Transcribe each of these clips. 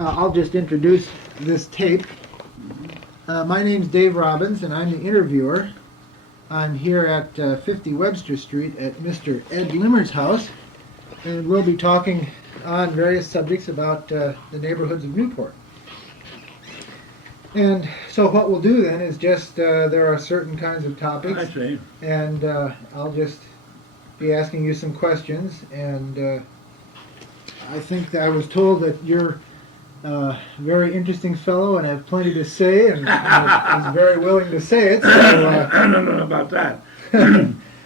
I'll just introduce this tape. My name's Dave Robbins, and I'm the interviewer. I'm here at 50 Webster Street at Mr. Ed Limmer's house, and we'll be talking on various subjects about the neighborhoods of Newport. And so what we'll do then is just, there are certain kinds of topics. I see. And I'll just be asking you some questions, and I think that I was told that you're a very interesting fellow and have plenty to say, and is very willing to say it. So, I don't know about that.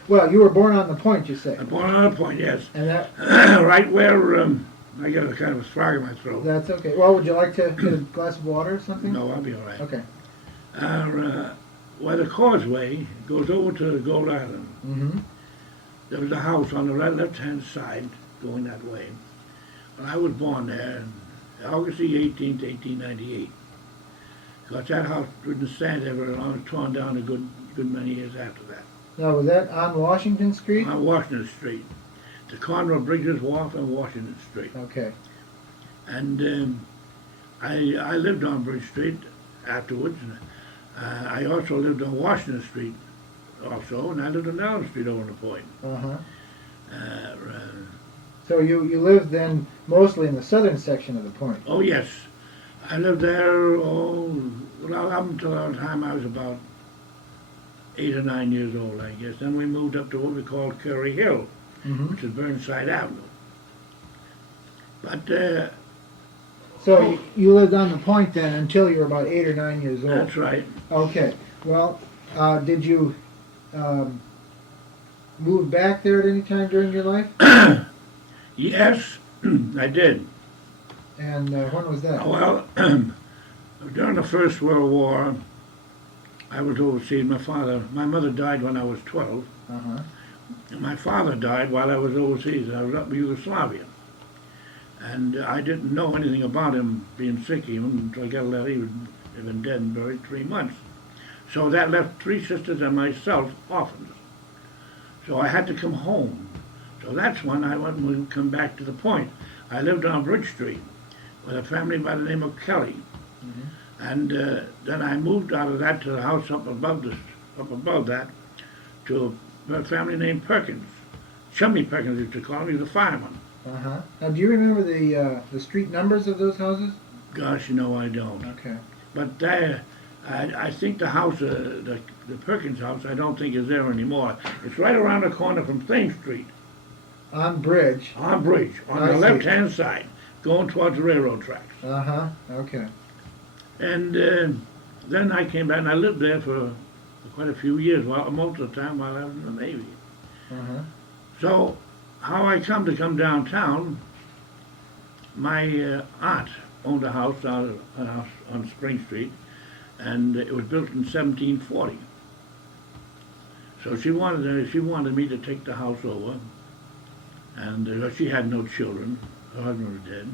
well, you were born on the Point, you say. I'm born on a point, yes. And that, Right where I get a kind of a frog in my throat. that's okay. Well, would you like to get a glass of water or something? No, I'll be all right. Okay. Where the causeway goes over to Gold Island, Mm-hmm. there was a house on the right left-hand side going that way. When I was born there, August the 18th, 1898. Because that house didn't stand there very long, it was torn down a good many years after that. Now, was that on Washington Street? On Washington Street, the corner of Bridges Wharf and Washington Street. Okay. And I lived on Bridge Street afterwards. I also lived on Washington Street also, and I lived on Allen Street over in the Point. Uh-huh. So you lived then mostly in the southern section of the Point? Oh, yes. I lived there, up until the time I was about 8 or 9 years old, I guess. Then we moved up to what we call Curry Hill, Mm-hmm. which is Burnside Avenue. But So you lived on the Point then until you were about 8 or 9 years old? that's right. Okay. Well, did you move back there at any time during your life? Yes, I did. And when was that? Well, during the First World War, I was overseas. My mother died when I was 12. Uh-huh. And my father died while I was overseas. I was up in Yugoslavia. And I didn't know anything about him being sick even until I got a letter. He had been dead and buried 3 months. So that left 3 sisters and myself orphans. So I had to come home. So that's when I went and come back to the Point. I lived on Bridge Street with a family by the name of Kelly. Mm-hmm. And then I moved out of that to the house up above that to a family named Perkins. Chummy Perkins used to call him. He was a fireman. Uh-huh. Now, do you remember the street numbers of those houses? Gosh, no, I don't. Okay. But I think the house, the Perkins house, I don't think is there anymore. It's right around the corner from Thames Street. On Bridge? On Bridge, on I the see. left-hand side, going towards the railroad tracks. Uh-huh. Okay. And then I came back and I lived there for quite a few years, most of the time while I was in the Navy. Uh-huh. So how I come downtown, my aunt owned a house on Spring Street, and it was built in 1740. So she wanted me to take the house over, and she had no children. Her husband was dead.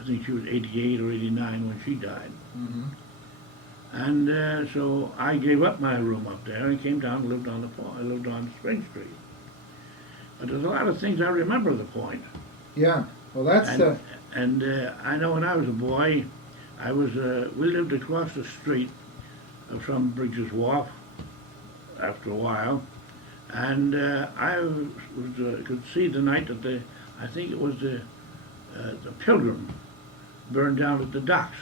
I think she was 88 or 89 when she died. Mm-hmm. And so I gave up my room up there and came down and lived on Spring Street. But there's a lot of things I remember of the Point. Yeah. Well, that's... And I know when I was a boy, we lived across the street from Bridges Wharf after a while, and I could see the night that I think it was the Pilgrim burned down at the docks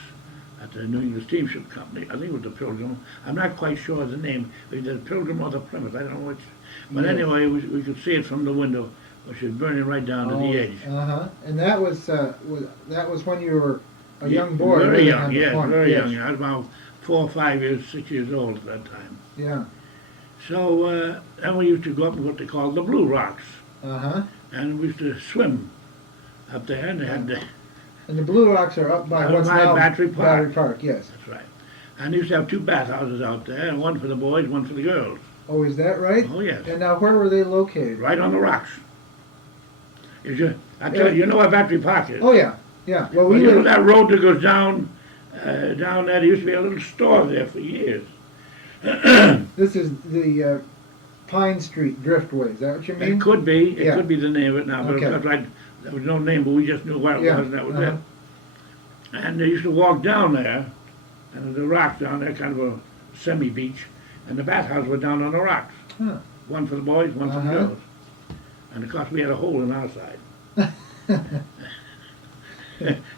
at the New England Steamship Company. I think it was the Pilgrim. I'm not quite sure of the name. Either the Pilgrim or the Plymouth. I don't know which. But Yeah. anyway, we could see it from the window, which was burning right down to the edge. Uh-huh. And that was when you were a young boy. Very living young, on the yes, Point. very Yes. young. I was about 4 or 5 years, 6 years old at that time. Yeah. So then we used to go up to what they called the Blue Rocks, Uh-huh. and we used to swim up there, and they had the... And the Blue Rocks are up by Out what's by now Battery Park. Battery Park, yes. That's right. And they used to have 2 bathhouses out there, and one for the boys, one for the girls. Oh, is that right? Oh, yes. And now where were they located? Right on the rocks. I tell you, you know where Battery Park is? Oh, yeah. Yeah. Well, Well, we you know lived... that road that goes down there, there used to be a little store there for years. This is the Pine Street Driftway. Is that what you mean? It could be. It Yeah. could be the name of it now, but Okay. it was like, there was no name, but we just knew what it Yeah. was, and that was Uh-huh. it. And they used to walk down there, and there's a rock down there, kind of a semi-beach, and the bathhouse was down on the rocks. Huh. One for the boys, one for the Uh-huh. girls. And of course we had a hole in our side,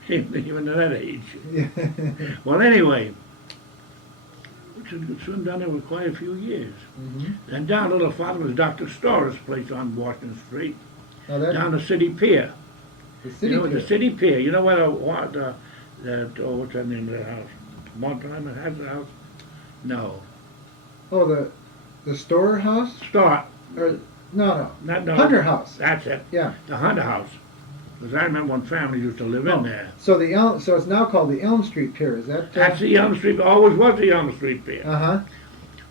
even at that age. Yeah. Well, anyway, we could swim down there for quite a few years. Mhm. And down a little farther was Dr. Storr's place on Washington Street, Now that, down the city pier. the city You know, pier. the city pier. You know where what's that name of that house? Montpelier has the house? No. Oh, the store house? Star. Or no. No. Hunter House. That's it. Yeah. The Hunter House. Because I remember when families used to live in there. So so it's now called the Elm Street Pier. Is that? That's the Elm Street, always was the Elm Street pier. Uh-huh.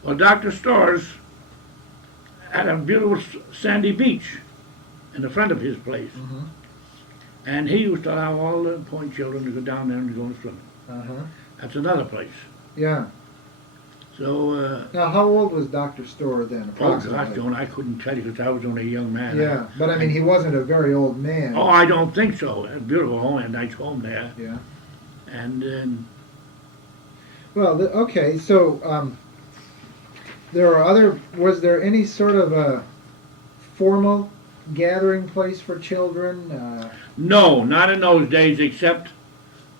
Well, Dr. Storrs had a beautiful sandy beach in the front of his place. Mhm. And he used to allow all the point children to go down there and go swimming. Uh-huh. That's another place. Yeah. So, Now, how old was Dr. Storr then, oh approximately? gosh, John, I couldn't tell you because I was only a young man. Yeah, but I mean, he wasn't a very old man. Oh, I don't think so. A beautiful home, a nice home there. Yeah. And then, Well, okay, so there are was there any sort of a formal gathering place for children? no, not in those days except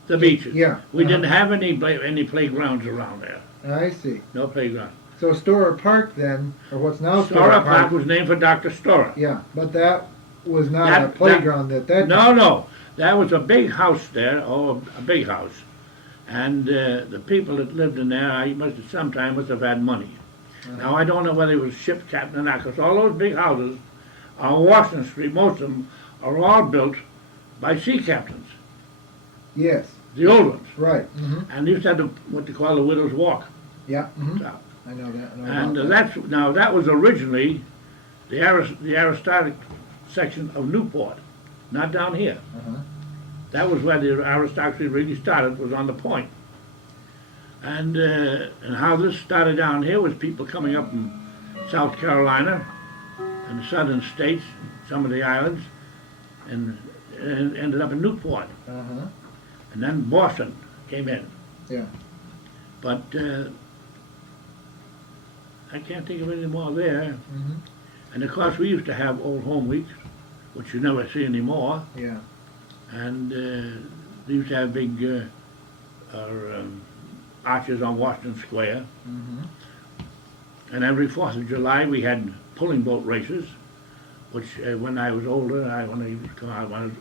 the beaches. Yeah. We didn't have any playgrounds around there. I see. No playground. So Storer Park then, or what's now Storer Park was named for Dr. Storer. Yeah, but that was not That- a playground at that time. No. That was a big house there, a big house. And the people that lived in there, I must have had money. Now, I don't know whether it was ship captain or not, because all those big houses on Washington Street, most of them are all built by sea captains, Yes, the old ones. right. hmm And they used to have what they call the Widow's Walk. Yeah, So, I know that. I know and about that. that was originally the aristocratic section of Newport, not down here. Uh-huh. That was where the aristocracy really started, was on the point. And how this started down here was people coming up from South Carolina and the southern states, some of the islands, and ended up in Newport. Uh-huh. And then Boston came in. Yeah. But I can't think of any more there. hmm And of course, we used to have Old Home Weeks, which you never see anymore. Yeah. And they used to have big arches on Washington Square. hmm And every 4th of July, we had pulling boat races, which when I was older,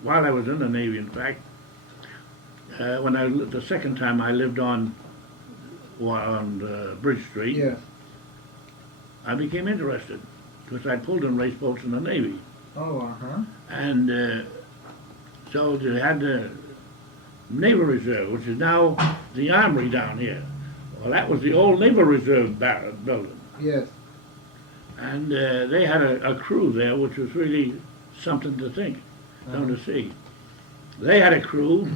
while I was in the Navy, in fact, the second time I lived on Bridge Street, Yeah. I became interested because I pulled in race boats in the Navy. Oh, uh-huh. And so they had the Naval Reserve, which is now the Armory down here. Well, that was the old Naval Reserve building. Yes. And they had a crew there, which was really something to think, something to see. They had a crew.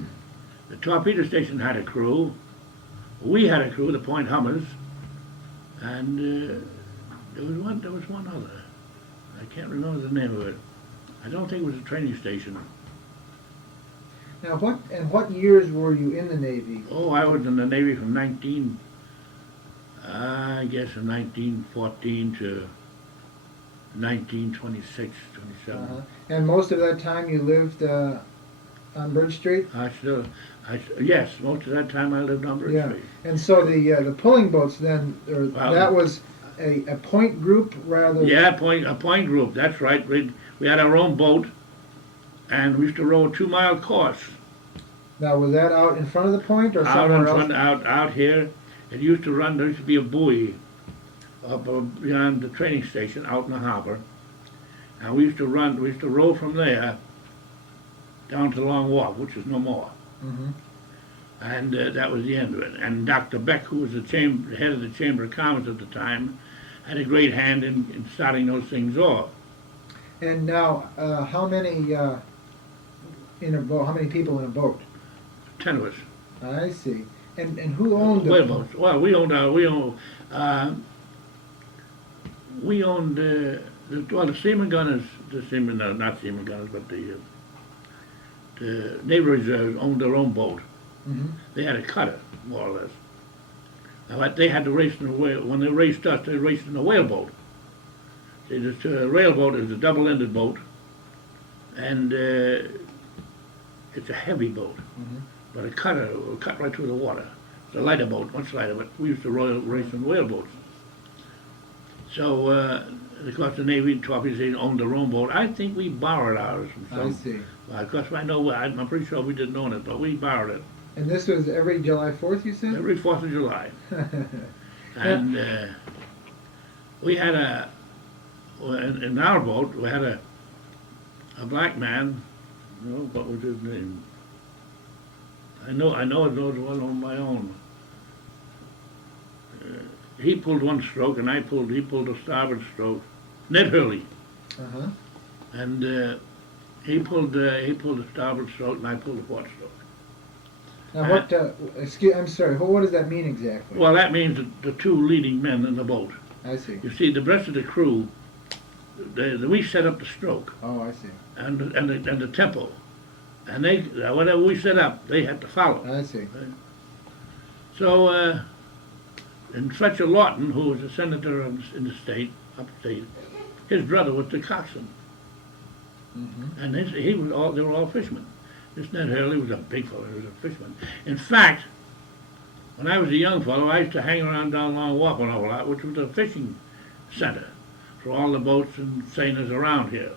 The Torpedo Station had a crew. We had a crew, the Point Hummers. And there was one other. I can't remember the name of it. I don't think it was a training station. Now, what years were you in the Navy? Oh, I was in the Navy from 1914 to 1926, 27. Uh-huh. And most of that time you lived on Bridge Street? Yes, most of that time I lived on Bridge Street. And so the pulling boats then, Well, that was a point group rather? Yeah, a point group, that's right. We had our own boat, and we used to row a 2-mile course. Now, was that out in front of the point or somewhere else? Out here. It used to run, there used to be a buoy up beyond the training station out in the harbor. And we used to row from there down to Long Wharf, which is no more. Mm-hmm. And that was the end of it. And Dr. Beck, who was the head of the Chamber of Commerce at the time, had a great hand in starting those things off. And now, how many in a boat? How many people in a boat? 10 of us. I see. And who owned the Whaleboats. Well, we owned the Seaman Gunners, not Seaman Gunners, but the Naval Reserve owned their own boat. Mhm. They had a cutter, more or less. Now, what they had to race in the whale. When they raced us, they raced in a whaleboat. See, this railboat is a double-ended boat, and it's a heavy boat. Mhm. But a cutter will cut right through the water. It's a lighter boat, much lighter, but we used to race in whaleboats. So, of course, the Navy, Torpedo Station owned their own boat. I think we borrowed ours from some. I see. Well, of course, I'm pretty sure we didn't own it, but we borrowed it And this was every July 4th, you said? every 4th of July. And we had in our boat, we had a black man, what was his name? I know it was one on my own. He pulled one stroke, and he pulled the starboard stroke. Ned Hurley, Uh-huh. and he pulled the starboard stroke, and I pulled the port stroke. Now what, I'm sorry, what does that mean exactly? Well, that means the two leading men in the boat. I see. You see, the rest of the crew, we set up the stroke Oh, I see. and the tempo, and they whatever we set up, they had to follow. I see. So, and Fletcher Lawton, who was a senator in the state, upstate, his brother was the coxswain, Mm-hmm. and they were all fishermen. This Ned Hurley was a big fellow. He was a fisherman. In fact, when I was a young fellow, I used to hang around down Long Wharf an awful lot, which was a fishing center for all the boats and seiners around here.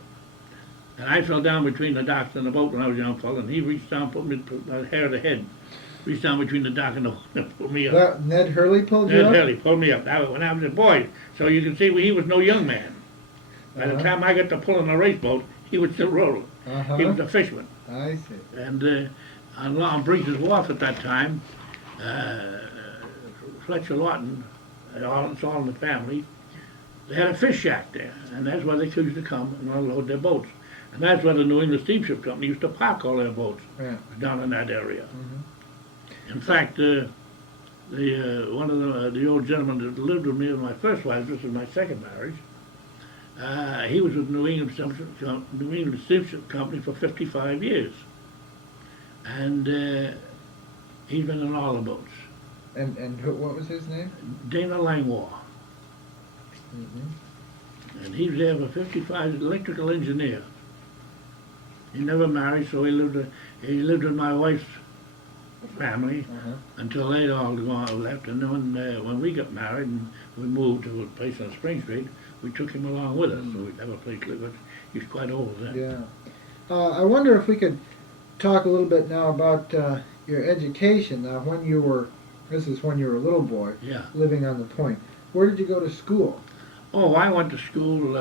And I fell down between the docks and the boat when I was a young fellow, and he reached down, put my hair of the head, reached down between the dock and the boat and pulled me up. Ned Hurley pulled you Ned up? Hurley pulled me up. Now, when I was a boy, so you can see he was no young man. By the Uh-huh. time I got to pulling a race boat, he was still rolling. Uh-huh. He was a fisherman. I see. And on Briggs's Wharf at that time, Fletcher Lawton, it's all in the family, they had a fish shack there, and that's where they used to come and unload their boats. And that's where the New England Steamship Company used to park all their boats, Yeah. down in that area. Mhm. In fact, one of the old gentlemen that lived with me with my first wife, this was my second marriage, he was with New England Steamship Company for 55 years. And he's been in all the boats. And what was his name? Dana Langwar. Mm-hmm. And he was there for 55 years, electrical engineer. He never married, so he lived with my wife's family Uh-huh. until they'd all left. And then when we got married and we moved to a place on Spring Street, we took him along with us. So we'd have a place to live with. He was quite old then. Yeah. I wonder if we could talk a little bit now about your education. Now, this is when you were a little boy, Yeah. living on the point. Where did you go to school? Oh, I went to school,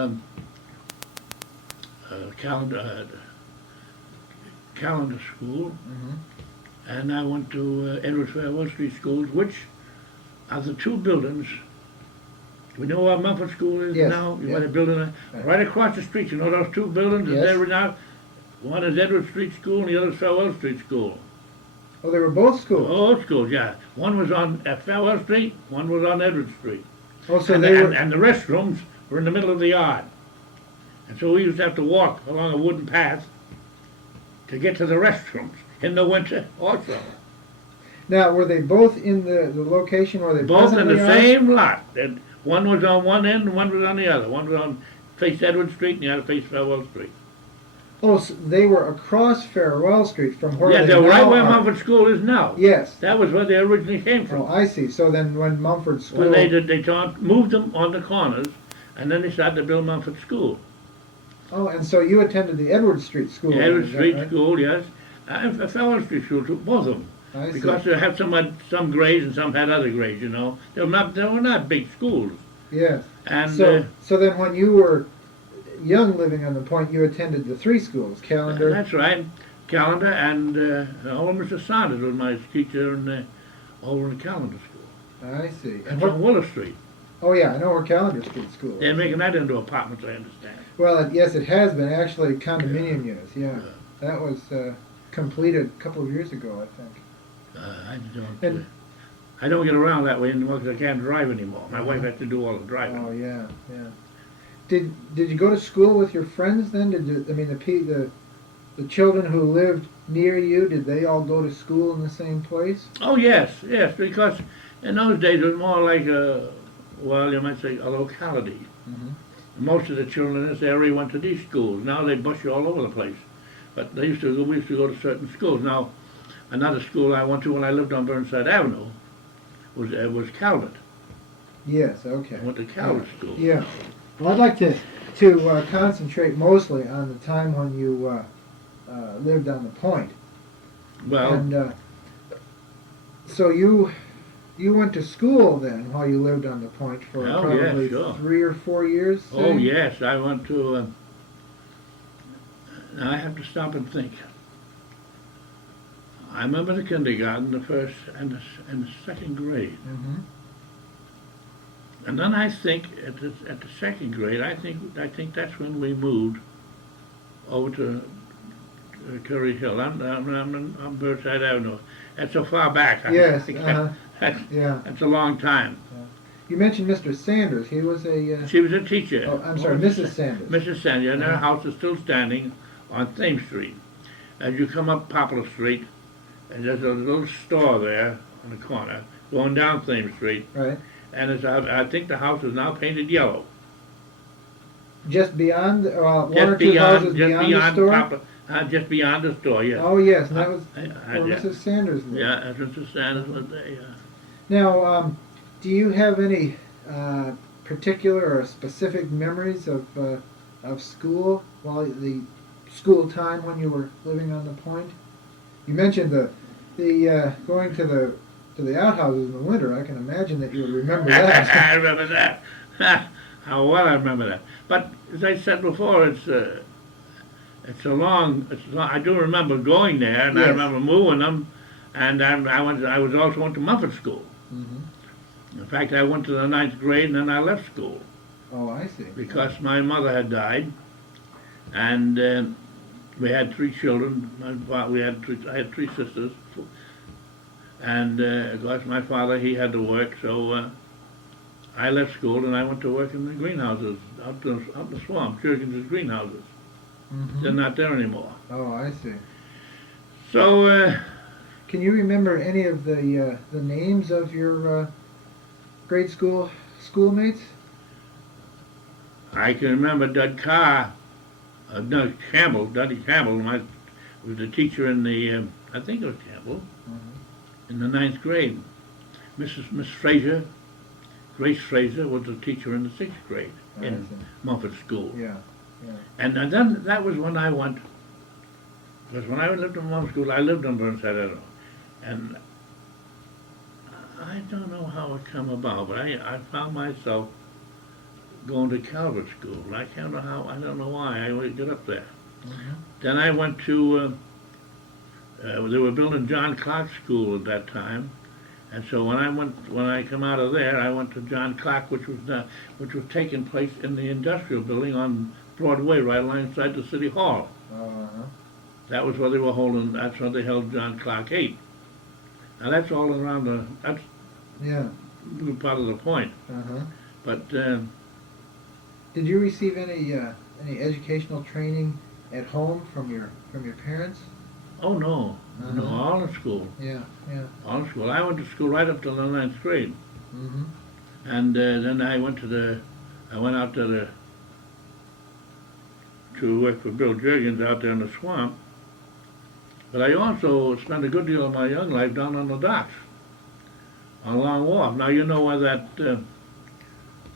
calendar school, Mm-hmm. and I went to Edwards Farewell Street Schools, which are the two buildings. We know where Mumford School is Yes, now. You yes. got a building right across the street. You know those two buildings? Yes. There now. One is Edward Street School and the other is Farewell Street School. Oh, they were both schools. Old schools, yeah. One was on Farewell Street, one was on Edward Street. Oh, so and, they were. and the restrooms were in the middle of the yard. And so we used to have to walk along a wooden path to get to the restrooms in the winter also. Now, were they both in the location where they Both in presently the are? same lot. And one was on one end and one was on the other. One was on faced Edward Street and the other faced Farewell Street. Oh, so they were across Farewell Street from where Yeah, they they're now right where are. Mumford School is now. Yes. That was where they originally came from. Oh, I see. So then when Mumford School... When moved them on the corners, and then they started to build Mumford School. Oh, and so you attended the Edward Street School. The then, Edward is that Street right? School, yes. And Farewell Street School, too, both of them. I see. Because they had some grades and some had other grades, you know. They were not big schools. Yes. And So then when you were young living on the point, you attended the three schools, Calendar... that's right. Calendar and Mr. Saunders was my teacher over in the Calendar School. I see. And That's what, on Willow Street. oh, yeah, I know where Calendar Street School is. They're making that into apartments, I understand. Well, yes, it has been actually condominium units, yeah. That was completed a couple of years ago, I think. And I don't get around that way anymore because I can't drive anymore. My wife has to do all the driving. Oh, yeah, yeah. Did you go to school with your friends then? Did you, I mean, the children who lived near you, did they all go to school in the same place? Oh yes, yes, because in those days it was more like well, you might say a locality. Mm-hmm. Most of the children in this area went to these schools. Now they bus you all over the place. But we used to go to certain schools. Now, another school I went to when I lived on Burnside Avenue was Calvert. Yes, okay. I went to Calvert School. Yeah. Well, I'd like to concentrate mostly on the time when you lived on the Point. Well, And so you went to school then while you lived on the Point for Oh, probably yeah, sure. 3 or 4 years? Say? oh yes, I went to. Now I have to stop and think. I remember the kindergarten, the first and the second grade, Mm-hmm. and then I think at the second grade, I think that's when we moved over to Curry Hill. I'm on Burnside Avenue. That's so far back. Yes. That's, Yeah. that's a long time. You mentioned Mr. Sanders. He was a. She was a teacher. Oh, I'm sorry, Mrs. Sanders. Mrs. Sanders, and her Uh-huh. house is still standing on Thames Street. As you come up Poplar Street, and there's a little store there on the corner, going down Thames Street, Right. and I think the house is now painted yellow. Just beyond, one or two houses beyond the store? Just beyond the store, yes. Oh, yes, and that was I- where yeah. Mrs. Sanders lived. Yeah, as Mrs. Sanders was there, yeah. Now, do you have any particular or specific memories of school while the school time when you were living on the Point? You mentioned the going to the outhouses in the winter. I can imagine that you would remember that. I remember that. How well I remember that. But as I said before, it's a long. I do remember going there, and I Yes. remember moving them, and I was also went to Muffet School. Mm-hmm. In fact, I went to the 9th grade, and then I left school Oh, I see. because my mother had died, and we had 3 children. I had 3 sisters, and of course my father, he had to work, so I left school and I went to work in the greenhouses up the swamp, Jurgens' greenhouses. Mm-hmm. They're not there anymore. Oh, I see. So Can you remember any of the names of your grade school schoolmates? I can remember Dudley Campbell, was the teacher in the, I think it was Campbell, Mm-hmm. in the 9th grade. Miss Fraser, Grace Fraser, was a teacher in the 6th grade I in see. Muffet School. Yeah. And then that was when I went, because when I lived in Muffet School, I lived on Burnside Avenue. And I don't know how it come about, but I found myself going to Calvert School. I don't know why I would get up there. Mm-hmm. Then I went to, they were building John Clark School at that time. And so when I come out of there, I went to John Clark, which was taking place in the industrial building on Broadway, right alongside the City Hall. Uh-huh. That was where they were holding. That's where they held John Clark 8. Now that's all around that's Yeah. part of the Point. Uh-huh. But Did you receive any educational training at home from your parents? oh no, no, Uh-huh. all in school, Yeah. all in school. I went to school right up till the 9th grade, Mm-hmm. and then I went out to work for Bill Jurgens out there in the swamp. But I also spent a good deal of my young life down on the docks, on Long Wharf. Now you know where the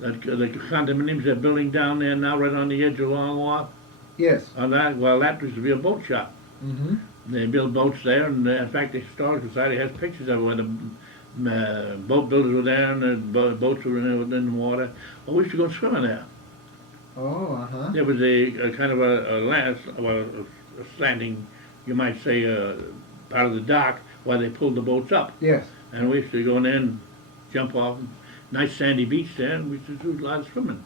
condominiums they're building down there now, right on the edge of Long Wharf. Yes. That used to be a boat shop. Mm-hmm. They build boats there, and in fact, the Historical Society has pictures of it where the boat builders were there and the boats were in the water. Well, we used to go swimming there. Oh, uh-huh. There was a kind of a standing, you might say, part of the dock where they pulled the boats up. Yes. And we used to go in there and jump off. Nice sandy beach there, and we used to do a lot of swimming.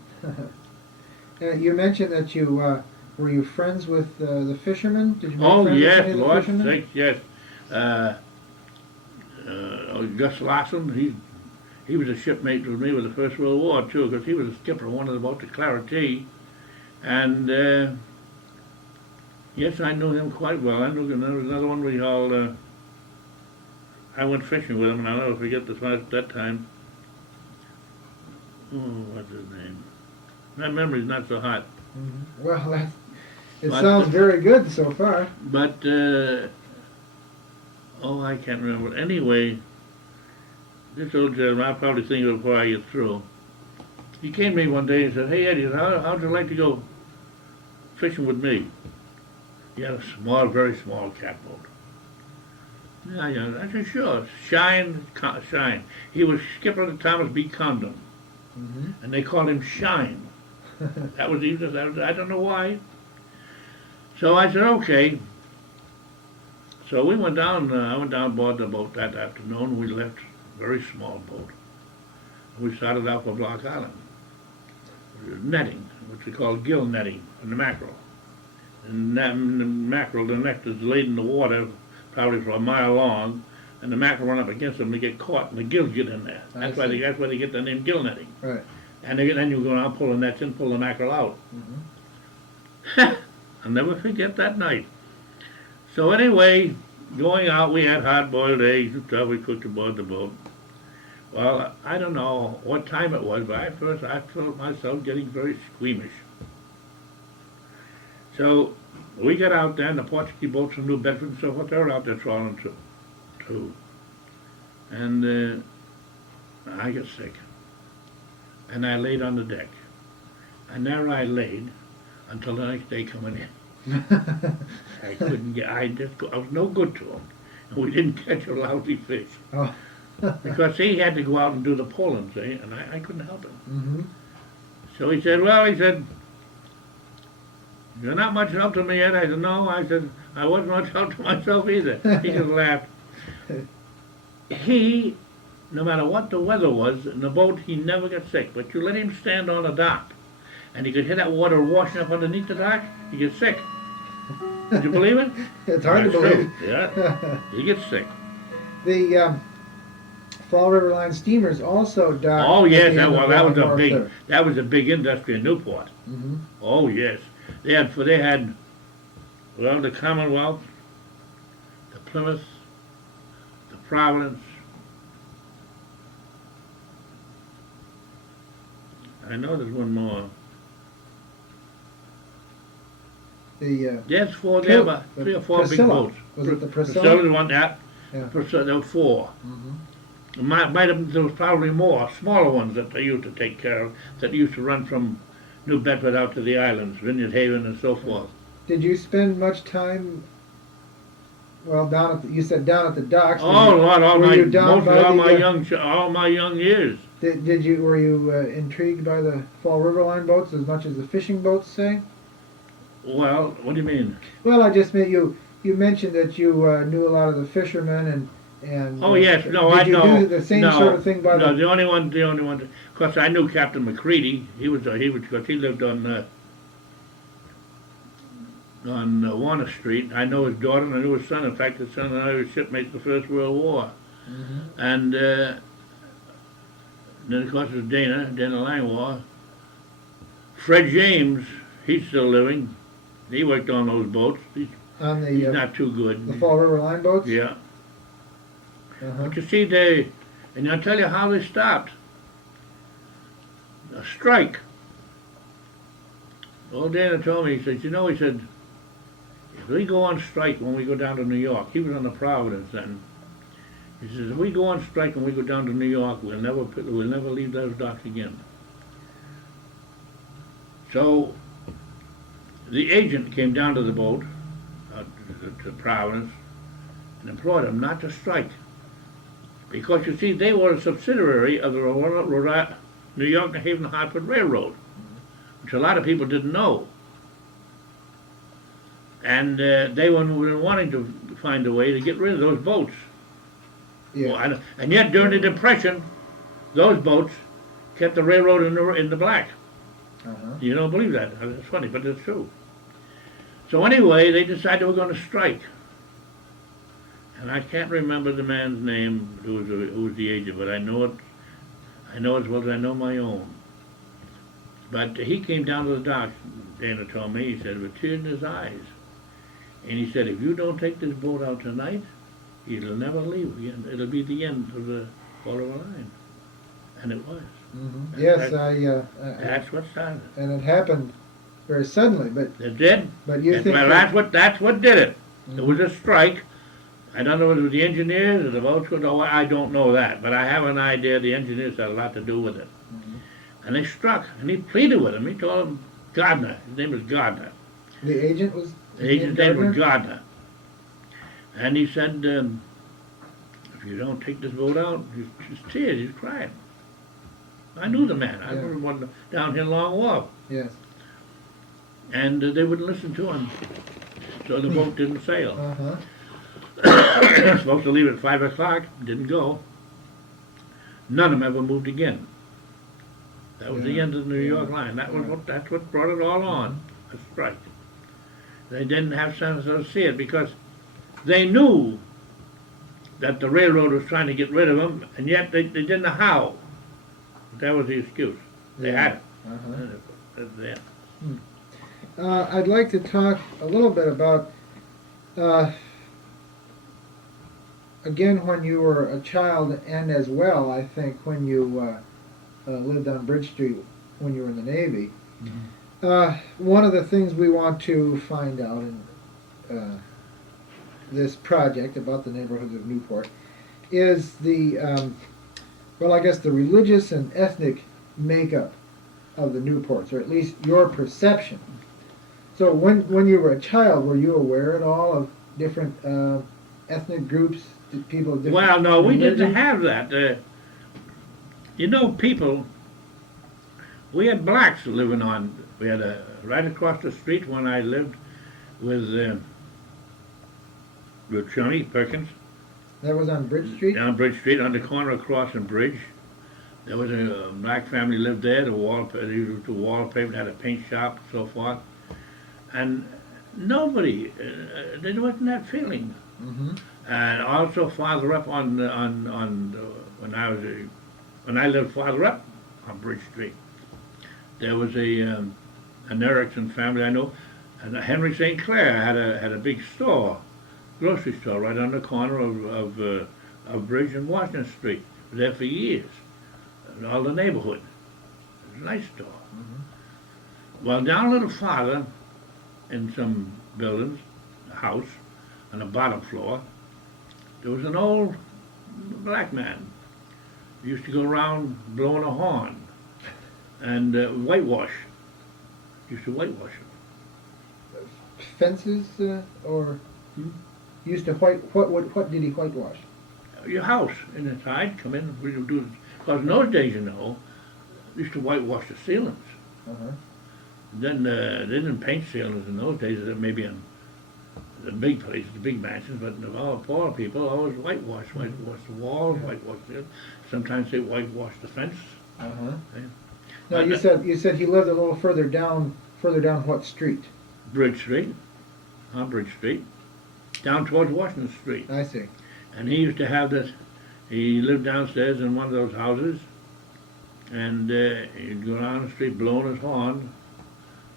You mentioned that you were you friends with the fishermen? Did you make Oh, friends with yes, any of the Lord fishermen? sakes, yes. Gus Larson, he was a shipmate with me with the First World War, too, because he was a skipper of one of the boats, the Clarity. And Yes, I knew him quite well. I knew there was another one we called, I went fishing with him, and I'll never forget this one at that time. Oh, what's his name? My memory's not so hot. Well, it But, sounds very good so far. But, oh, I can't remember. Anyway, this old gentleman, I'll probably think of it before I get through. He came to me one day and said, "Hey, Eddie, how'd you like to go fishing with me?" He had a small, very small catboat. Yeah, yeah. I said, "Sure." Shine. He was skipper of the Thomas B. Condon, and they called him Shine. That was even, I don't know why. So I said, "Okay." So we went down, I went down aboard the boat that afternoon. We left a very small boat. We started out for Block Island. Netting, which we call gill netting, for the mackerel. And the mackerel, the net is laid in the water probably for a mile long, and the mackerel run up against them, they get caught, and the gills get in there. That's why they get the name gill netting. Right. And then you go around, pull the nets in, pull the mackerel out. I'll never forget that night. So anyway, going out, we had hard-boiled eggs and stuff we cooked aboard the boat. Well, I don't know what time it was, but I felt myself getting very squeamish. So we got out there, and the Portuguese boats from New Bedford and so forth, they were out there trawling too. And I got sick. And I laid on the deck. And there I laid until the next day coming in. I couldn't get, I was no good to him. And we didn't catch a lousy fish. Oh. Because he had to go out and do the pulling, see, and I couldn't help him. Mm-hmm. So he said, "Well," he said, "you're not much help to me yet." I said, "No." I said, "I wasn't much help to myself either." He just laughed. He, no matter what the weather was, in the boat, he never got sick. But you let him stand on a dock, and he could hear that water washing up underneath the dock, he gets sick. Did you believe it? It's hard to That's believe. true. Yeah, he gets sick. The Fall River Line steamers also docked. Oh at yes, the end of that was a big industry in Newport. Mm-hmm. Oh yes, they had well, the Commonwealth, the Plymouth, the Providence. I know there's one more. There's four there, but three or four Priscilla. big boats. Was it the Priscilla? Priscilla's one that. Yeah. Priscilla, there were four. Mm-hmm. There was probably more smaller ones that they used to take care of, that used to run from New Bedford out to the islands, Vineyard Haven and so forth. Did you spend much time? Well, you said down at the docks. Oh Lord, all my Were young years. Were you intrigued by the Fall River Line boats as much as the fishing boats, say? Well, what do you mean? Well, I just meant you mentioned that you knew a lot of the fishermen and. Oh yes, no, I know. Did you do the same sort of thing by the? No, the only one. Of course, I knew Captain McCready. He because he lived on Warner Street. I know his daughter and I knew his son. In fact, his son and I were shipmates in the First World War. Mm-hmm. And then of course there's Dana Langwar. Fred James, he's still living. He worked on those boats. He's not too good. The Fall River Line boats? Yeah. Uh-huh. But you see, and I'll tell you how they stopped. A strike. Old Dana told me, he said, he said, if we go on strike when we go down to New York, he was on the Providence then. He says, if we go on strike when we go down to New York, we'll never leave those docks again. So the agent came down to the boat, to Providence, and implored them not to strike. Because you see, they were a subsidiary of the New York, New Haven, Hartford Railroad, which a lot of people didn't know. And they were wanting to find a way to get rid of those boats. Yeah. Well, and yet, during the Depression, those boats kept the railroad in the black. Uh-huh. You don't believe that? It's funny, but it's true. So anyway, they decided they were going to strike. And I can't remember the man's name who was the agent, but I know it as well as I know my own. But he came down to the dock, Dana told me, he said, with tears in his eyes. And he said, if you don't take this boat out tonight, it'll never leave again. It'll be the end of the Bolivar line. And it was. Mm-hmm. Yes, That's what started it. and it happened very suddenly, but It did. but you think Well, that's what did it. It was a strike. I don't know if it was the engineers or the boats. No, I don't know that, but I have an idea the engineers had a lot to do with it. Mhm. And they struck, and he pleaded with him. He told him Gardner. His name was Gardner. the agent was The agent's name was Gardner. And he said, if you don't take this boat out, his tears, he's crying. I knew the man. I Yeah. was one down here Long Wharf. Yes. And they wouldn't listen to him. So the boat didn't sail. Uh-huh. They were supposed to leave at 5 o'clock, didn't go. None of them ever moved again. That was the Yeah. end of the New York line. That's what brought it all on, a strike. They didn't have sense to see it because they knew that the railroad was trying to get rid of them, and yet they didn't know how. That was the excuse. They Yeah. had it. Uh-huh. That's it. I'd like to talk a little bit about, again, when you were a child, and as well, I think, when you lived on Bridge Street when you were in the Navy. One of the things we want to find out in this project about the neighborhoods of Newport is the, well, I guess the religious and ethnic makeup of the Newports, or at least your perception. So when you were a child, were you aware at all of different ethnic groups, people of different Well, no, we didn't religions? have that. People, we had blacks living on, we had right across the street when I lived with Chummy Perkins, That was on Bridge Street? down Bridge Street, on the corner of Cross and Bridge. There was a black family lived there, they used to wallpaper, had a paint shop, so forth. And nobody, there wasn't that feeling. Mm-hmm. And also farther up on when I lived farther up on Bridge Street, there was an Erickson family I know, and Henry St. Clair had a big store, grocery store right on the corner of Bridge and Washington Street. Was there for years, in all the neighborhood. It was a nice store. Mm-hmm. Well, down a little farther, in some buildings, a house on the bottom floor, there was an old black man. He used to go around blowing a horn and whitewash. Used to whitewash it. Fences, or used to what did he whitewash? Your house inside, come in, we would do it. Because in those days, they used to whitewash the ceilings. Uh-huh. Then they didn't paint ceilings in those days, maybe in the big places, the big mansions, but all poor people always whitewash the walls, whitewash the, sometimes they whitewash the fence. Uh-huh. Yeah. Now you said he lived a little further down what street? Bridge Street, on Bridge Street, down towards Washington Street. I see. And he used to have this, he lived downstairs in one of those houses, and he'd go down the street blowing his horn,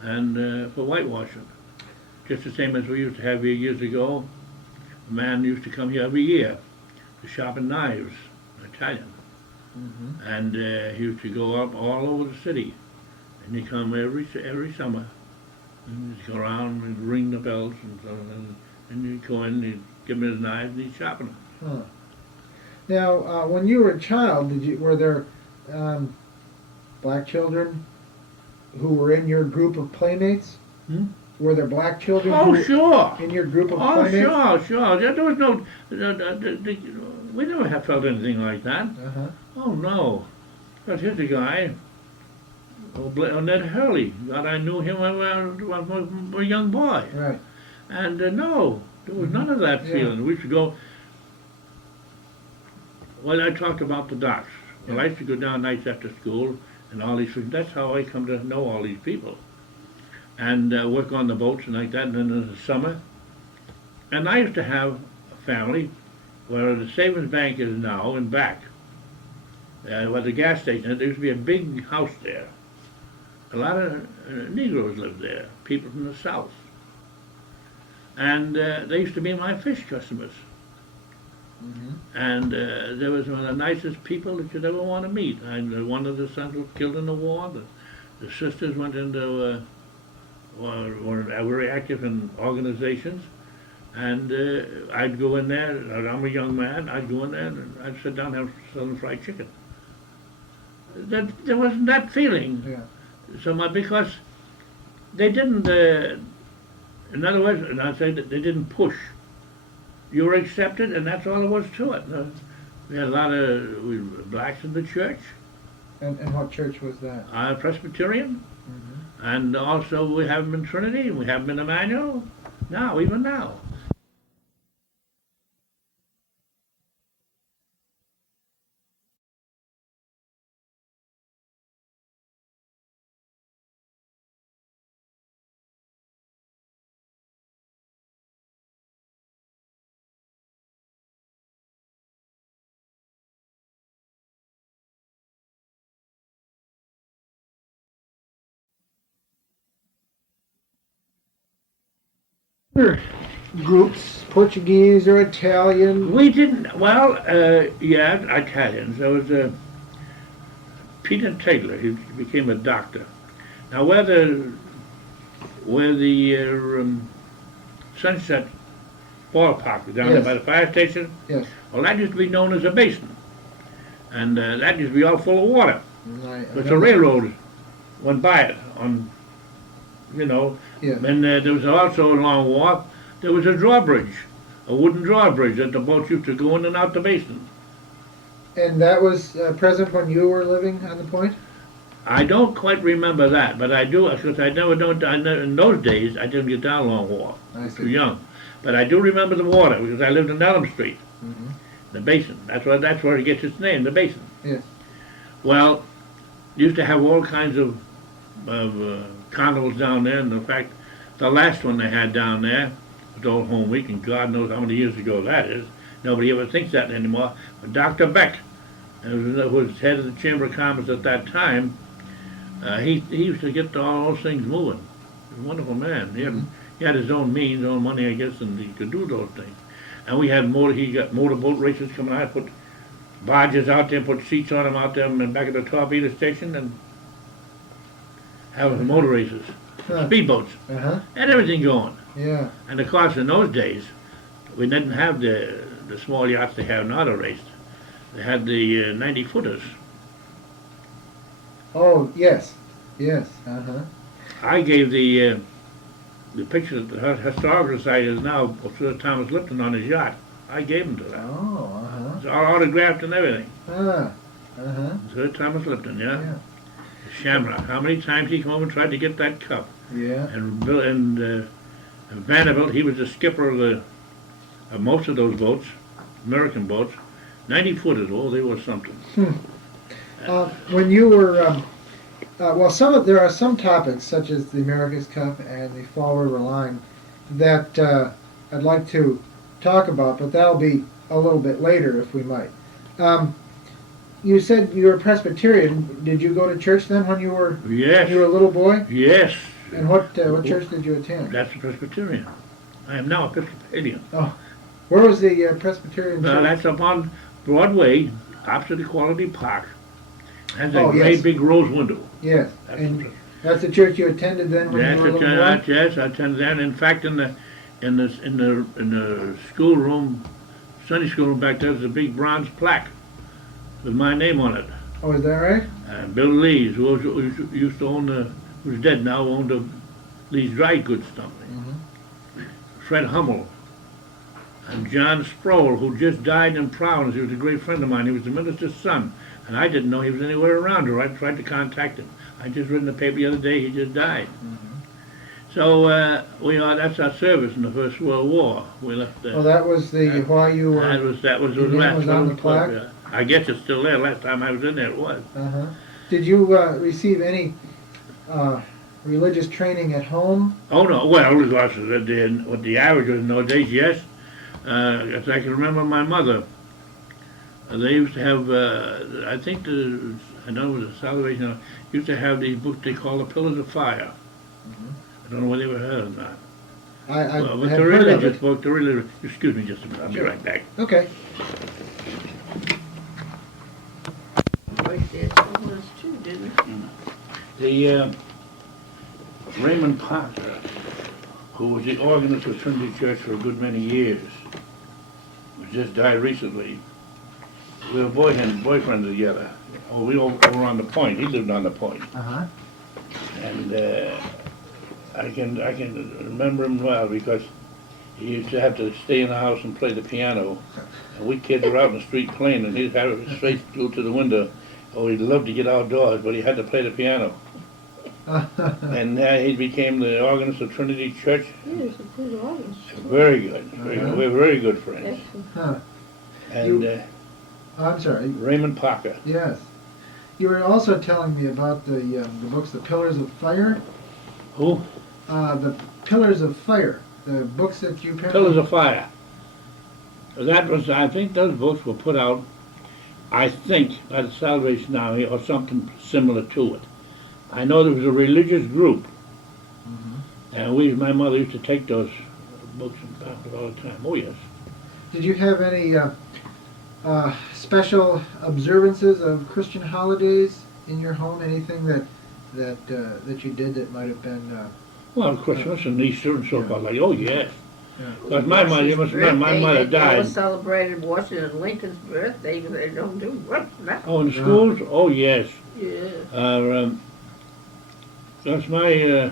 and for whitewashing. Just the same as we used to have here years ago. A man used to come here every year to sharpen knives, an Italian. Mm-hmm. And he used to go up all over the city. And he'd come every summer. And he'd go around and ring the bells and so on. And he'd go in, he'd give him his knives, and he'd sharpen them. Huh. Now, when you were a child, were there black children who were in your group of playmates? Hmm? Were there black children Oh, sure. in your group of Oh, playmates? sure. There was no, we never have felt anything like that. Uh-huh. Oh, no. But here's a guy, Ned Hurley. God, I knew him when I was a young boy. Right. And no, there was none of that Yeah. feeling. We used to go, well, I talked about the docks. Well, I used to go down nights after school and all these things. That's how I come to know all these people. And work on the boats and like that, and then in the summer. And I used to have a family where the savings bank is now in back. Where the gas station is, there used to be a big house there. A lot of Negroes lived there, people from the South. and they used to be my fish customers. And they was one of the nicest people that you'd ever want to meet. And one of the sons was killed in the war. The sisters went into were very active in organizations, and I'd go in there. I'm a young man. I'd go in there and I'd sit down and have Southern fried chicken. There wasn't that feeling so much because they didn't. In other words, and I'd say that they didn't push. You were accepted, and that's all there was to it. We had a lot of blacks in the church. And what church was that? Presbyterian. And also we have them in Trinity, we have them in Emmanuel, even now. Other groups, Portuguese or Italian? We didn't, well, Italians. There was Peter Taylor, he became a doctor. Now where the Sunset ballpark down there by the fire station, Yes. well, that used to be known as a basin. And that used to be all full of water. But the railroad went by it on, Yeah. and there was also along wharf, there was a drawbridge, a wooden drawbridge that the boats used to go in and out the basin. And that was present when you were living on the point? I don't quite remember that, but I do, because in those days, I didn't get down Long Wharf. I see. Too young. But I do remember the water, because I lived in Elm Street, the basin. That's where it gets its name, the basin. Yes. Well, used to have all kinds of carnivals down there, and in fact, the last one they had down there was Old Home Week, and God knows how many years ago that is. Nobody ever thinks that anymore. But Dr. Beck, who was head of the Chamber of Commerce at that time, he used to get all those things moving. He was a wonderful man. He had his own means, own money, I guess, and he could do those things. And we had he got motorboat races coming out, put barges out there, put seats on them out there and back at the Torpedo Station, and have motor races, speedboats, and everything going. Yeah. And of course, in those days, we didn't have the small yachts they have now to race. They had the 90-footers. Oh, yes. Yes. I gave the picture that the Historical Society is now of Sir Thomas Lipton on his yacht. I gave him to that. Oh, It's all autographed and everything. Uh-huh. Sir Thomas Lipton, Yeah. Shamrock. How many times he came over and tried to get that cup? Yeah. And Vanderbilt, he was the skipper of most of those boats, American boats. 90-footers, oh, they were something. When you were, there are some topics, such as the America's Cup and the Fall River Line, that I'd like to talk about, but that'll be a little bit later, if we might. You said you were Presbyterian. Did you go to church then when you were Yes. you were a little boy? Yes. And what church did you attend? That's a Presbyterian. I am now Episcopalian. Oh, where was the Presbyterian church? That's up on Broadway, opposite Equality Park. Has a Oh, great yes. big rose window. Yes, That's and that's the church you attended then when you were a little boy? Yes, I attended that. In fact, in the schoolroom, Sunday school room back there, there's a big bronze plaque with my name on it. Oh, is that right? Bill Lees, who used to own who's dead now, owned the Lee's Dry Goods Company. Fred Hummel, and John Sproul, who just died in Providence. He was a great friend of mine. He was the minister's son, and I didn't know he was anywhere around here. I tried to contact him. I just read in the paper the other day he just died. So that's our service in the First World War. We left there. Well, that was why you were. That was the your name last was on the club, plaque? yeah. I guess it's still there. Last time I was in there, it was. Did you receive any religious training at home? Oh no, well, of course, what the average was in those days, yes. As I can remember my mother, they used to have, I know it was a Salvation, used to have these books they call the Pillars of Fire. I don't know whether you ever heard of that. I Well, but have the heard of religious it. book, excuse me just a minute, I'll be Sure. right back. Okay. Right there, some was too, didn't it? The Raymond Parker, who was the organist of Trinity Church for a good many years, who just died recently. We were boyfriend together. Oh, we over on the Point. He lived on the Point, Uh-huh. and I can remember him well because he used to have to stay in the house and play the piano. And we kids were out in the street playing, and he'd have his face glued to the window. Oh, he'd love to get outdoors, but he had to play the piano. And he became the organist of Trinity Church. He was a good audience. Very good. Very good. We're very good friends. Excellent. Huh. And I'm sorry. Raymond Parker. Yes. You were also telling me about the books, The Pillars of Fire. Who? The Pillars of Fire. The books that you apparently... Pillars of Fire. That was, I think those books were put out, I think, by the Salvation Army or something similar to it. I know there was a religious group, and my mother used to take those books and back all the time. Oh, yes. Did you have any special observances of Christian holidays in your home? Anything that you did that might have been... Well, Christmas and Easter and so Yeah. forth. Like, oh, yes. Yeah. Because my mother, you must remember, my mother They died. never celebrated Washington Lincoln's birthday, but they don't do what now. Oh, in the schools? Oh, yes. Yeah. That's my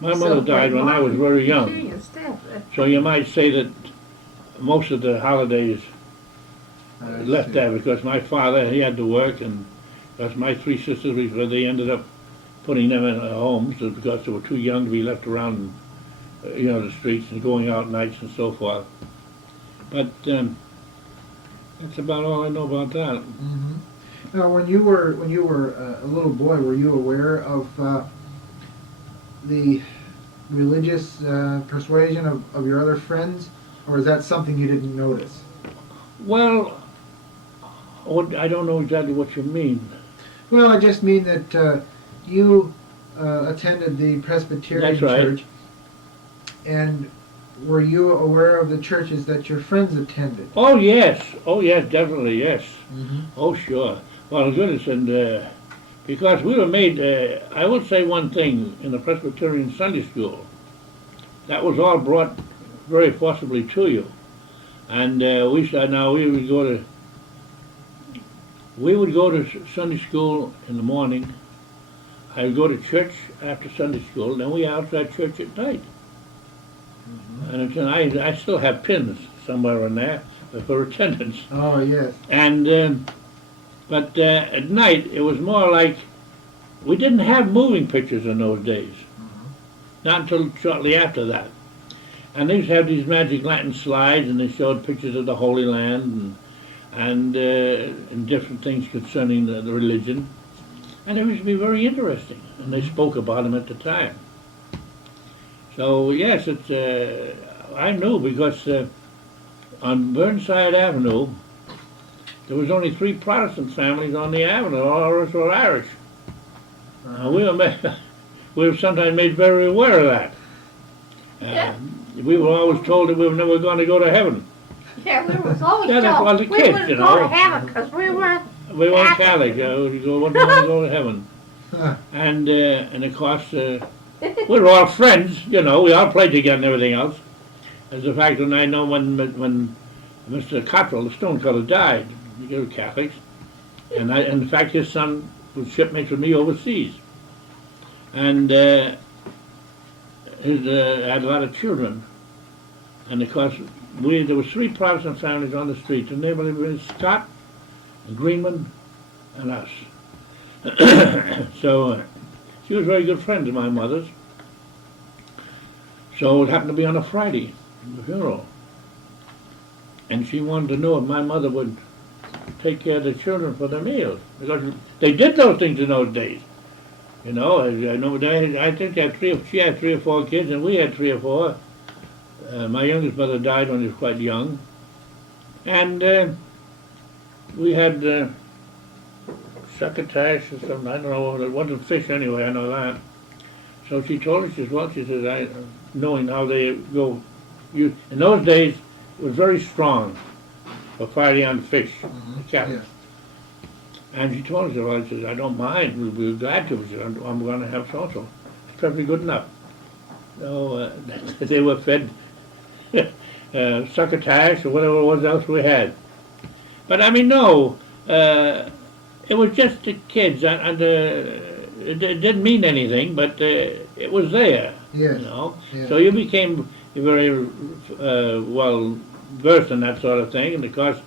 mother died when I was very young. King and stuff. So you might say that most of the holidays I left see. there because my father, he had to work, and because my three sisters, they ended up putting them in homes because they were too young to be left around, the streets and going out nights and so forth. But that's about all I know about that. Mhm. Now, when you were a little boy, were you aware of the religious persuasion of your other friends, or is that something you didn't notice? Well, I don't know exactly what you mean. Well, I just mean that you attended the Presbyterian That's right. church, and were you aware of the churches that your friends attended? Oh, yes. Oh, yes, definitely, yes. Mm-hmm. Oh, sure. Well, goodness, and because we were made, I will say one thing, in the Presbyterian Sunday School, that was all brought very forcibly to you. And we would go to Sunday school in the morning. I would go to church after Sunday school, then we out at church at night. And I still have pins somewhere in there for attendance. Oh, yes. And but at night it was more like we didn't have moving pictures in those days. Not until shortly after that. And they used to have these magic lantern slides, and they showed pictures of the Holy Land and different things concerning the religion. And it used to be very interesting, and they spoke about them at the time. So yes, I knew because on Burnside Avenue there was only 3 Protestant families on the avenue. All of us were Irish. We were sometimes made very aware of that. Yeah. We were always told that we were never going to go to heaven. Yeah, we was always Yeah, that's told what the we kids, wouldn't you go know. to heaven because we weren't. We weren't Catholic. Catholic. We wouldn't want to go to heaven. And of course, we were all friends. We all played together and everything else. As a fact, when I know when Mr. Cottrell, the stonecutter, died, they were Catholics, and in fact his son was shipmates with me overseas, and had a lot of children, and of course there was 3 Protestant families on the street, and they were Scott, and Greenman, and us. So she was very good friends of my mother's. So it happened to be on a Friday, the funeral. And she wanted to know if my mother would take care of the children for their meals. Because they did those things in those days. I know I think she had 3 or 4 kids, and we had 3 or 4. My youngest brother died when he was quite young. And we had succotash or something, I don't know, it wasn't fish anyway, I know that. So she told us, she says, knowing how they go. In those days, it was very strong for fighting on fish, the cattle. Yes. And she told us, well, I said, I don't mind, we'll be glad to. She said, I'm going to have so-and-so. It's perfectly good enough. So they were fed succotash or whatever it was else we had. But I mean, no, it was just the kids, and it didn't mean anything, but it was there, Yes. you know. Yes. So you became very well versed in that sort of thing, and of course,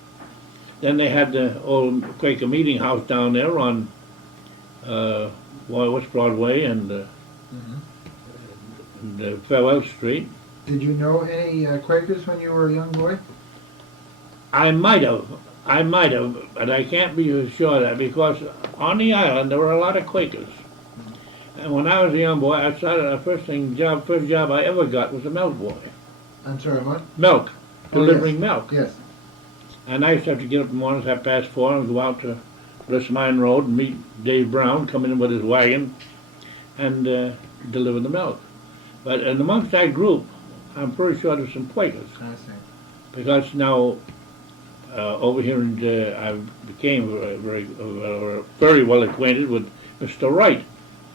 then they had the old Quaker Meeting House down there on West Broadway and Farewell Street. Did you know any Quakers when you were a young boy? I might have, but I can't be sure of that because on the island there were a lot of Quakers. And when I was a young boy, I started the first job I ever got was a milk boy. I'm sorry, what? Milk, delivering yes. milk. Yes. And I used to have to get up in the mornings 4:30 and go out to Bliss Mine Road and meet Dave Brown, come in with his wagon and deliver the milk. But amongst that group, I'm pretty sure there's some Quakers. I see. Because now, over here, I became very well acquainted with Mr. Wright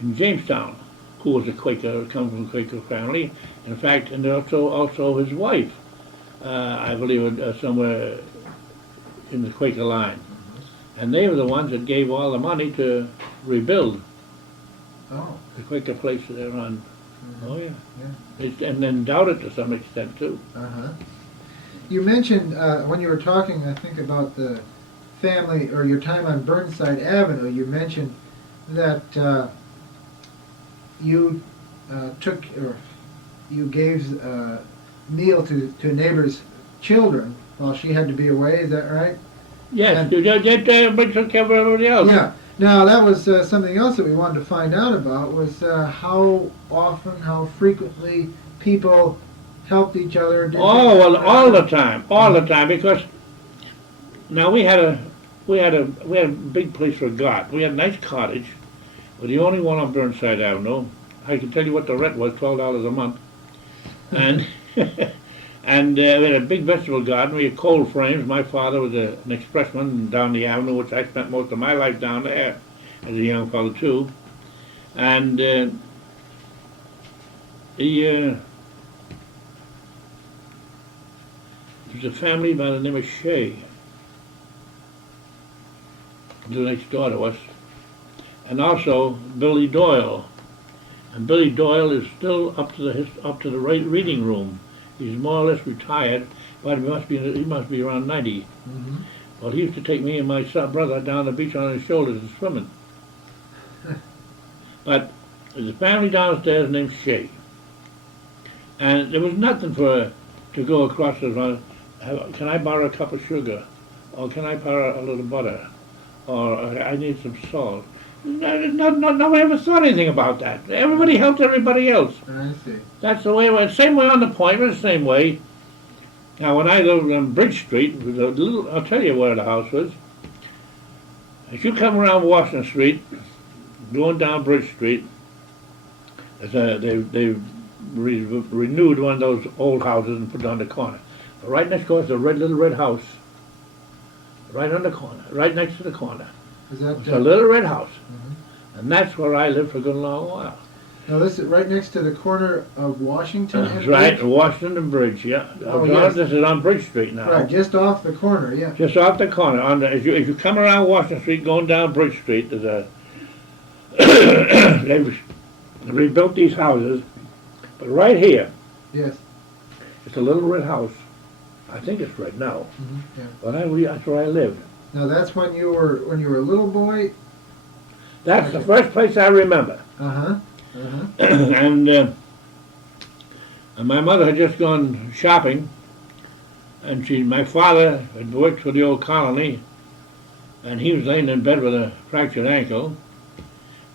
in Jamestown, who was a Quaker, come from a Quaker family. In fact, and also his wife, I believe, somewhere in the Quaker line. And they were the ones that gave all the money to rebuild Oh. the Quaker place there on. Oh yeah. Yeah. And then endowed to some extent too. Uh-huh. You mentioned when you were talking, I think, about the family or your time on Burnside Avenue, you mentioned that you took or you gave a meal to a neighbor's children while she had to be away. Is that right? Yes, And- everybody took care of everybody else. Yeah. Now that was something else that we wanted to find out about was how often, how frequently people helped each other. Did Oh things well, like all the that. time, because now we had a big place for God. We had a nice cottage. We're the only one on Burnside Avenue. I can tell you what the rent was, $12 a month, and and we had a big vegetable garden. We had cold frames. My father was an expressman down the avenue, which I spent most of my life down there as a young fellow too, and there's a family by the name of Shea, the next door to us, and also Billy Doyle. And Billy Doyle is still up to the reading room. He's more or less retired, but he must be around 90. Mhm. Well, he used to take me and my brother down the beach on his shoulders and swimming. But there's a family downstairs named Shea, and there was nothing to go across the front. Can I borrow a cup of sugar? Or can I borrow a little butter? Or I need some salt. Nobody ever thought anything about that. Everybody helped everybody else. I see. That's the way it was. Same way on the point, but the same way. Now, when I lived on Bridge Street, it was a little, I'll tell you where the house was. If you come around Washington Street, going down Bridge Street, they renewed one of those old houses and put it on the corner. But right next door is a little red house. Right on the corner, right next to the corner. Is that It's a little red house. And that's where I lived for a good long while. now? This is right next to the corner of Washington. and That's right, Bridge? Washington and Bridge, yeah. Oh, yes. This is on Bridge Street now. Right, just off the corner. Yeah. Just off the corner. If you come around Washington Street, going down Bridge Street, there's a they rebuilt these houses, but right here, Yes. it's a little red house. I think it's red now, Yeah. but that's where I lived. Now that's when you were a little boy. That's the first place I remember. And my mother had just gone shopping, and my father had worked for the old colony, and he was laying in bed with a fractured ankle.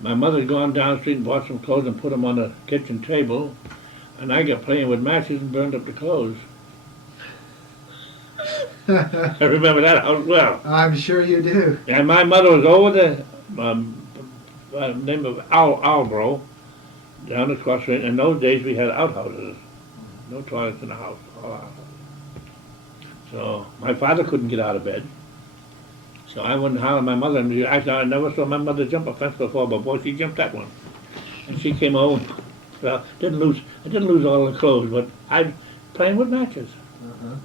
My mother had gone down the street and bought some clothes and put them on the kitchen table, and I got playing with matches and burned up the clothes. I remember that house well. I'm sure you do. And my mother was over the name of Albro, down across the street. In those days we had outhouses. No toilets in the house. All out. So my father couldn't get out of bed. So I wouldn't holler at my mother. And I never saw my mother jump a fence before, but boy, she jumped that one. And she came home. Well, I didn't lose all the clothes, but I playing with matches. Uh-huh.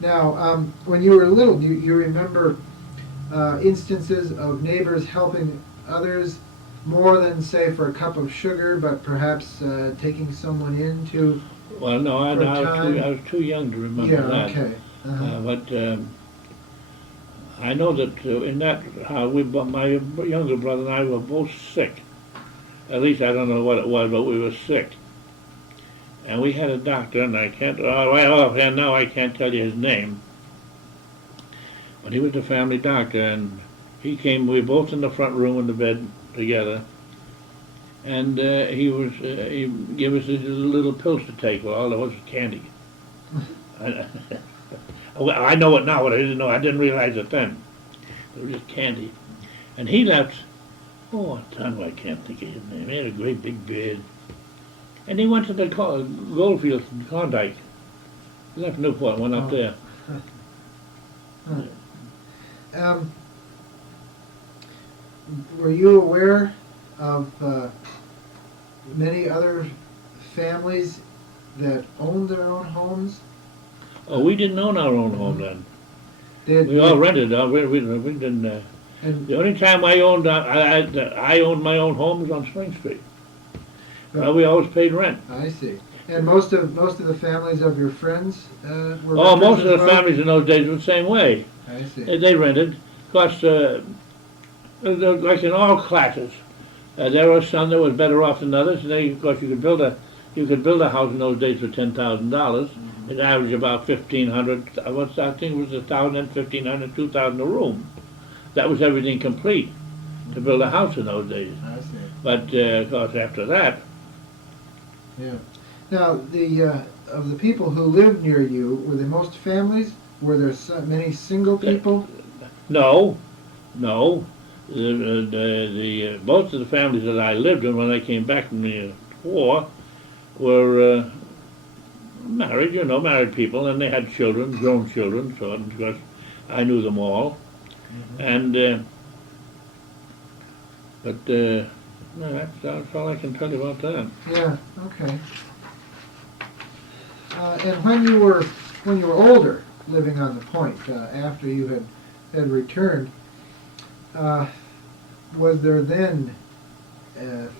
Now, when you were little, do you remember instances of neighbors helping others more than, say, for a cup of sugar, but perhaps taking someone in to? Well, no, I was too young to remember that. Okay. Uh-huh. But I know that in that house, my younger brother and I were both sick. At least I don't know what it was, but we were sick. And we had a doctor, and I can't, right offhand now I can't tell you his name. But he was the family doctor, and he came, we were both in the front room in the bed together. And he gave us these little pills to take. Well, all there was candy. I know it now, but I didn't know. I didn't realize it then. It was just candy. And he left. Oh, I can't think of his name. He had a great big beard. And he went to the Goldfields in Klondike. He left Newport, went up there. Were you aware of many other families that owned their own homes? Oh, we didn't own our own home then. We all rented. We didn't. The only time I owned my own home was on Spring Street. We always paid rent. I see. And most of the families of your friends were. Oh, most of the well? families in those days were the same way. I see. They rented. Of course, like in all classes, there was some that was better off than others. And of course, you could build a house in those days for $10,000. It averaged about $1,500. I think it was $1,000, $1,500, $2,000 a room. That was everything complete to build a house in those days. I see. But of course, after that. Yeah. Now, of the people who lived near you, were they most families? Were there many single people? No. Most of the families that I lived in when I came back from the war were married, married people, and they had children, grown children, so of course I knew them all. And no, that's all I can tell you about that. Yeah. Okay. And when you were older, living on the point, after you had returned, was there then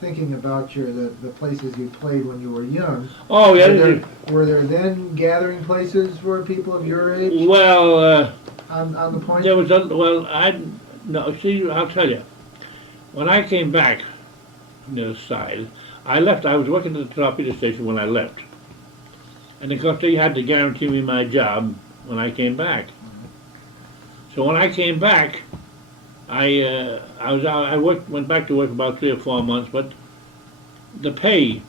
thinking about the places you played when you were young? Oh yeah. Were there then gathering places for people of your age? Well. On the point? There was I'll tell you. When I came back from the side, I was working at the Torpedo Station when I left. And of course they had to guarantee me my job when I came back. So when I came back, I went back to work about 3 or 4 months, but the pay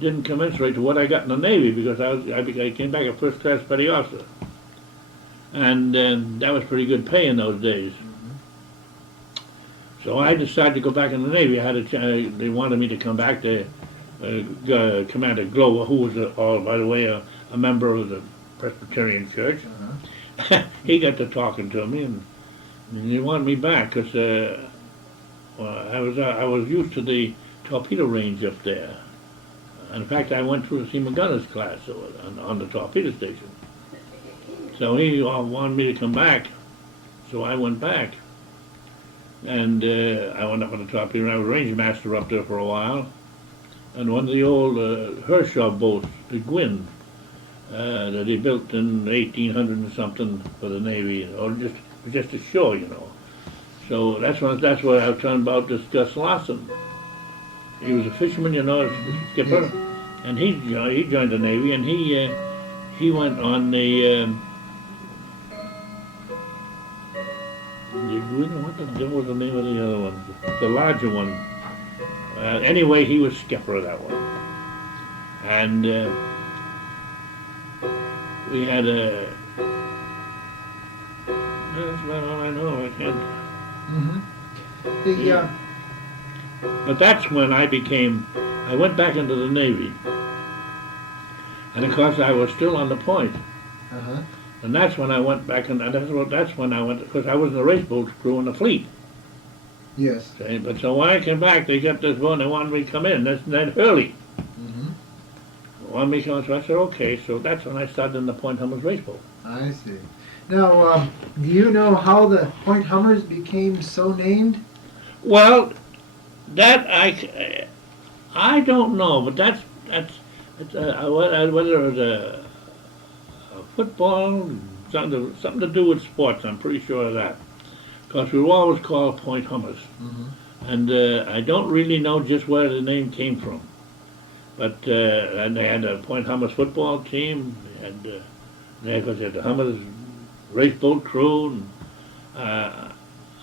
didn't commensurate to what I got in the Navy because I came back a first class petty officer. And that was pretty good pay in those days. So I decided to go back in the Navy. They wanted me to come back. Commander Glover, who was, by the way, a member of the Presbyterian Church, he got to talking to me, and he wanted me back because I was used to the torpedo range up there. In fact, I went through the Seaman Gunners class on the torpedo station. So he wanted me to come back, so I went back. And I went up on the torpedo, and I was range master up there for a while. And one of the old Hershaw boats, the Gwyn, that he built in 1800 and something for the Navy, or just ashore, So that's what I was talking about, this Gus Lawson. He was a fisherman, a skipper, and he joined the Navy, and he went on the what was the name of the other one? The larger one. Anyway, he was skipper of that one. And we had that's about all I know. I can't. Mm-hmm. But that's when I went back into the Navy. And of course I was still on the point. Uh-huh. And that's when I went back, and that's when I went, because I was in the race boat crew in the fleet. Yes. Okay? But so when I came back, they got this boat and they wanted me to come in. That's early. Mm-hmm. Wanted me to come in, so I said, okay. So that's when I started in the Point Hummers race boat. I see. Now, do you know how the Point Hummers became so named? Well, that I don't know, but that's whether it was a football, something to do with sports. I'm pretty sure of that, because we were always called Point Hummers, and I don't really know just where the name came from. But and they had a Point Hummers football team, and they had the Hummers race boat crew, and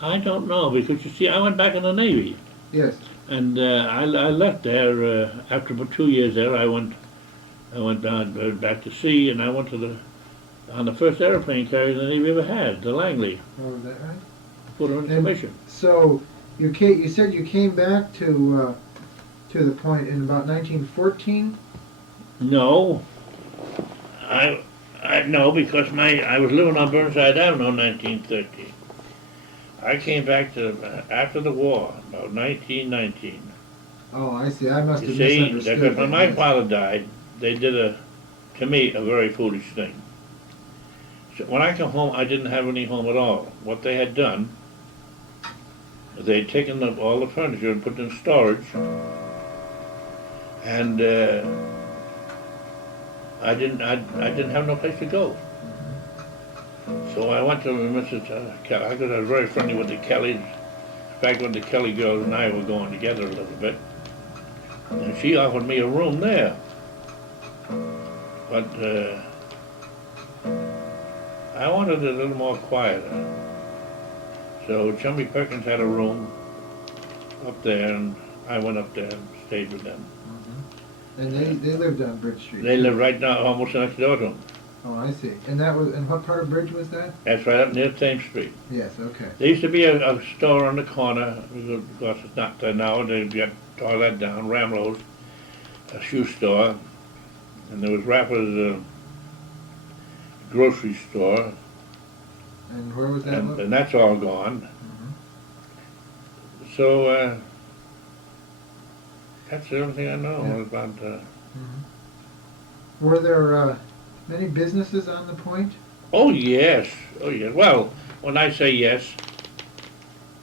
I don't know, because you see, I went back in the Navy. Yes. And I left there after about 2 years there. I went down back to sea, and I went on the first airplane carrier the Navy ever had, the Langley. Oh, is that right? Put her in commission. So you said you came back to the Point in about 1914. No, no, because I was living on Burnside Avenue in 1913. I came back after the war, about 1919. Oh, I see. I must You have see, misunderstood. because when that. my father died, they did to me, a very foolish thing. So when I come home, I didn't have any home at all. What they had done, they had taken all the furniture and put it in storage, and I didn't have no place to go. So I went to Mrs. Kelly, because I was very friendly with the Kellys. In fact, when the Kelly girls and I were going together a little bit, and she offered me a room there. But I wanted it a little more quieter. So Chummy Perkins had a room up there, and I went up there and stayed with them. And they lived on Bridge Street. They live right now, almost next door to them. Oh, I see. And what part of Bridge was that? That's right up near Thames Street. Yes. Okay. There used to be a store on the corner, of course it's not there now, they tore that down, Ramlow's, a shoe store, and there was Rapper's grocery store, And where was that? and that's all gone. So that's the only thing I know about. Were there many businesses on the Point? Oh yes, oh yes. Well, when I say yes,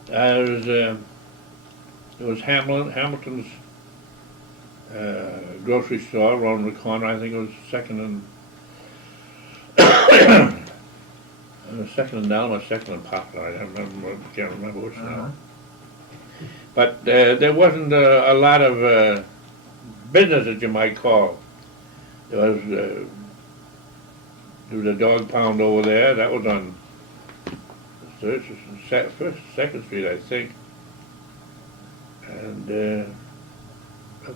it was Hamilton's grocery store around the corner. I think it was Second and Elm or Second and Poplar. I can't remember which now. But there wasn't a lot of business that you might call. There was a dog pound over there. That was on Second Street, I think. And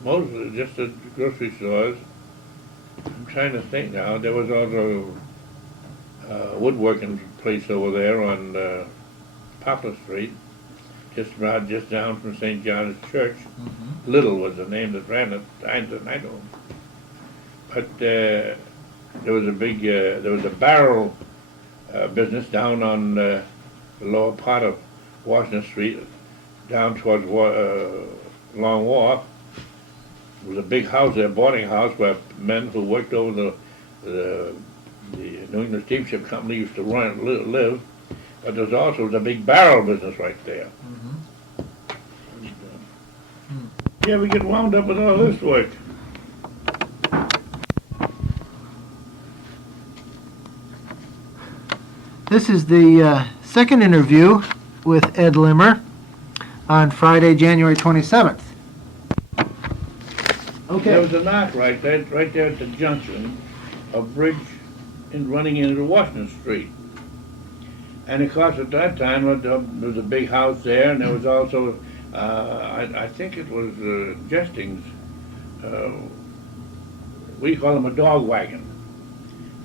most of just the grocery stores. I'm trying to think now. There was also a woodworking place over there on Poplar Street, just down from St. John's Church. Little was the name that ran it. I don't. But there was a barrel business down on the lower part of Washington Street, down towards Long Wharf. There was a big house there, boarding house, where men who worked over the New England Steamship Company used to live. But there was also the big barrel business right there. Yeah, we get wound up with all this work. This is the second interview with Ed Limmer on Friday, January 27th. There was a knock right there at the junction of Bridge and running into Washington Street. And of course at that time there was a big house there, and there was also, I think it was Jesting's, we call them a dog wagon,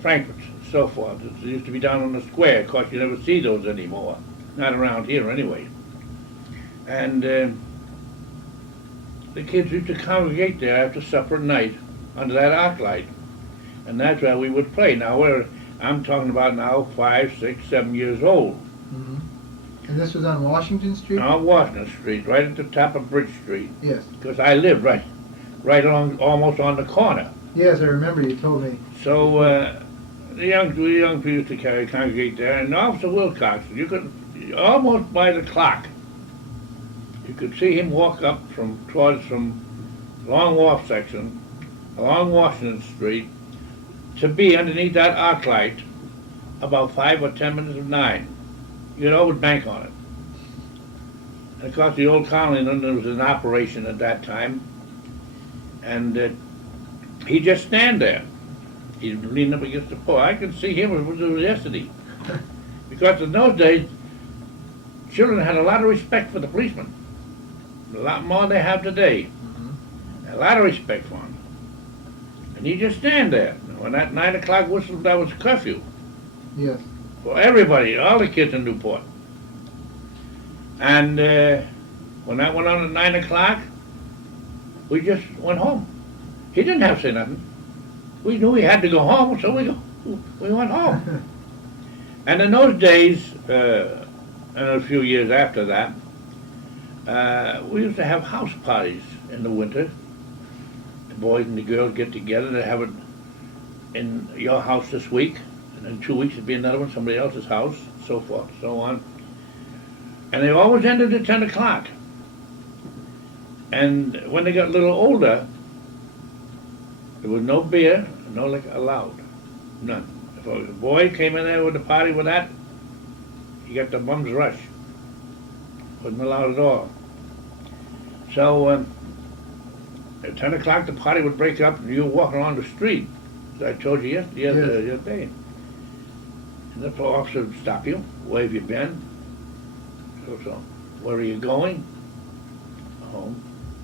Frankfurt's and so forth. It used to be down on the square. Of course you never see those anymore, not around here anyway. And the kids used to congregate there after supper at night under that arc light. And that's where we would play. Now, I'm talking about now 5, 6, 7 years old. Hmm. And this was on Washington Street? On Washington Street, right at the top of Bridge Street. Yes. Because I lived right along, almost on the corner. Yes, I remember you told me. So the young people used to congregate there, and Officer Wilcox, you could almost by the clock, you could see him walk up from Long Wharf section, along Washington Street, to be underneath that arc light about 5 or 10 minutes of 9. You'd always bank on it. And of course, the old colony was in operation at that time, and he'd just stand there. He'd lean up against the pole. I could see him as it was yesterday. Because in those days, children had a lot of respect for the policemen. A lot more than they have today. A lot of respect for him. And he'd just stand there. When that 9 o'clock whistle, that was curfew. Yes. For everybody, all the kids in Newport. And when that went on at 9 o'clock, we just went home. He didn't have to say nothing. We knew he had to go home, so we went home. And in those days, and a few years after that, we used to have house parties in the winter. The boys and the girls get together to have it in your house this week, and in 2 weeks it'd be another one, somebody else's house, so forth, so on. And they always ended at 10 o'clock. And when they got a little older, there was no beer, no liquor allowed. None. If a boy came in there with a party with that, he got the bum's rush. Wasn't allowed at all. So at 10 o'clock the party would break up and you were walking around the street. As I told you the other day. And the officer would stop you. Where have you been? So, where are you going? Home.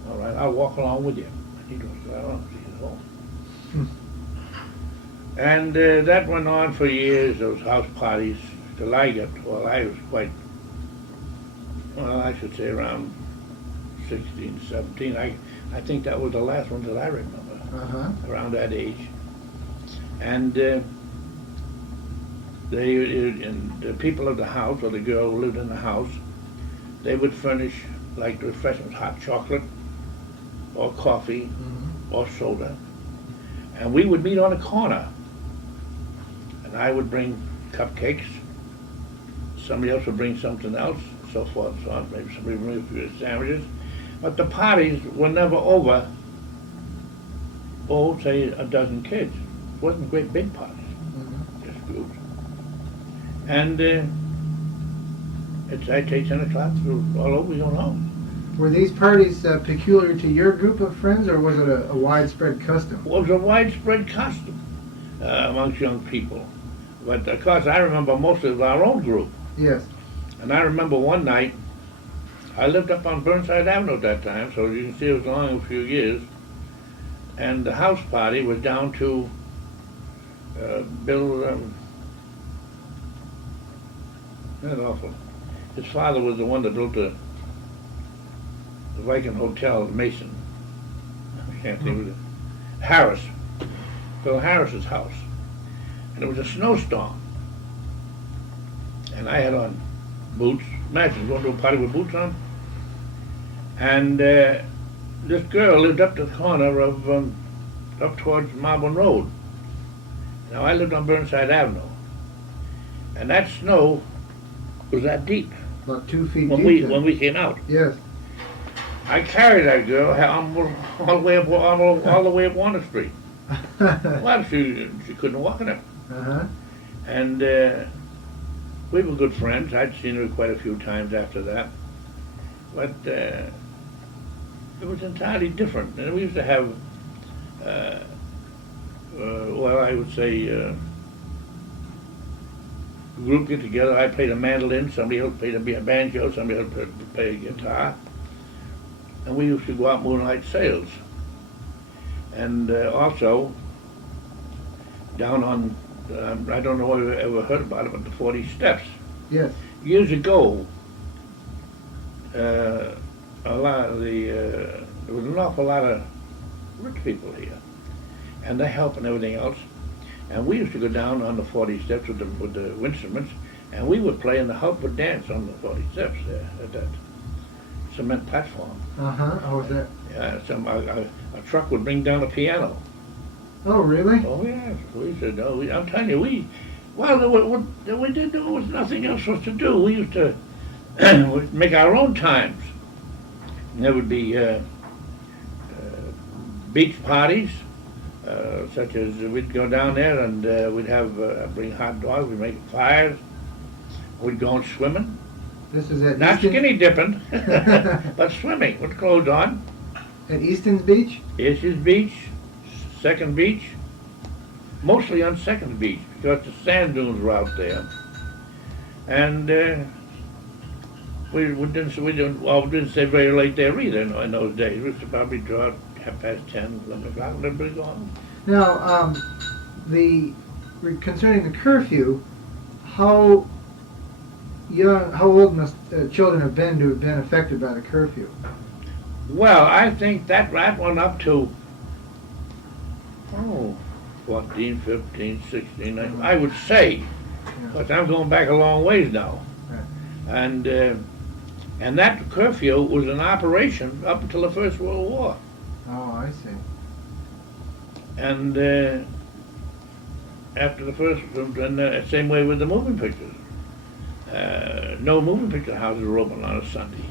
All right, I'll walk along with you. And he goes, I don't see you home. And that went on for years, those house parties, till I was quite, well, I should say around 16, 17. I think that was the last one that I remember, around that age. And the people of the house, or the girl who lived in the house, they would furnish, like the refreshments, hot chocolate, or coffee, or soda. And we would meet on a corner. And I would bring cupcakes. Somebody else would bring something else, so forth, so on. Maybe somebody would bring a few sandwiches. But the parties were never over, say, a dozen kids. It wasn't great big parties, just groups. And I'd say 10 o'clock, all over, you know. Were these parties peculiar to your group of friends, or was it a widespread custom? It was a widespread custom amongst young people. But of course, I remember most of our own group. Yes. And I remember one night, I lived up on Burnside Avenue at that time, so you can see it was along a few years. And the house party was down to Bill, that's awful. His father was the one that built the Viking Hotel, Mason. I can't think of it. Harris. Bill Harris's house. And it was a snowstorm. And I had on boots. Imagine going to a party with boots on. And this girl lived up to the corner of, up towards Marble Road. Now I lived on Burnside Avenue. And that snow was that deep. About 2 feet when deep. When we came out. Yes. I carried that girl all the way up Warner Street. Well, she couldn't walk in it. And we were good friends. I'd seen her quite a few times after that. But it was entirely different. And we used to have, well, I would say, a group get together. I played a mandolin, somebody else played a banjo, somebody else played a guitar. And we used to go out moonlight sails. And also, down on, I don't know if you ever heard about it, but the 40 Steps. Yes. Years ago, a lot of there was an awful lot of rich people here, and their help and everything else. And we used to go down on the 40 steps with the instruments, and we would play in the Hulkwood dance on the 40 steps there at that cement platform. Uh-huh. Oh, was that? Yeah, a truck would bring down a piano. Oh, really? Oh yes, we said, oh, I'm telling you, we did, there was nothing else for us to do. We used to we'd make our own times. And there would be beach parties, such as we'd go down there and we'd have bring hot dogs, we'd make fires, we'd go swimming. This is at Not Easton, skinny dipping, but swimming with clothes on. at Easton's Beach? Ish's Beach, Second Beach, mostly on Second Beach because the sand dunes were out there. And we didn't stay very late there either in those days. We used to probably draw at 10:30, 11 o'clock, and everybody gone. Now, concerning the curfew, how old must children have been to have been affected by the curfew? Well, I think that went up to 14, 15, 16, 19, I would say, because I'm going back a long ways now. Right. And that curfew was in operation up until the First World War. Oh, I see. And after the first, and same way with the moving pictures. No moving picture houses were open on a Sunday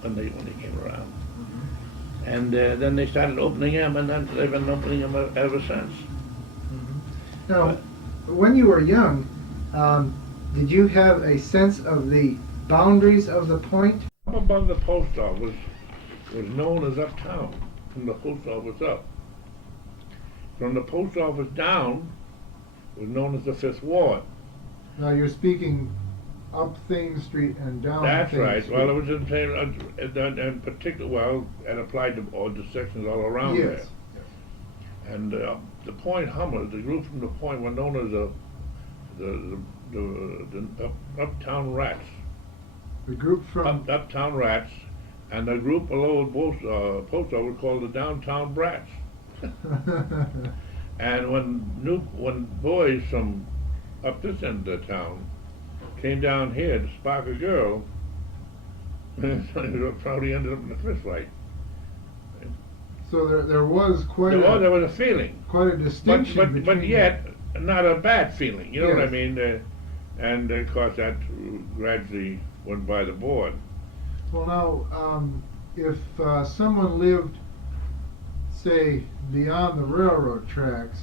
when they came around. Mm-hmm. And then they started opening them, and then they've been opening them ever since. Mm-hmm. Now, when you were young, did you have a sense of the boundaries of the point? Up above the post office was known as uptown, from the post office up. From the post office down was known as the Fifth Ward. Now, you're speaking up Thames Street and down That's Thames right. Street. Well, it was in in particular, well, it applied to all the sections all around Yes. there. And the Point Hummers, the group from the Point, were known as the Uptown Rats. The group from... Uptown Rats, and the group below the post office called the Downtown Brats. And when boys from up this end of town came down here to spark a girl, probably ended up in a fist fight. So there was There was a feeling, quite a distinction but between... yet not a bad feeling. You know what I Yes. mean? And of course that gradually went by the board. Well, now, if someone lived, say, beyond the railroad tracks,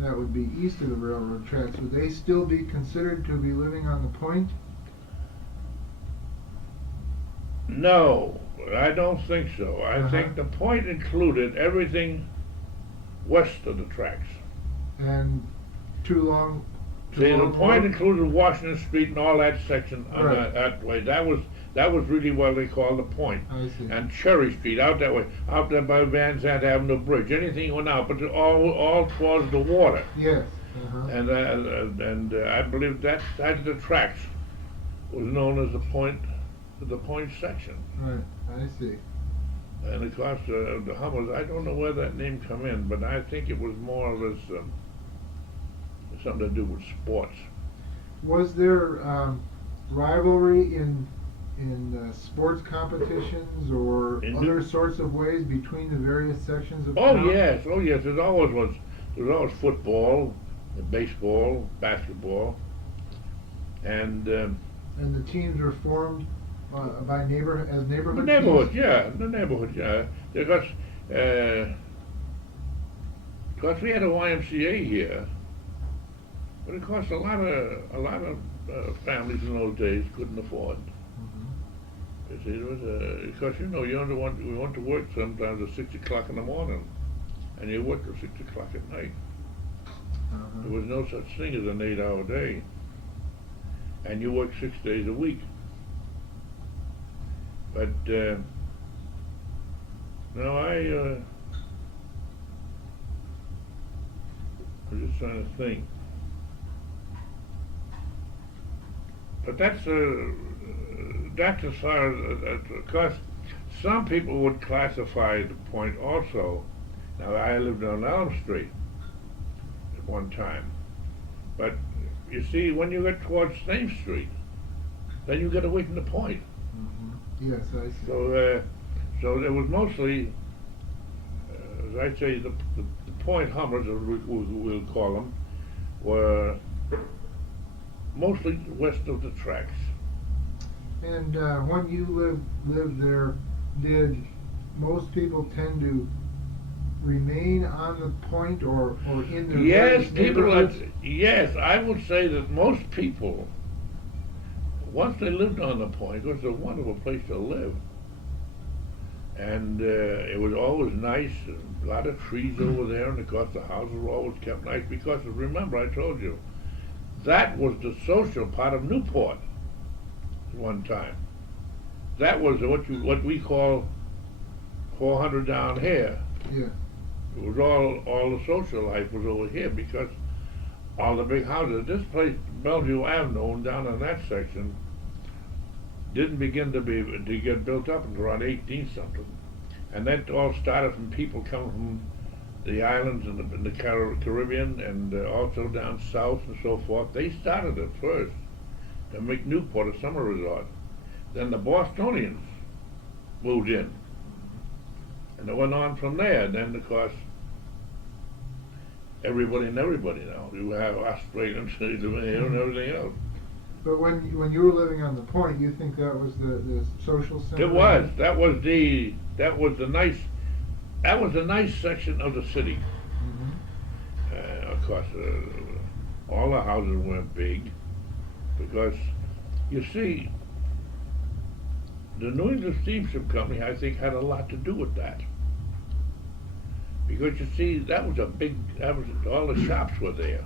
that would be east of the railroad tracks, would they still be considered to be living on the point? No, I don't think so. I think the Point included everything west of the tracks. And too long... See, the Point included Washington Street and all that section on Right. that way. That was really what they called the Point. I see. And Cherry Street out that way, out there by Van Zandt Avenue Bridge. Anything went out, but all towards the water. Yes. And I believe that side of the tracks was known as the Point section. Right, I see. And of course, the Hummers, I don't know where that name come in, but I think it was more or less something to do with sports. Was there rivalry in sports competitions or other sorts of ways between the various sections of town? Oh yes, there always was. There was always football, baseball, basketball, and the teams were formed by neighborhood the teams? neighborhood, yeah. Because we had a YMCA here, but of course a lot of families in those days couldn't afford. You see, it was because we went to work sometimes at 6 o'clock in the morning, and you worked till 6 o'clock at night. There was no such thing as an 8-hour day, and you worked 6 days a week. But no, I'm just trying to think. But that's as far as, of course, some people would classify the Point also. Now, I lived on Elm Street at one time, But you see, when you get towards Thames Street, then you get away from the point. Yes, I see. So there was mostly, as I say, the point hummers, as we'll call them, were mostly west of the tracks. And when you lived there, did most people tend to remain on the point or in the Yes, neighborhoods? yes, I would say that most people, once they lived on the point, it was a wonderful place to live. And it was always nice, a lot of trees over there, and of course the houses were always kept nice, because remember I told you, that was the social part of Newport at one time. That was what we call 400 down here. Yeah. It was all the social life was over here, because all the big houses. This place, Bellevue Avenue, and down in that section, didn't begin to get built up until around 18 something, and that all started from people coming from the islands and the Caribbean, and also down south and so forth. They started it first to make Newport a summer resort. Then the Bostonians moved in, and it went on from there. Then of course everybody now. You have Australians living here and everything else. But when you were living on the point, you think that was the social center? It was. That was the nice section of the city. Of course, all the houses weren't big, because you see, the New England Steamship Company, I think, had a lot to do with that. Because you see, all the shops were there.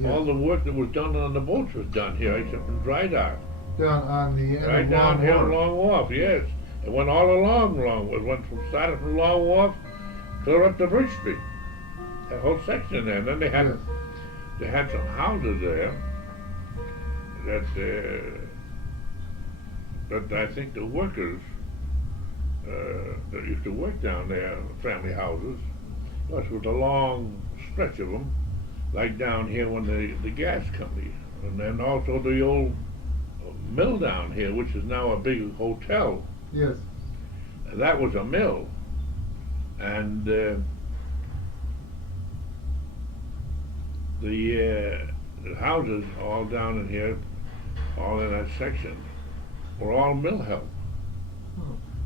Yeah. All the work that was done on the boats was done here, except in dry dock. Down on the end Right of down Long here, Wharf. Long Wharf, yes. It went all along It went started from Long Wharf clear up to Bridge Street. That whole section there. And then they had some houses there that I think the workers that used to work down there, family houses, plus with a long stretch of them, like down here when the gas company, and then also the old mill down here, which is now a big hotel. Yes. That was a mill, and the houses all down in here, all in that section, were all mill help.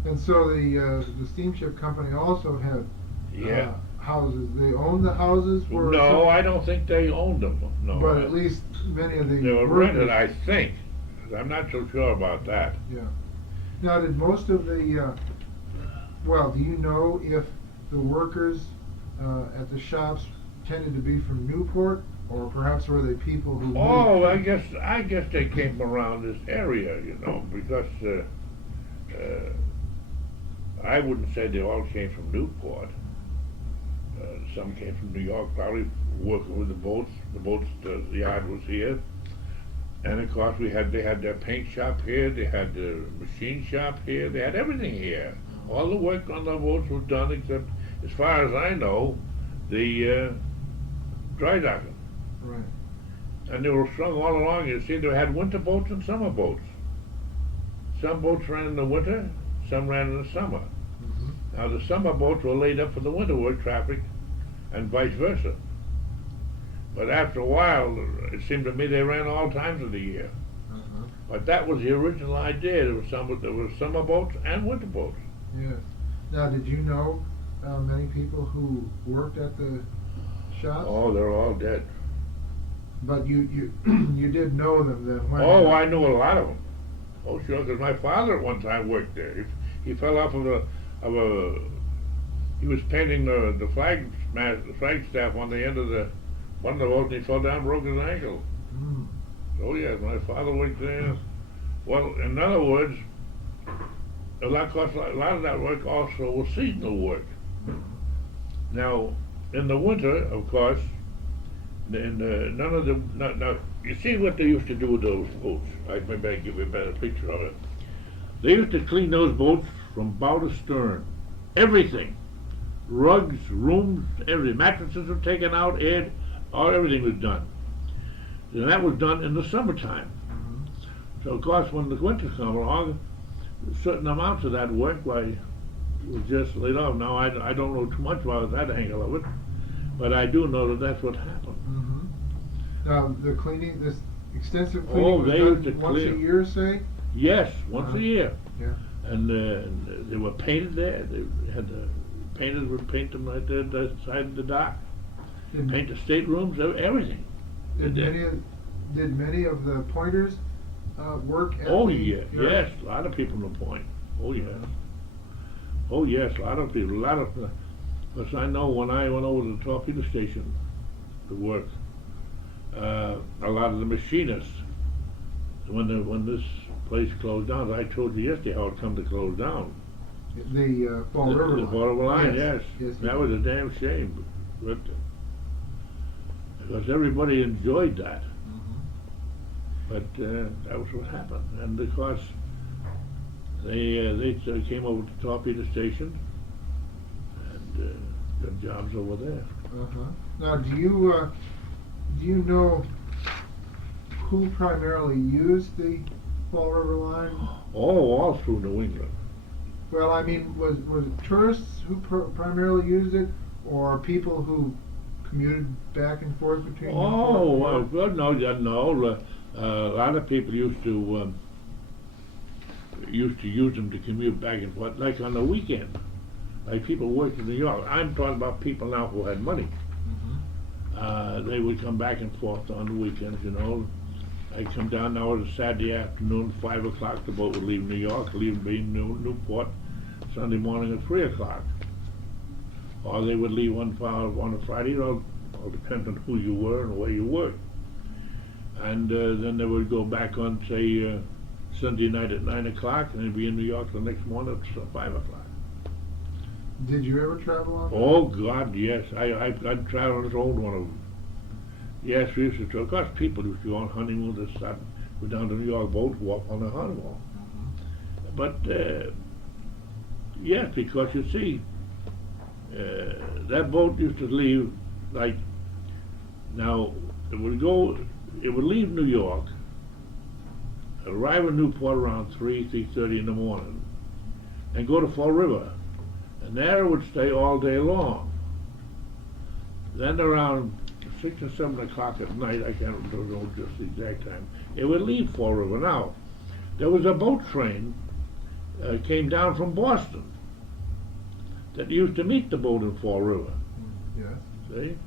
And so the steamship company also had Yeah. houses. They owned the houses? No, I don't think they owned them. No, But at least many of the they were workers- rented, I think. I'm not so sure about that. Yeah. Now, did most of the, do you know if the workers at the shops tended to be from Newport, or perhaps were they people who Oh, moved? I guess they came from around this area, because I wouldn't say they all came from Newport. Some came from New York, probably working with the boats. The yard was here, and of course they had their paint shop here. They had the machine shop here. They had everything here. All the work on the boats was done, except, as far as I know, the dry docking. Right. And they were strung all along. You see, they had winter boats and summer boats. Some boats ran in the winter, some ran in the summer. Mm-hmm. Now, the summer boats were laid up for the winter work traffic, and vice versa. But after a while, it seemed to me they ran all times of the year. Uh-huh. But that was the original idea. There were summer boats and winter boats. Yes. Now, did you know many people who worked at the shops? Oh, they're all dead. But you you did know them then? When Oh, I knew a lot of them. Oh, sure, because my father at one time worked there. He fell off he was painting the flagstaff on the end of one of the boats, and he fell down and broke his ankle. Mm. Oh yes, my father worked there. Well, in other words, a lot of that work also was seasonal work. Now, in the winter, of course, now, you see what they used to do with those boats. Maybe I give you a better picture of it. They used to clean those boats from bow to stern. Everything. Rugs, rooms, everything. Mattresses were taken out, everything was done. And that was done in the summertime. So of course, when the winter come along, certain amounts of that work, why, was just laid off. Now I don't know too much about that angle of it, but I do know that that's what happened. Now, the cleaning, this extensive Oh, cleaning was they used to done once a clear. year, say? Yes, once a year. Yeah. And they were painted there. They had painters would paint them right there at the side of the dock. Did, Paint the staterooms, everything. did They many of the pointers work at Oh the yeah, yard? yes, a lot of people in the point. Oh yes. Oh yes, a lot of people, because I know when I went over to the Torpedo Station to work, a lot of the machinists, when this place closed down, I told you yesterday how it come to close down. The Fall River The line. Fall River line, yes. Yes, That was a damn shame, but, because everybody enjoyed that. But that was what happened, and of course, they came over to Torpedo Station and got jobs over there. Now, do you know who primarily used the Fall River line? Oh, all through New England. Well, I mean, was it tourists who primarily used it, or people who commuted back and forth between? Oh, Newport? well, no, yeah, no. A lot of people used to use them to commute back and forth, like on the weekend. Like people worked in New York. I'm talking about people now who had money. They would come back and forth on the weekends, you know. I'd come down now on a Saturday afternoon, 5 o'clock, the boat would leave New York, leave Newport, Sunday morning at 3 o'clock. Or they would leave on a Friday, it all depends on who you were and where you worked. And then they would go back on, say, Sunday night at 9 o'clock, and they'd be in New York the next morning at 5 o'clock. Did you ever travel on that? Oh, God, yes. I'd travel as old one of them. Yes, we used to. Of course, people used to go on honeymoon to stop, go down to New York boat, walk on the honeymoon. But, yes, because you see, that boat used to leave, like, now, it would leave New York, arrive in Newport around 3:30 in the morning, and go to Fall River. And there it would stay all day long. Then around 6 or 7 o'clock at night, I can't know just the exact time, it would leave Fall River. Now, there was a boat train came down from Boston that used to meet the boat in Fall River. Yes. See?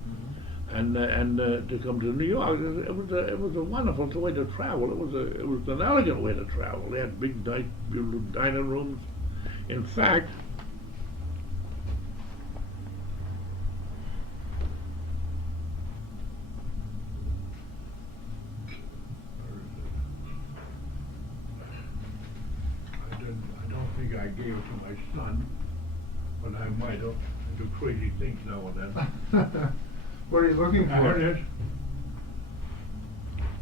And to come to New York, it was a wonderful way to travel. It was an elegant way to travel. They had big, nice, beautiful dining rooms. In fact, I don't think I gave it to my son, but I might have. I do crazy things now and then. What are you looking for? There it is.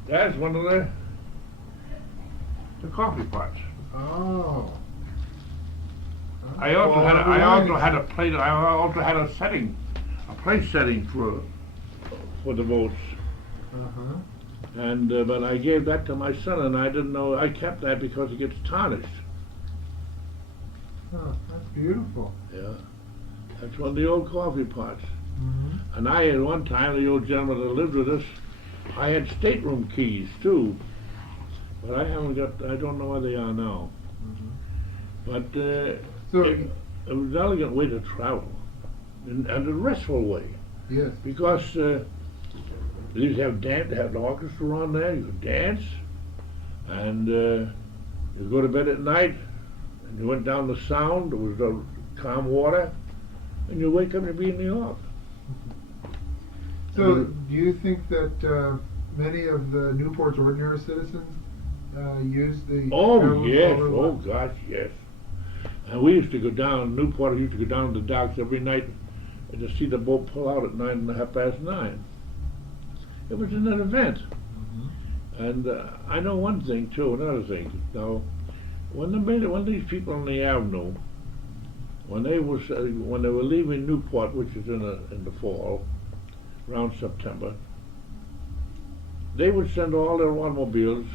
That's one of the coffee pots. Oh. I also had a plate. I also had a place setting for the boats. And but I gave that to my son, and I didn't know. I kept that because it gets tarnished. Oh, that's beautiful. Yeah, that's one of the old coffee pots. And I had one time, the old gentleman that lived with us, I had stateroom keys too, but I haven't got. I don't know where they are now. But So it was an elegant way to travel, and a restful way, yes. because you have dance, they had an orchestra on there. You could dance, and you go to bed at night, and you went down the Sound. There was calm water, and you wake up and be in New York. So, do you think that many of the Newport's ordinary citizens use the? Oh yes, Fall River oh line? gosh, yes. And we used to go down, Newport used to go down to the docks every night and to see the boat pull out at 9:30. It was an event. And I know one thing too, another thing. Now, when these people on the avenue, when they were leaving Newport, which is in the fall, around September, they would send all their automobiles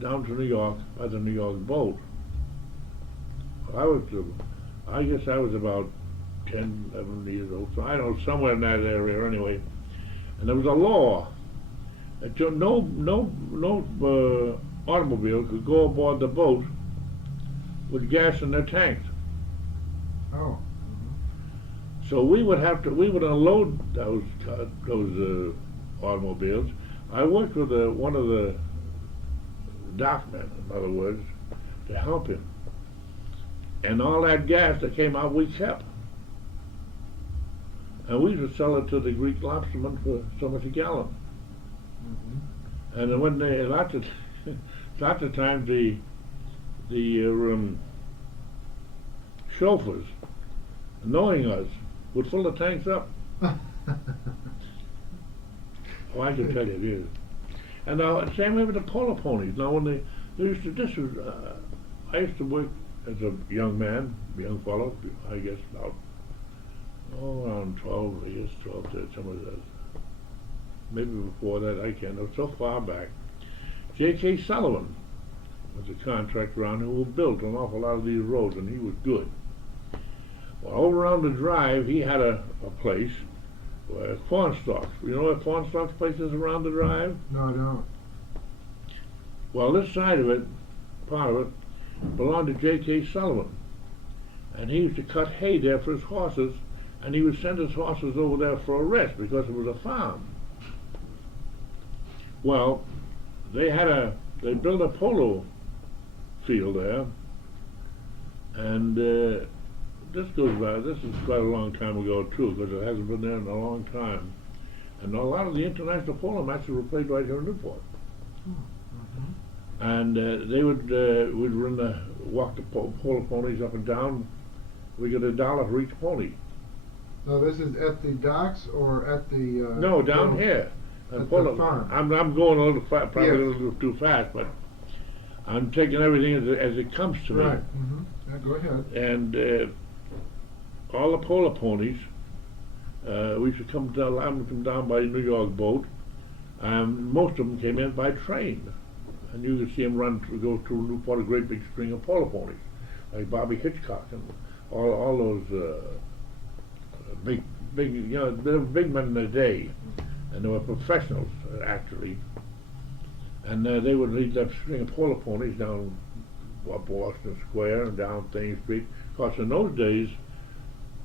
down to New York by the New York boat. Well, I guess I was about 10, 11 years old, so I don't know, somewhere in that area anyway. And there was a law that no automobile could go aboard the boat with gas in their tanks. Oh. So we would unload those automobiles. I worked with one of the dockmen, in other words, to help him. And all that gas that came out, we kept. And we used to sell it to the Greek lobstermen for so much a gallon. Mm-hmm. And then when they, lots of times the chauffeurs, knowing us, would fill the tanks up. Oh, I can tell you this. And now, same way with the polo ponies. Now, when they used to, I used to work as a young fellow, I guess about, around 12 years, 12 to some of those. Maybe before that, I can't know, so far back. J.K. Sullivan was a contractor around who built an awful lot of these roads, and he was good. Well, over on the drive, he had a place where Cornstalks. You know where Cornstalks' place is around the drive? No, I don't. Well, this side of it, part of it, belonged to J.K. Sullivan. And he used to cut hay there for his horses, and he would send his horses over there for a rest because it was a farm. Well, they built a polo field there, and this is quite a long time ago too, because it hasn't been there in a long time. And a lot of the international polo matches were played right here in Newport. Mm-hmm. And they would walk the polo ponies up and down. We get $1 for each pony. Now, this is at the docks or at the... No, down here. At the farm. I'm going a little probably Yes. a little too fast, but I'm taking everything as it comes to me. Right. Mm-hmm. Yeah, go ahead. And all the polo ponies, we should come down by the New York boat. Most of them came in by train, and you could see them go through Newport, a great big string of polo ponies, like Bobby Hitchcock and all those big, they were big men in the day, and they were professionals actually. And they would lead that string of polo ponies down Boston Square and down Thames Street. Of course, in those days,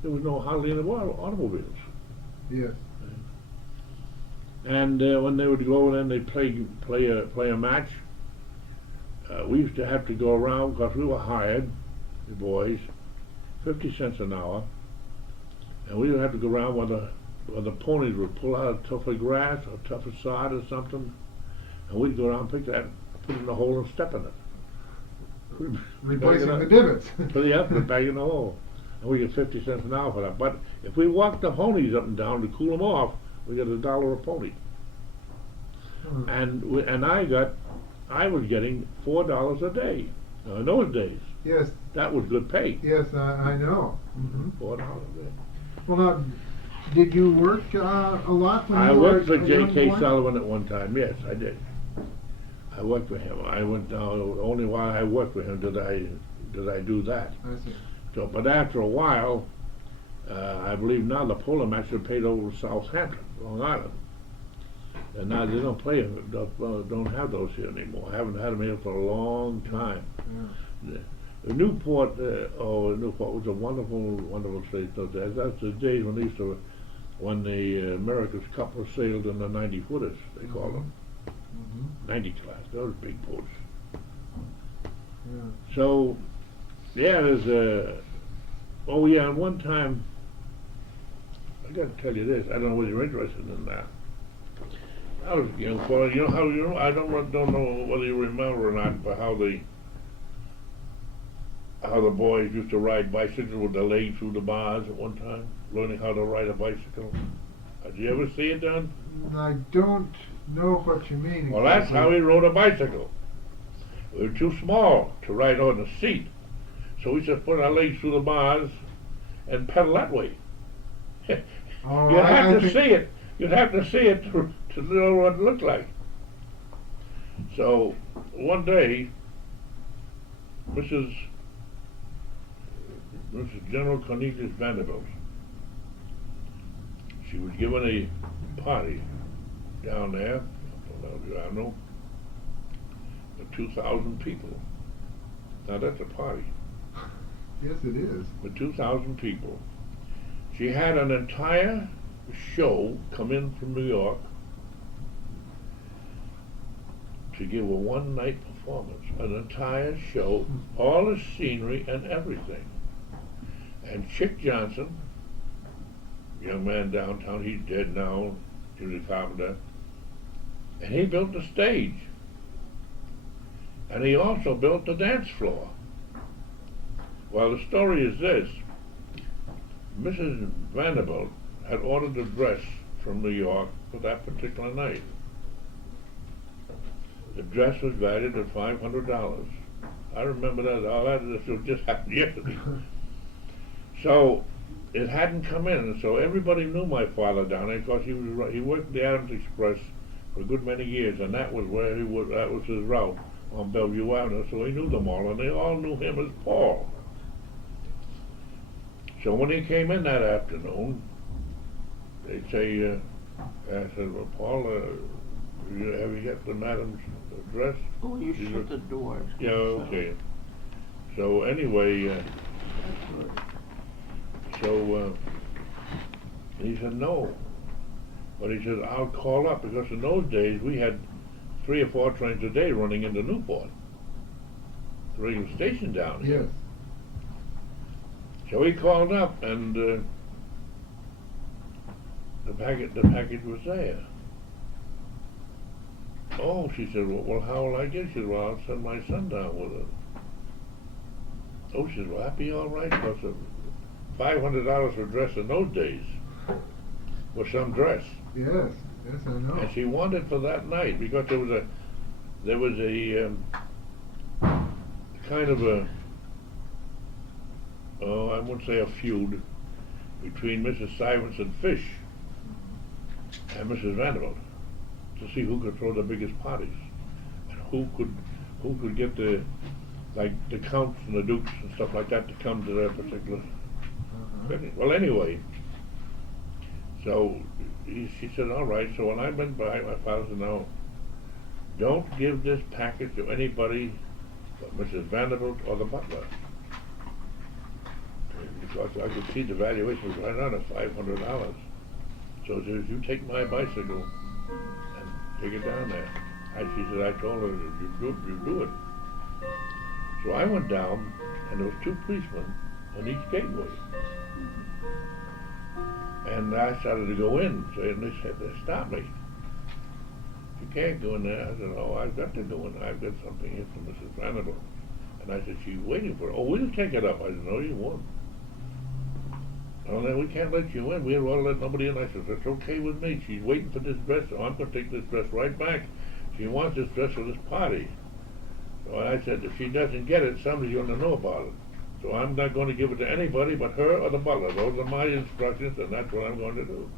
there was hardly any automobiles. Yes. And when they would go in, they'd play a match. We used to have to go around because we were hired, the boys, 50 cents an hour, and we would have to go around where the ponies would pull out a tuft of grass or a tuft of sod or something, and we'd go around, pick that, put it in the hole, and step in it. Replacing the divots. Put it up and back in the hole. And we get 50 cents an hour for that. But if we walked the ponies up and down to cool them off, we got $1 a pony. Hmm. And I was getting $4 a day. Now, in those days, Yes. that was good pay. Yes, I know. Mm-hmm. $4 a day. Well, now, did you work a lot when I you were worked for a young J.K. boy? Sullivan at one time. Yes, I did. I worked for him. I went down. Only while I worked for him did I do that. I see. So, but after a while, I believe now the polo matches are paid over Southampton, Long Island, and now they don't don't have those here anymore. I haven't had them here for a long time. Yeah. Newport was a wonderful, wonderful state those days. That's the days when the America's Cup was sailed in the 90-footers, they call them. Mm-hmm. 90 class, those big boats. Yeah. So, yeah, and one time, I got to tell you this, I don't know whether you're interested in that. I was a young fellow, I don't know whether you remember or not, but how the boys used to ride bicycles with their legs through the bars at one time, learning how to ride a bicycle. Did you ever see it done? I don't know what you mean. Well, that's how he rode a bicycle. We were too small to ride on the seat, so we just put our legs through the bars and pedal that way. Oh, You'd have to see it. You'd have to see it to know what it looked like. So one day, Mrs. General Cornelius Vanderbilt, she was given a party down there on Bellevue Avenue for 2,000 people. Now that's a party Yes, it is. for 2,000 people. She had an entire show come in from New York to give a one-night performance, an entire show, all the scenery and everything. And Chick Johnson, young man downtown, he's dead now, Julie Carpenter, and he built the stage. And he also built the dance floor. Well, the story is this. Mrs. Vanderbilt had ordered a dress from New York for that particular night. The dress was valued at $500. I remember that. All that just happened yesterday. So it hadn't come in, and so everybody knew my father down there because he worked the Adams Express for a good many years, and that was where that was his route on Bellevue Avenue. So he knew them all, and they all knew him as Paul. So when he came in that afternoon, they'd say, I said, well, Paul, have you got the madam's dress? Oh, you shut the door. Yeah, okay. So anyway, he said no. But he said, I'll call up, because in those days we had 3 or 4 trains a day running into Newport, the regular station down here. Yes. So he called up, and the package was there. Oh, she said, well, how will I get it? She said, well, I'll send my son down with it. Oh, she said, well, that'd be all right, because $500 for a dress in those days was some dress. Yes, yes, I know. And she wanted for that night, because there was a kind of a, I wouldn't say a feud between Mrs. Simonson Fish and Mrs. Vanderbilt to see who could throw the biggest parties and who could get the counts and the dukes and stuff like that to come to their particular. Well, anyway, so she said, all right. So when I went by, my father said, no, don't give this package to anybody but Mrs. Vanderbilt or the butler. Because I could see the valuation was right on at $500. So she said, you take my bicycle and take it down there. She said, I told her, you do it. So I went down, and there was 2 policemen on each gateway. And I started to go in, so they said, stop me. You can't go in there. I said, oh, I've got to go in there. I've got something here from Mrs. Vanderbilt. And I said, she's waiting for it. Oh, we'll take it up. I said, no, you won't. Oh, no, we can't let you in. We don't want to let nobody in. I said, that's okay with me. She's waiting for this dress, so I'm going to take this dress right back. She wants this dress for this party. So I said, if she doesn't get it, somebody's going to know about it. So I'm not going to give it to anybody but her or the butler. Those are my instructions, and that's what I'm going to do.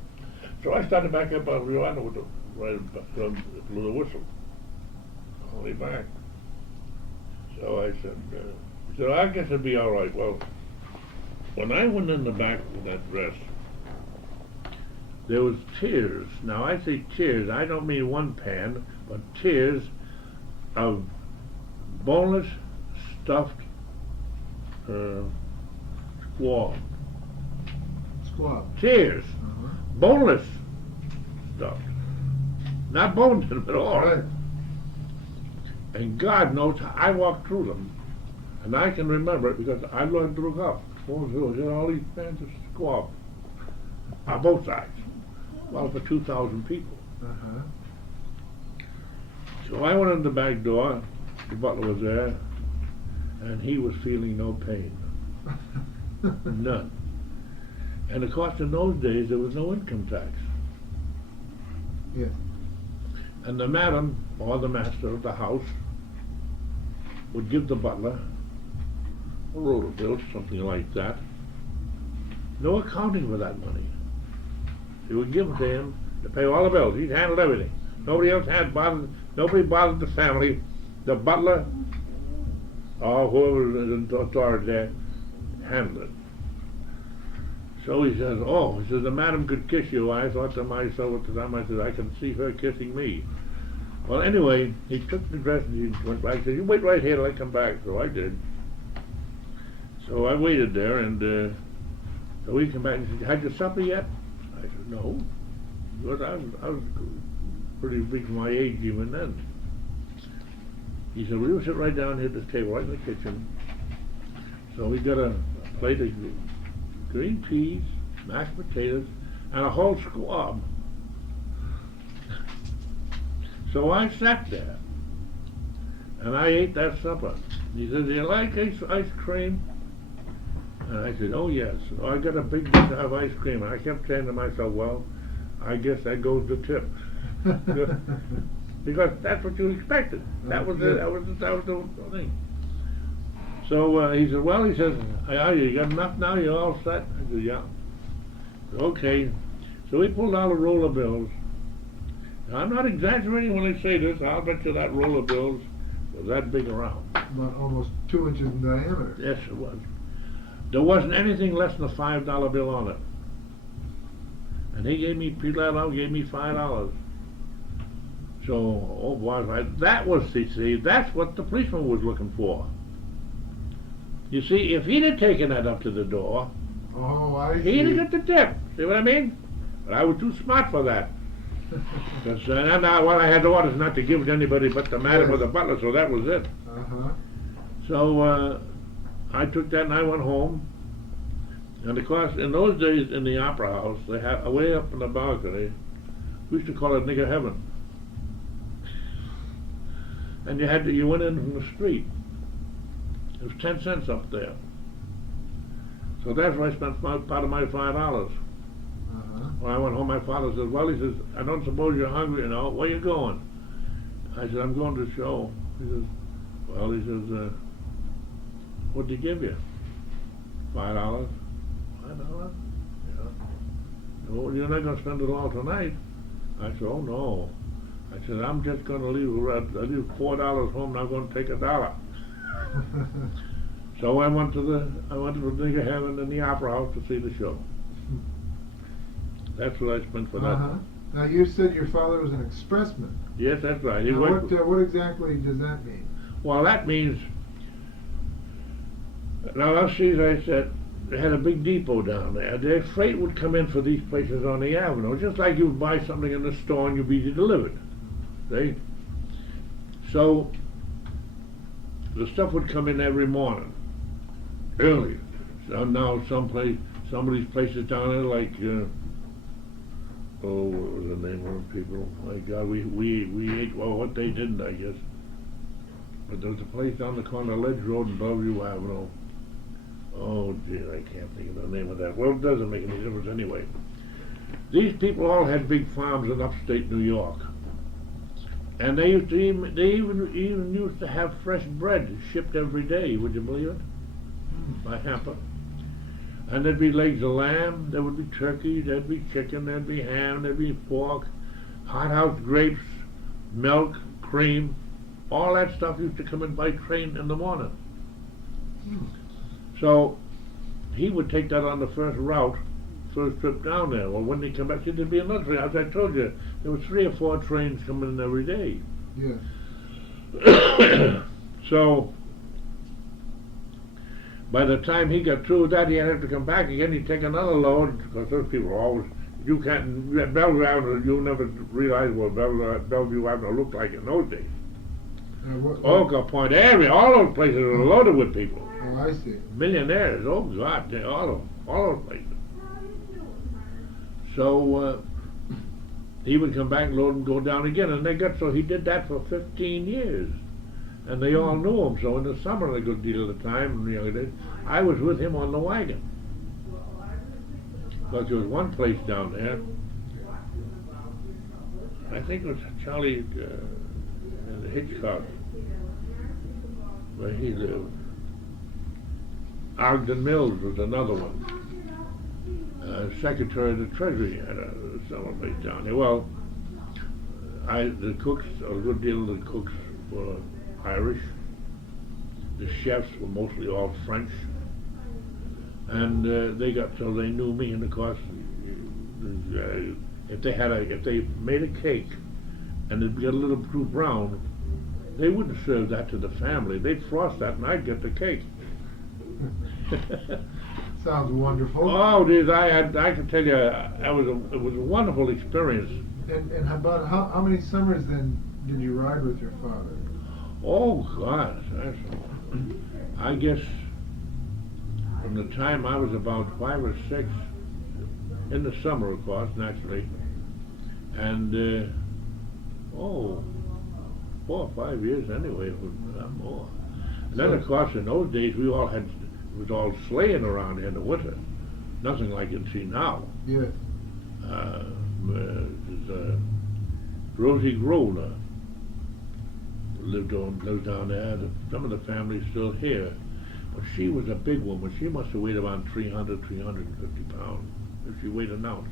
So I started back up on Rio Island with blew the whistle. Call me back. So I said, he said, I guess it'd be all right. Well, when I went in the back with that dress, there was tiers. Now I say tiers, I don't mean one pan, but tiers of boneless stuffed squab. Squab. Tiers. Boneless stuffed. Not bones in them at all. Right. And God knows I walked through them. And I can remember it because I learned to look up. All these pans of squab on both sides. Well, for 2,000 people. So I went in the back door, the butler was there, and he was feeling no pain. None. And of course in those days there was no income tax. Yes. And the madam, or the master of the house, would give the butler a roll of bills, something like that. No accounting for that money. She would give it to him to pay all the bills. He'd handled everything. Nobody else had bothered. Nobody bothered the family. The butler, or whoever was in authority there, handled it. So he says, oh, he says, the madam could kiss you. I thought to myself at the time, I said, I can see her kissing me. Well, anyway, he took the dress and he went back. He said, you wait right here till I come back. So I did. So I waited there, and so he came back and said, had your supper yet? I said, no. Because I was pretty big for my age even then. He said, well, you sit right down here at this table, right in the kitchen. So we got a plate of green peas, mashed potatoes, and a whole squab. So I sat there, and I ate that supper. He said, do you like ice cream? And I said, oh yes. So I got a big dish of ice cream, and I kept saying to myself, well, I guess that goes the tip. Because that's what you expected. That was it. That was the thing. So he said, well, he says, you got enough now? You're all set? I said, yeah. Okay. So he pulled out a roll of bills. Now, I'm not exaggerating when I say this. I'll bet you that roll of bills was that big around. About almost 2 inches in diameter. Yes, it was. There wasn't anything less than a $5 bill on it. And he gave me, gave me $5. So, oh boy, that was, see, that's what the policeman was looking for. You see, if he'd have taken that up to the door, oh, I see. he'd have got the tip. See what I mean? But I was too smart for that. Because what I had orders not to give it to anybody but the madam or the butler, so that was it. Uh-huh. So I took that and I went home. And of course, in those days in the opera house, they had way up in the balcony, we used to call it nigger heaven. And you went in from the street. It was 10 cents up there. So that's where I spent part of my $5. When I went home, my father said, well, he says, I don't suppose you're hungry, you know. Where you going? I said, I'm going to the show. He says, well, he says, what'd he give you? $5? $5? Yeah. Well, you're not going to spend it all tonight. I said, oh, no. I said, I'm just going to leave $4 home, and I'm going to take $1. So I went to the nigger heaven in the opera house to see the show. That's what I spent for that. Now you said your father was an expressman. Yes, that's right. What exactly does that mean? Well, that means, now let's see, as I said, they had a big depot down there. Their freight would come in for these places on the avenue, just like you would buy something in the store and you'd be delivered. See? So the stuff would come in every morning, early. So now some of these places down there, like what was the name of the people? My God, we ate, well, what they didn't, I guess. But there was a place down the corner, Ledge Road and Bellevue Avenue. Oh, gee, I can't think of the name of that. Well, it doesn't make any difference anyway. These people all had big farms in upstate New York. And they even used to have fresh bread shipped every day, would you believe it? By hamper. And there'd be legs of lamb, there would be turkey, there'd be chicken, there'd be ham, there'd be pork, hothouse grapes, milk, cream. All that stuff used to come in by train in the morning. So he would take that on the first trip down there. Well, when they come back, there'd be another train. As I told you, there were 3 or 4 trains coming in every day. Yes. So by the time he got through with that, he'd have to come back again. He'd take another load, because those people are always, you can't, Bellevue Avenue, you'll never realize what Bellevue Avenue looked like in those days. Oka Point area, all those places are loaded with people. Oh, I see. Millionaires, oh God, all those places. So he would come back and load and go down again, and so he did that for 15 years. And they all knew him, so in the summer a good deal of the time, in the younger days, I was with him on the wagon. Because there was one place down there, I think it was Charlie Hitchcock, where he lived. Ogden Mills was another one. Secretary of the Treasury had a summer place down there. Well, The cooks, a good deal of the cooks were Irish. The chefs were mostly all French, and so they knew me. And of course, if they made a cake and it got a little too brown, they wouldn't serve that to the family. They'd frost that, and I'd get the cake. Sounds wonderful. Oh, dude, I can tell you, it was a wonderful experience. And how many summers then did you ride with your father? Oh gosh, I guess from the time I was about 5 or 6, in the summer, of course, naturally, and 4 or 5 years anyway, not more. And then, of course, in those days, it was all sleighing around here in the winter. Nothing like you see now. Yes. Rosie Grosler lives down there. Some of the family's still here. But she was a big woman. She must have weighed about 300, 350 pounds if she weighed an ounce.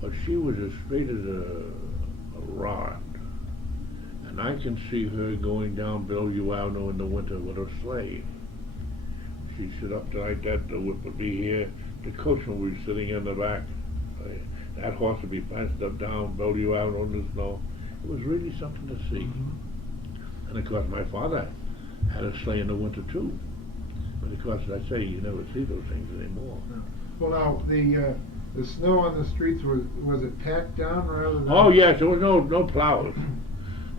But she was as straight as a rod. And I can see her going down Bellevue Avenue in the winter with her sleigh. She'd sit up there like that, the whip would be here, the coachman would be sitting in the back. That horse would be fenced up down Bellevue Avenue in the snow. It was really something to see. Mm-hmm. And of course my father had a sleigh in the winter too. But of course, as I say, you never see those things anymore. No. Well, now, the snow on the streets, was it packed down rather than... Oh yes, there was no plows.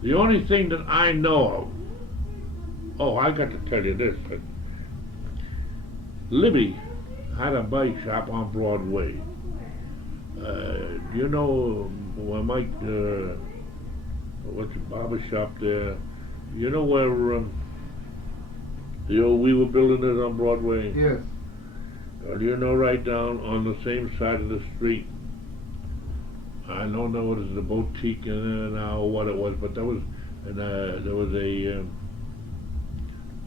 The only thing that I know of, I got to tell you this, but Libby had a bike shop on Broadway. You know, Mike, what's the barber shop there? You know where the old Weaver building is on Broadway? Yes. Do you know right down on the same side of the street? I don't know what is the boutique now or what it was, but there was a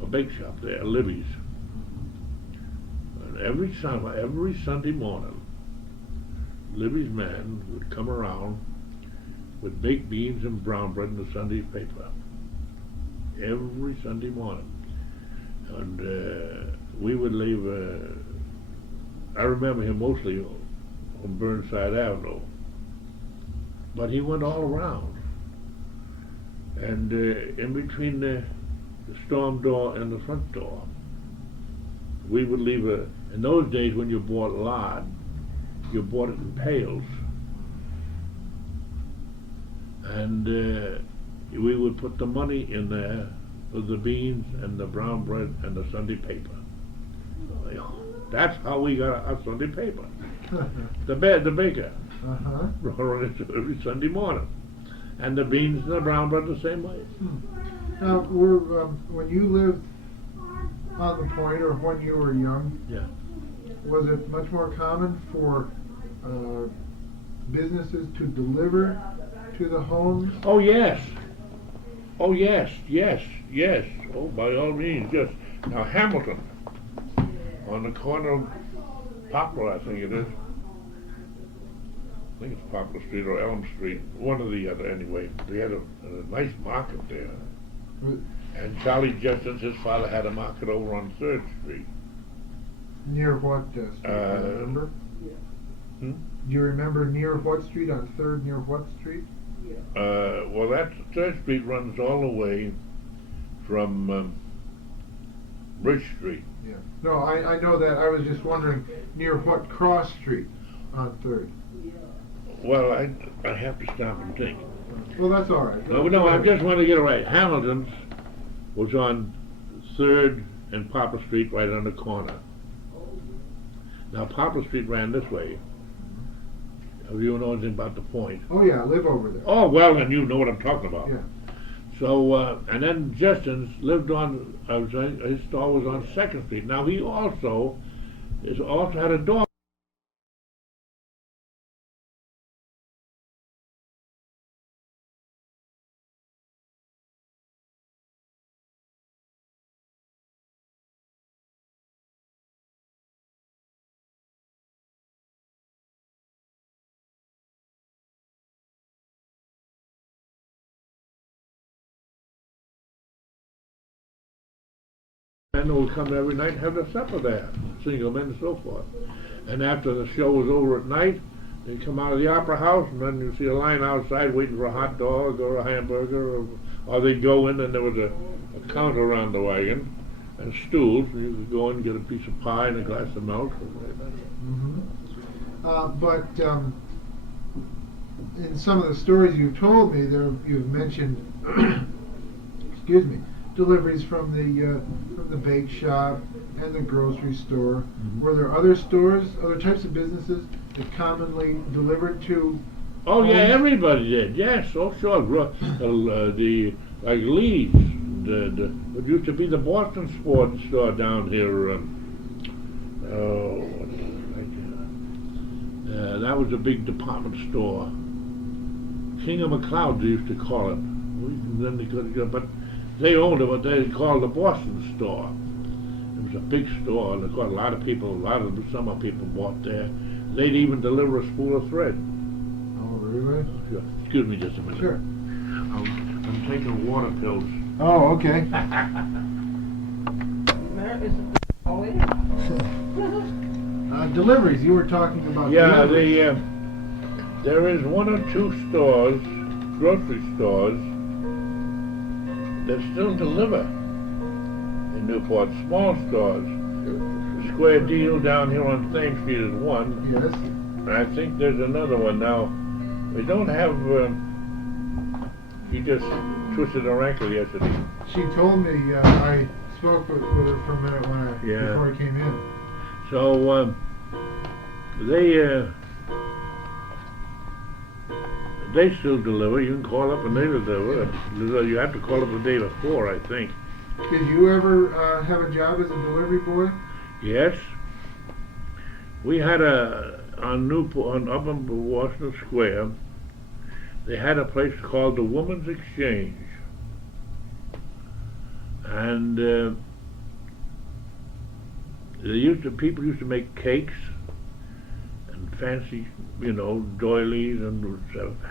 bake shop there, Libby's. And every Sunday morning, Libby's man would come around with baked beans and brown bread in the Sunday paper. Every Sunday morning. And we would leave, I remember him mostly on Burnside Avenue. But he went all around. And in between the storm door and the front door, we would leave in those days when you bought lard, you bought it in pails. And we would put the money in there for the beans and the brown bread and the Sunday paper. That's how we got our Sunday paper. The baker. Uh-huh. Brought it every Sunday morning. And the beans and the brown bread the same way. Now, when you lived on the point, or when you were young, Yeah. was it much more common for businesses to deliver to the homes? Oh yes. Oh yes, yes, yes. Oh, by all means, yes. Now Hamilton, on the corner of Poplar, I think it is. I think it's Poplar Street or Elm Street, one or the other anyway. They had a nice market there. And Charlie Justin's, his father had a market over on 3rd Street. Near what street, do you remember? Hmm? Do you remember near what street, on 3rd, near what street? Well, that 3rd Street runs all the way from Bridge Street. Yeah. No, I know that. I was just wondering, near what cross street on 3rd? Well, I have to stop and think. Well, that's all right. No, I just want to get it right. Hamilton's was on 3rd and Poplar Street, right on the corner. Now, Poplar Street ran this way. If you know anything about the point. Oh, yeah, I live over there. Oh, well, then you know what I'm talking about. Yeah. So, and then Justin's lived on, his store was on 2nd Street. Now, he also had a dog. men would come every night and have their supper there, single men and so forth. And after the show was over at night, they'd come out of the opera house, and then you'd see a line outside waiting for a hot dog or a hamburger, or they'd go in and there was a counter around the wagon and stools, and you could go in and get a piece of pie and a glass of milk. Mm-hmm. But in some of the stories you've told me, you've mentioned, excuse me, deliveries from the bake shop and the grocery store. Mm-hmm. Were there other stores, other types of businesses that commonly delivered to? Oh yeah, homes? everybody did. Yes, oh sure. The like Lee's, what used to be the Boston Sports Store down here. That was a big department store. King of McLeod, they used to call it. Then they could, but they owned it, but they called the Boston Store. It was a big store, and of course a lot of the summer people bought there. They'd even deliver a spool of thread. Oh, really? Sure. Excuse me just a minute. Sure. I'm taking water pills. Oh, okay. Where is it? Oh, yeah. Deliveries, you were talking about Yeah, deliveries. there is one or two stores, grocery stores, that still deliver in Newport, small stores. Square Deal down here on Thames Street is one. Yes. And I think there's another one now. We don't have, she just twisted her ankle yesterday. She told me, I spoke with her for a minute before I came in. So, they still deliver. You can call up and they deliver. You have to call up the day before, I think. Did you ever have a job as a delivery boy? Yes. We had on Newport, up on Washington Square, they had a place called the Woman's Exchange. And people used to make cakes and fancy, doilies and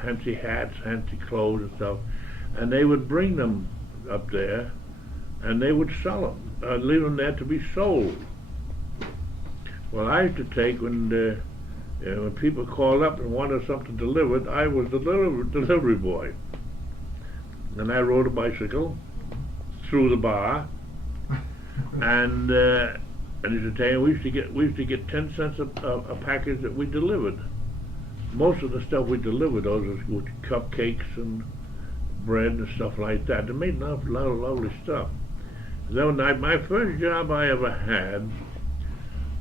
fancy hats, fancy clothes and stuff. And they would bring them up there and they would sell them, leave them there to be sold. Well, I used to take when people called up and wanted something delivered, I was the delivery boy. And I rode a bicycle through the bar, and I used to tell you, we used to get 10 cents a package that we delivered. Most of the stuff we delivered, those was cupcakes and bread and stuff like that. They made a lot of lovely stuff. Then my first job I ever had,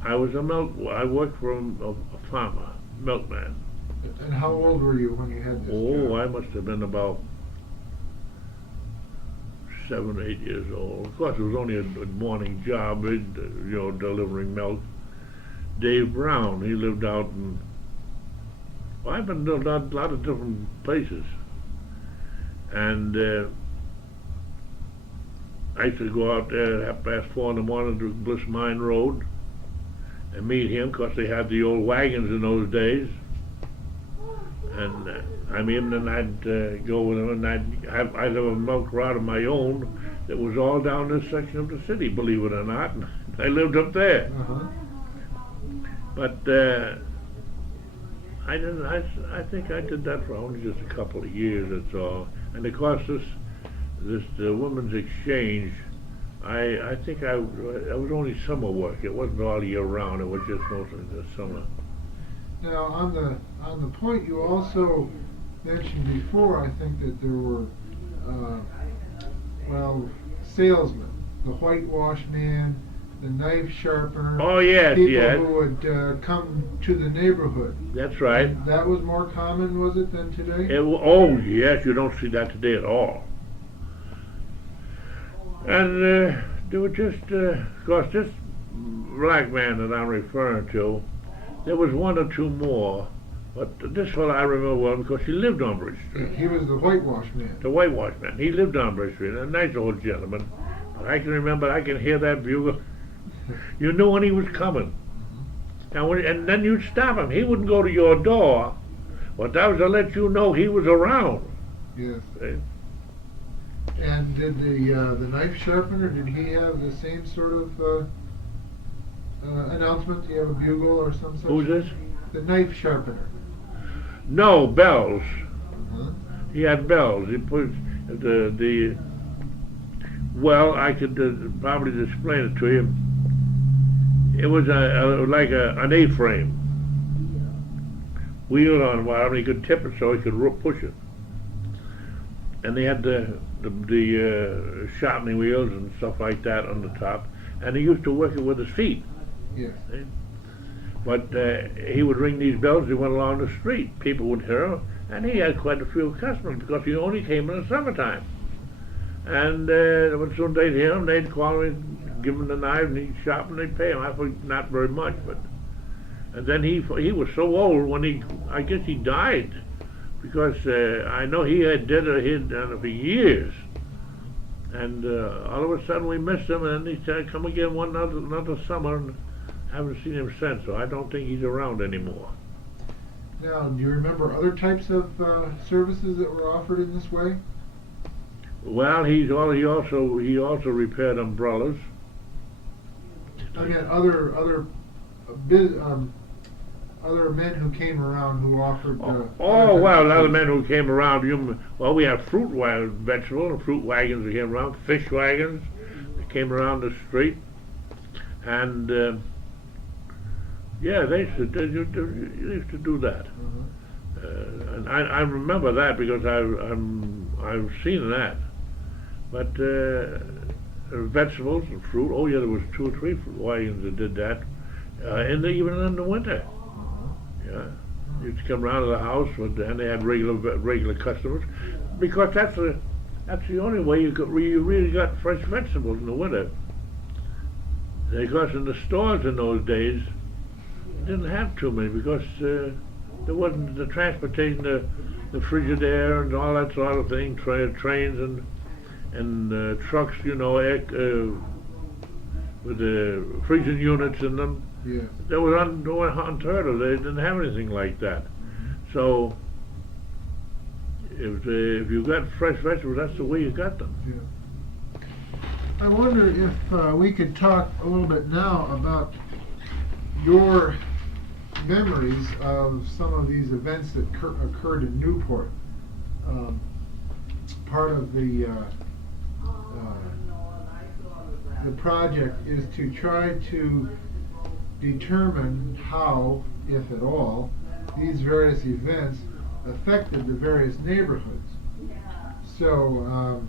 I worked for a farmer, milkman. And how old were you when you had this job? I must have been about 7 or 8 years old. Of course, it was only a morning job, delivering milk. Dave Brown, he lived out in, I've been to a lot of different places. And I used to go out there at 4:30 in the morning to Bliss Mine Road and meet him, because they had the old wagons in those days. And then I'd go with him, and I'd have a milk route of my own that was all down this section of the city, believe it or not. And I lived up there. Uh-huh. But I think I did that for only just a couple of years, that's all. And of course, this Women's Exchange, I think I was only summer work. It wasn't all year round. It was just mostly the summer. Now, on the point you also mentioned before, I think that there were, salesmen, the whitewash man, the knife sharpener. Oh yes, people yes. who would come to the neighborhood. That's right. That was more common, was it, than today? Oh yes, you don't see that today at all. And there were just, of course, this black man that I'm referring to, there was one or two more, but this fellow I remember well because he lived on Bridge Street. He was the whitewash man. The whitewash man. He lived on Bridge Street, a nice old gentleman. But I can remember, I can hear that bugle. You knew when he was coming. And then you'd stop him. He wouldn't go to your door, but that was to let you know he was around. Yes. See? And did the knife sharpener, did he have the same sort of announcement? Do you have a bugle or some such? Who's this? The knife sharpener. No, bells. Huh? He had bells. He put the well, I could probably explain it to you. It was like an A-frame, wheeled on wire, and he could tip it so he could push it. And they had the sharpening wheels and stuff like that on the top, and he used to work it with his feet. Yes. But he would ring these bells. He went along the street. People would hear him, and he had quite a few customers because he only came in the summertime. And when soon they'd hear him, they'd call him, give him the knife, and he'd sharpen. They'd pay him. I think not very much, but. And then he was so old when I guess he died, because I know he had done it for years. And all of a sudden we missed him, and then he said, "Come again another summer." And haven't seen him since, so I don't think he's around anymore. Now, do you remember other types of services that were offered in this way? Well, he also repaired umbrellas. I mean, other men who came around who offered. Other men who came around. We have vegetable and fruit wagons that came around, fish wagons that came around the street, and. Yeah, they used to do that, and I remember that because I've seen that. But vegetables and fruit. Oh yeah, there was 2 or 3 fruit wagons that did that, even in the winter. Yeah, you'd come around to the house, and they had regular customers, because that's the only way you really got fresh vegetables in the winter. Because in the stores in those days. Didn't have too many because there wasn't the transportation, the Frigidaire and all that sort of thing, trains and trucks, with the freezing units in them. Yeah. They were unheard of. They didn't have anything like that. So if you got fresh vegetables, that's the way you got them. Yeah. I wonder if we could talk a little bit now about your memories of some of these events that occurred in Newport. Part of the project is to try to determine how, if at all, these various events affected the various neighborhoods. So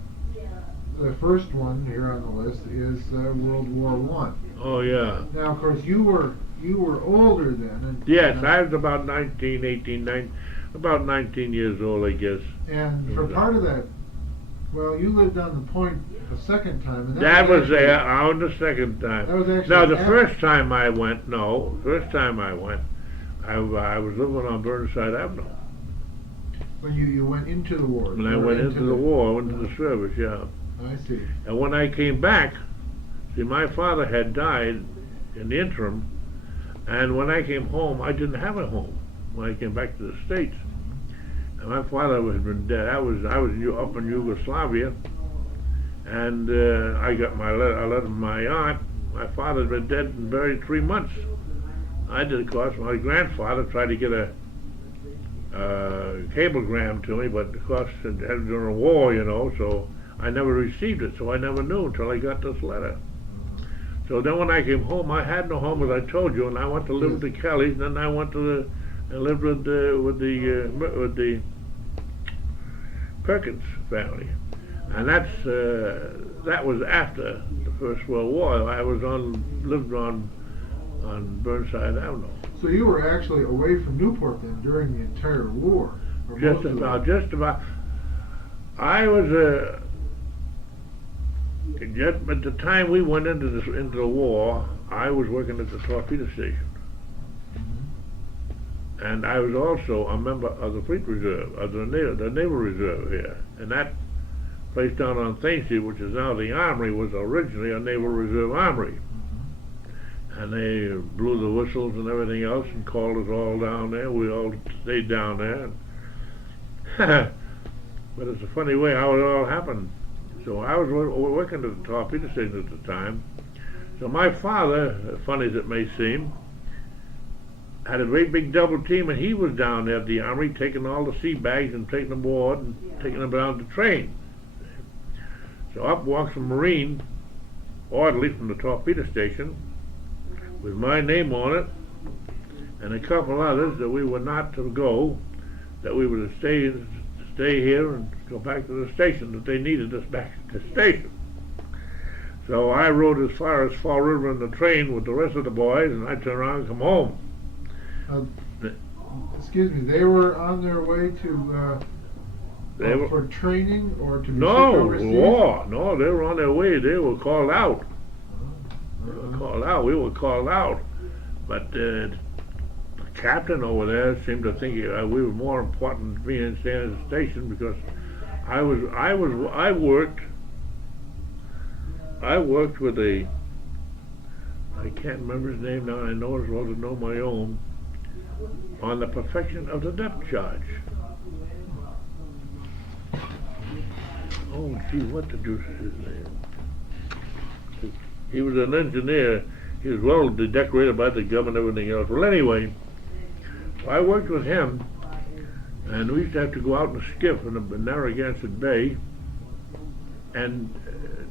the first one here on the list is World War I. Oh yeah. Now, of course, you were older then. And, yes, I was about 19 years old, I guess. And for part of that, well, you lived on the point a second time. And that was there on the second time. That was actually now, the first time I went, I was living on Burnside Avenue. When you went into the war. When I went into the war, into the service, yeah. I see. And when I came back, see, my father had died in the interim, and when I came home, I didn't have a home when I came back to the States. And my father had been dead. I was up in Yugoslavia, and I got a letter from my aunt. My father had been dead and buried 3 months. I did, of course. My grandfather tried to get a cablegram to me, but of course it had during a war, so I never received it, so I never knew until I got this letter. So then when I came home, I had no home, as I told you, and I went to live with the Kellys, and then I went to lived with the Perkins family, and that was after the First World War. I lived on Burnside Avenue. So you were actually away from Newport then during the entire war? Just about. I was just at the time we went into the war, I was working at the Torpedo Station, and I was also a member of the Fleet Reserve, of the Naval Reserve here, and that place down on Thames Street, which is now the Armory, was originally a Naval Reserve Armory. And they blew the whistles and everything else and called us all down there. We all stayed down there. But it's a funny way how it all happened. So I was working at the Torpedo Station at the time. So my father, funny as it may seem, had a great big double team, and he was down there at the Armory taking all the sea bags and taking them aboard and taking them down the train. So up walks a Marine orderly from the Torpedo Station with my name on it and a couple others that we were not to go, that we were to stay here and go back to the station, that they needed us back at the station. So I rode as far as Fall River in the train with the rest of the boys, and I turned around and come home. Excuse me, they were on their way to for training or to be shipped overseas? War. No, they were on their way. They were called out. They were called out. We were called out. But the captain over there seemed to think we were more important than being staying at the station, because I worked with a, I can't remember his name now, I know as well to know my own, on the perfection of the depth charge. Oh gee, what the deuce is his name? He was an engineer. He was well decorated by the government and everything else. Well, anyway, I worked with him, and we used to have to go out in a skiff in the Narragansett Bay and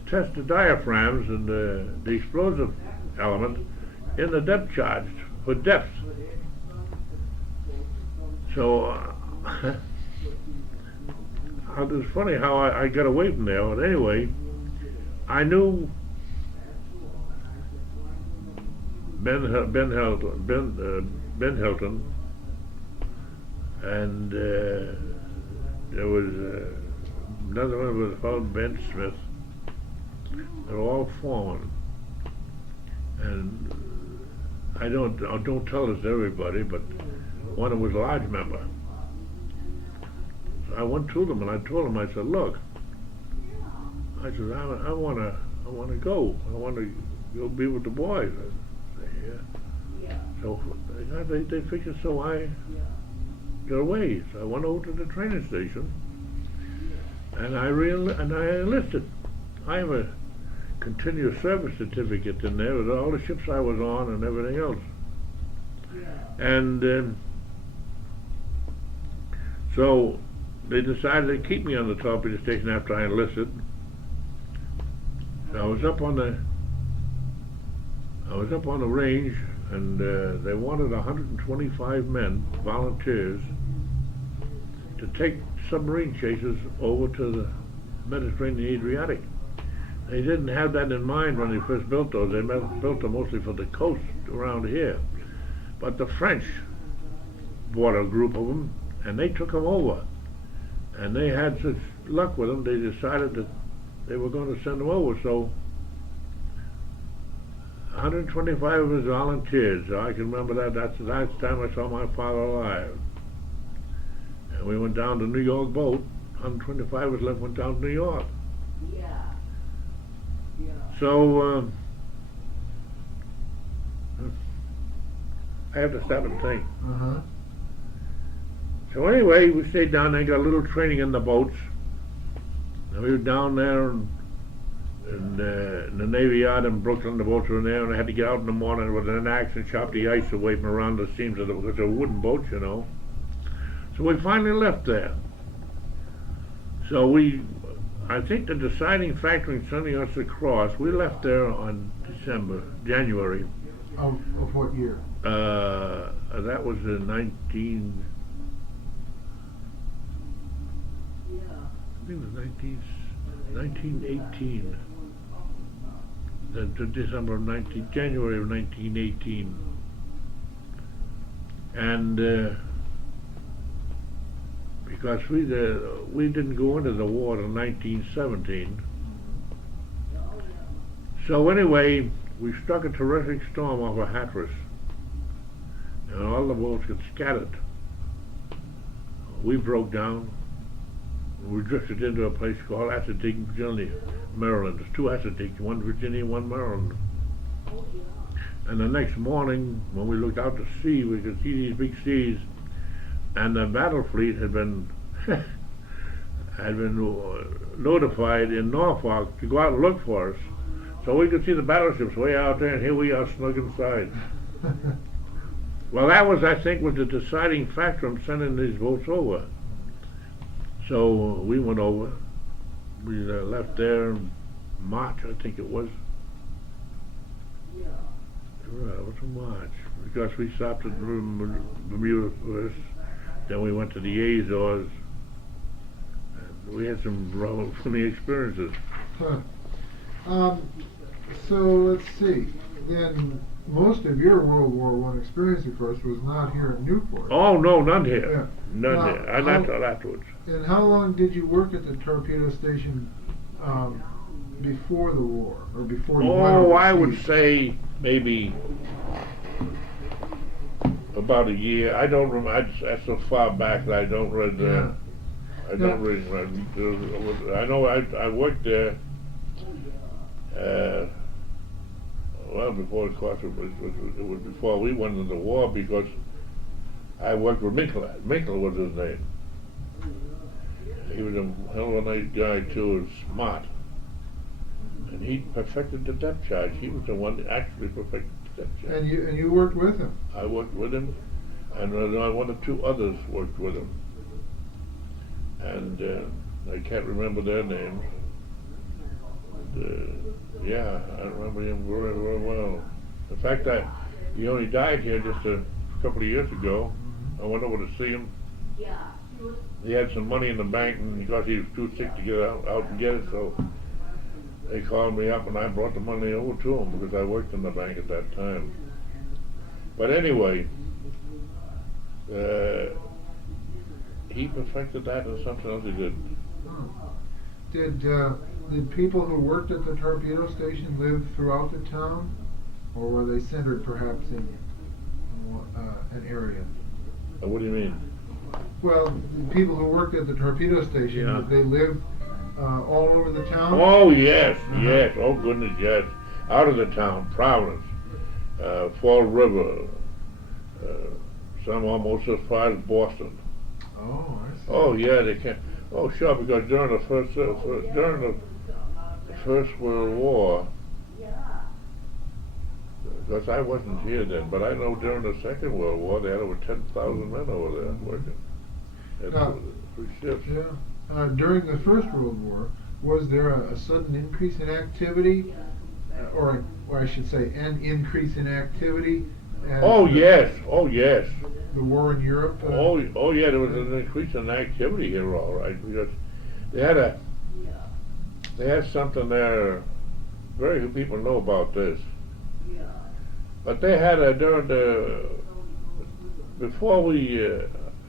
test the diaphragms and the explosive element in the depth charge for depth. So it was funny how I got away from there. But anyway, I knew Ben Hilton, and there was another one was called Ben Smith. They were all foremen, and I don't tell this to everybody, but one of them was a large member. So I went to them and I told them, I said, look, I said, I want to go. I want to go be with the boys. I said, yeah. So they figured, so I got away. So I went over to the training station and I enlisted. I have a continuous service certificate in there with all the ships I was on and everything else. And so they decided to keep me on the Torpedo Station after I enlisted. So I was up on the range, and they wanted 125 men, volunteers, to take submarine chasers over to the Mediterranean Adriatic. They didn't have that in mind when they first built those. They built them mostly for the coast around here. But the French bought a group of them, and they took them over. And they had such luck with them, they decided that they were going to send them over. So 125 of us volunteers. So I can remember that. That's the last time I saw my father alive. And we went down to New York boat. 125 of us left, went down to New York. So I have to stop and think. So anyway, we stayed down there, got a little training in the boats. And we were down there in the Navy Yard in Brooklyn. The boats were in there, and I had to get out in the morning with an axe and chop the ice away from around the seams of because they're wooden boats, you know. So we finally left there. So I think the deciding factor in sending us across, we left there on January. Of what year? That was in 1918. January of 1918. And because we didn't go into the war in 1917. So anyway, we struck a terrific storm off of Hatteras, and all the boats got scattered. We broke down. We drifted into a place called Assateague, Virginia, Maryland. There's two Assateagues, one Virginia, one Maryland. And the next morning, when we looked out to sea, we could see these big seas, and the battle fleet had been had been notified in Norfolk to go out and look for us, so we could see the battleships way out there, and here we are snug inside. Well, that was, I think, was the deciding factor in sending these boats over. So we went over. We left there in March, I think it was. It was in March, because we stopped at Bermuda first, then we went to the Azores, and we had some rather funny experiences. Huh. So let's see. Then most of your World War I experience, of course, was not here in Newport. Oh no, none here. Yeah. None here. Not till afterwards. And how long did you work at the Torpedo Station before the war, or before you went overseas? I would say maybe about a year. I don't remember. That's so far back that I don't read. I don't really read. I know I worked there. Well, before, of course, it was before we went into the war, because I worked with Minkle. Minkle was his name. He was a hell of a nice guy too, and smart. And he perfected the depth charge. He was the one that actually perfected the depth charge. And you worked with him? I worked with him, and one or two others worked with him. And I can't remember their names. Yeah, I remember him very, very well. The fact that he only died here just a couple of years ago, I went over to see him. He had some money in the bank, and because he was too sick to get out and get it, so they called me up, and I brought the money over to him, because I worked in the bank at that time. But anyway, he perfected that, and something else he did. Did people who worked at the Torpedo Station live throughout the town, or were they centered perhaps in an area? What do you mean? Well, the people who worked at the Torpedo Station, Yeah. did they live all over the town? Oh yes, yes. Oh goodness, yes. Out of the town, Providence, Fall River, some almost as far as Boston. Oh, I see. Oh yeah, they can. Oh sure, because during the First World War, because I wasn't here then, but I know during the Second World War they had over 10,000 men over there working at three ships. Yeah. During the First World War, was there a sudden increase in activity, or I should say, an increase in activity? Oh yes, oh yes. The war in Europe? Oh yeah, there was an increase in activity here, all right, because they had something there. Very few people know about this, but they had before we,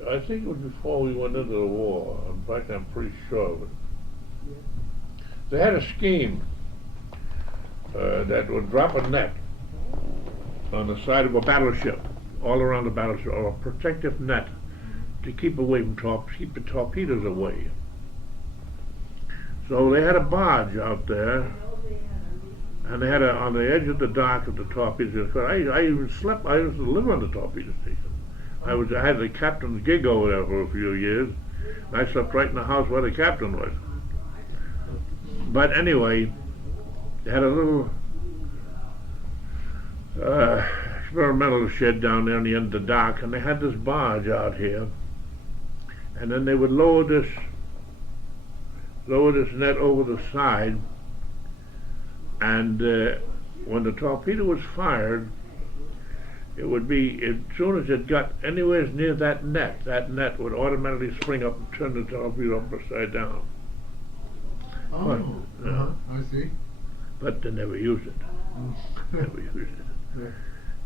I think it was before we went into the war. In fact, I'm pretty sure of it. They had a scheme that would drop a net on the side of a battleship, all around the battleship, or a protective net to keep away from keep the torpedoes away. So they had a barge out there, and they had on the edge of the dock of the torpedo. I even slept. I used to live on the torpedo station. I had the captain's gig over there for a few years, and I slept right in the house where the captain was. But anyway, they had a little experimental shed down there on the end of the dock, and they had this barge out here, and then they would lower this net over the side, and when the torpedo was fired, it would be, as soon as it got anywhere near that net would automatically spring up and turn the torpedo upside down. Oh, I see. But they never used it. Never used it. Yeah.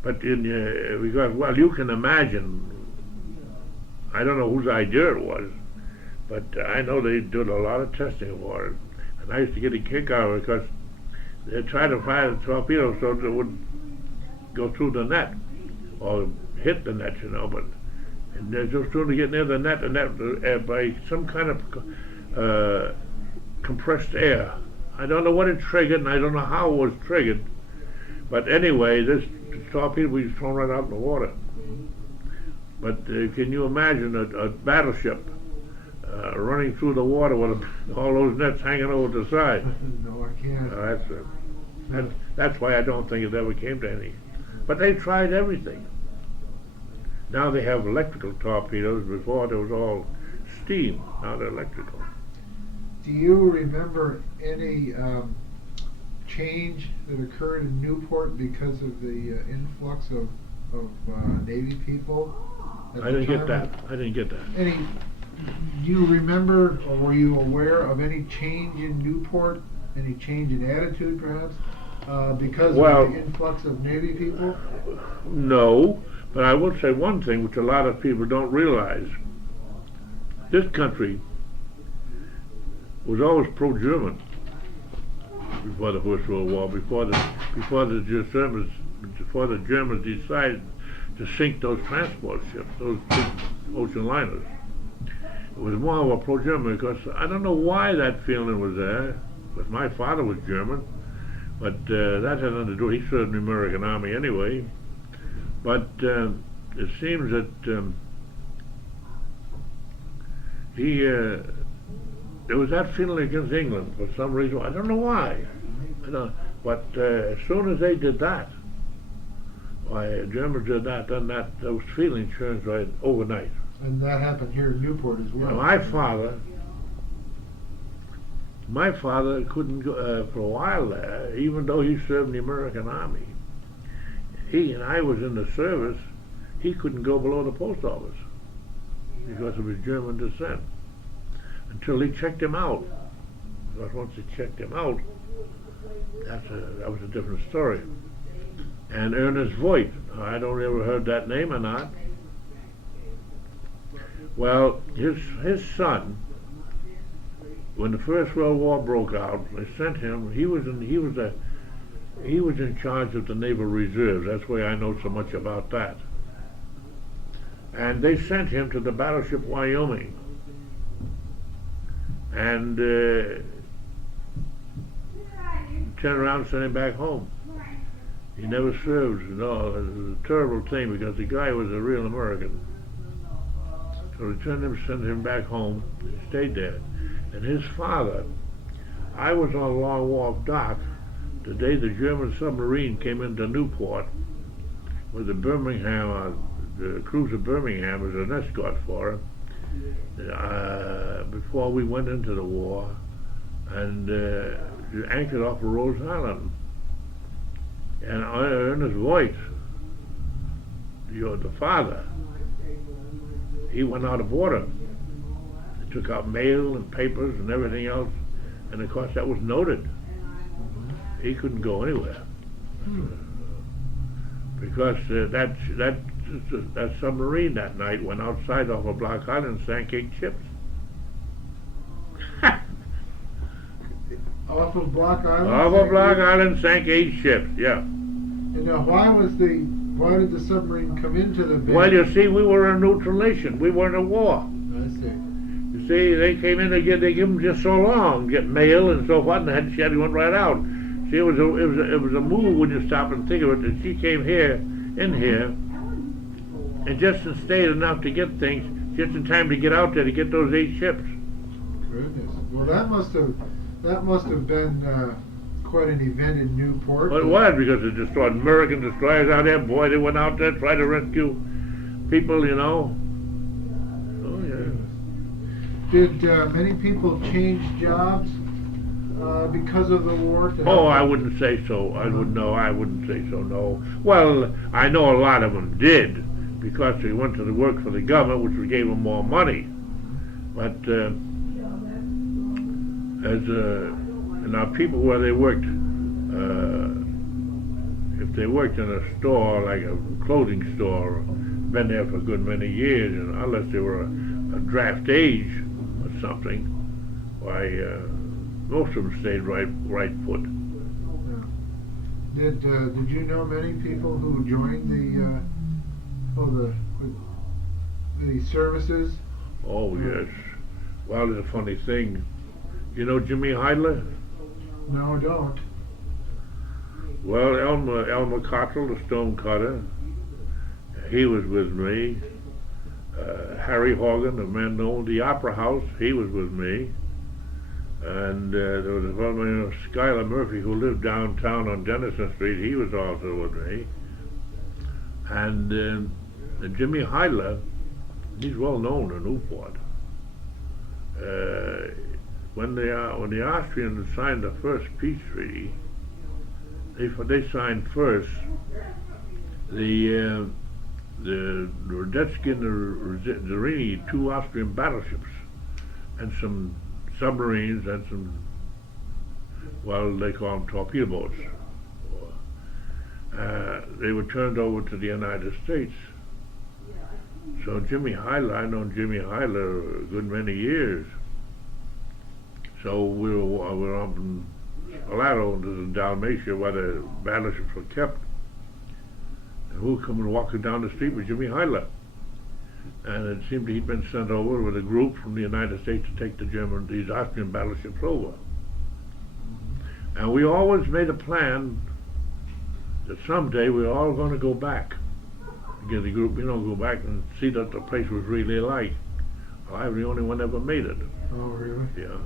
But because, well, you can imagine, I don't know whose idea it was, but I know they did a lot of testing for it. And I used to get a kick out of it, because they tried to fire the torpedo so that it would go through the net, or hit the net, but and they're just trying to get near the net, by some kind of compressed air. I don't know what it triggered, and I don't know how it was triggered, but anyway, this torpedo was thrown right out in the water. But can you imagine a battleship running through the water with all those nets hanging over the side. No, I can't. That's why I don't think it ever came to any. But they tried everything. Now they have electrical torpedoes. Before there was all steam. Now they're electrical. Do you remember any change that occurred in Newport because of the influx of Navy people? I didn't get that. I didn't get that. Do you remember, or were you aware of any change in Newport? Any change in attitude, perhaps, because of the influx of Navy people? No, but I will say one thing which a lot of people don't realize. This country was always pro-German before the First World War, before the Germans decided to sink those transport ships, those big ocean liners. It was more of a pro-German because I don't know why that feeling was there, because my father was German, but that had nothing to do. He served in the American Army anyway. But it seems that there was that feeling against England for some reason. I don't know why. But as soon as they did that, why Germans did that, then those feelings changed right overnight. And that happened here in Newport as well. My father couldn't go for a while there, even though he served in the American Army. He and I was in the service. He couldn't go below the post office because of his German descent until they checked him out. Because once they checked him out, that was a different story. And Ernest Voigt, I don't ever heard that name or not. Well, his son, when the First World War broke out, they sent him. He was in charge of the Naval Reserves. That's why I know so much about that. And they sent him to the battleship Wyoming. And turned around and sent him back home. He never served. No, it was a terrible thing because the guy was a real American. So they sent him back home, and stayed there. And his father, I was on Long Wharf dock the day the German submarine came into Newport with the cruiser Birmingham as an escort for him, before we went into the war, and anchored off of Rose Island. And Ernest Voigt, the father, he went out aboard him. He took out mail and papers and everything else, and of course that was noted. He couldn't go anywhere because that submarine that night went outside off of Block Island and sank 8 ships. Off of Block Island? Off of Block Island sank 8 ships, yeah. And now why did the submarine come into the bay? Well, you see, we were a neutral nation. We weren't at war. I see. You see, they came in again. They give them just so long, get mail and so forth, and she went right out. See, it was a move when you stop and think of it. That she came in here, and just stayed enough to get things, just in time to get out there to get those 8 ships. Goodness. Well, that must have been quite an event in Newport. Well, it was, because it destroyed American destroyers out there. Boy, they went out there, tried to rescue people, you know. Oh, yeah. Did many people change jobs because of the war? Oh, I wouldn't say so. I wouldn't say so, no. Well, I know a lot of them did, because they went to work for the government, which gave them more money. But now people where they worked, if they worked in a store, like a clothing store, been there for a good many years, and unless they were a draft age or something, why most of them stayed right put. Did you know many people who joined the services? Oh yes. Well, it's a funny thing. You know Jimmy Heidler? No, I don't. Well, Elmer Cottrell, the stone cutter, he was with me. Harry Horgan, a man known the Opera House, he was with me. And there was a fellow named Schuyler Murphy who lived downtown on Dennison Street. He was also with me. And Jimmy Heidler, he's well known in Newport. When the Austrians signed the first peace treaty, they signed first the Radetzky and the Zerini, two Austrian battleships, and some submarines and some, well, they call them torpedo boats. They were turned over to the United States. So Jimmy Heidler, I've known Jimmy Heidler a good many years. So we were up in Spalato, in Dalmatia, where the battleships were kept. And we were coming walking down the street with Jimmy Heidler. And it seemed he'd been sent over with a group from the United States to take these Austrian battleships over. And we always made a plan that someday we were all going to go back. Get the group, go back and see that the place was really like. Well, I was the only one that ever made it. Oh, really? Yeah.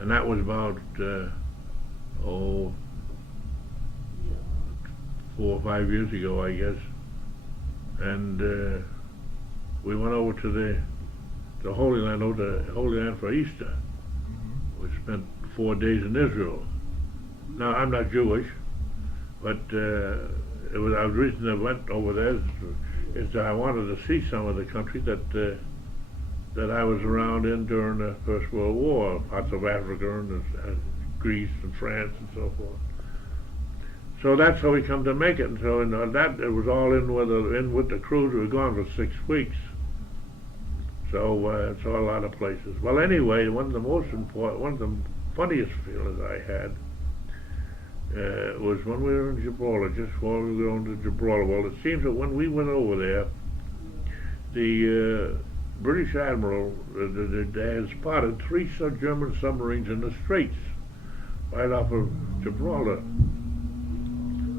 And that was about, 4 or 5 years ago, I guess. And we went over to the Holy Land for Easter. We spent 4 days in Israel. Now, I'm not Jewish, but the reason I went over there is that I wanted to see some of the country that I was around in during the First World War, parts of Africa and Greece and France and so forth. So that's how we come to make it. And so that it was all in with the cruise. We were gone for 6 weeks. So saw a lot of places. Well, anyway, one of the funniest feelings I had was when we were in Gibraltar, just before we were going to Gibraltar. Well, it seems that when we went over there, the British Admiral they had spotted 3 German submarines in the Straits, right off of Gibraltar.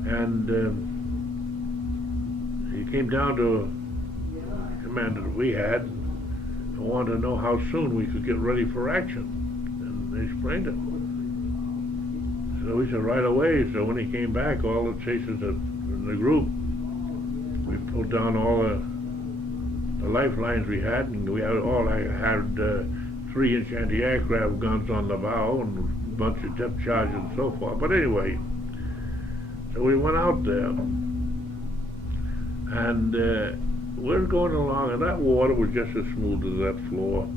And he came down to a commander that we had and wanted to know how soon we could get ready for action. And they explained it. So we said right away. So when he came back, all the chasers in the group, we pulled down all the lifelines we had, and I had 3-inch anti-aircraft guns on the bow and a bunch of depth charges and so forth. But anyway, so we went out there, and we were going along, and that water was just as smooth as that floor.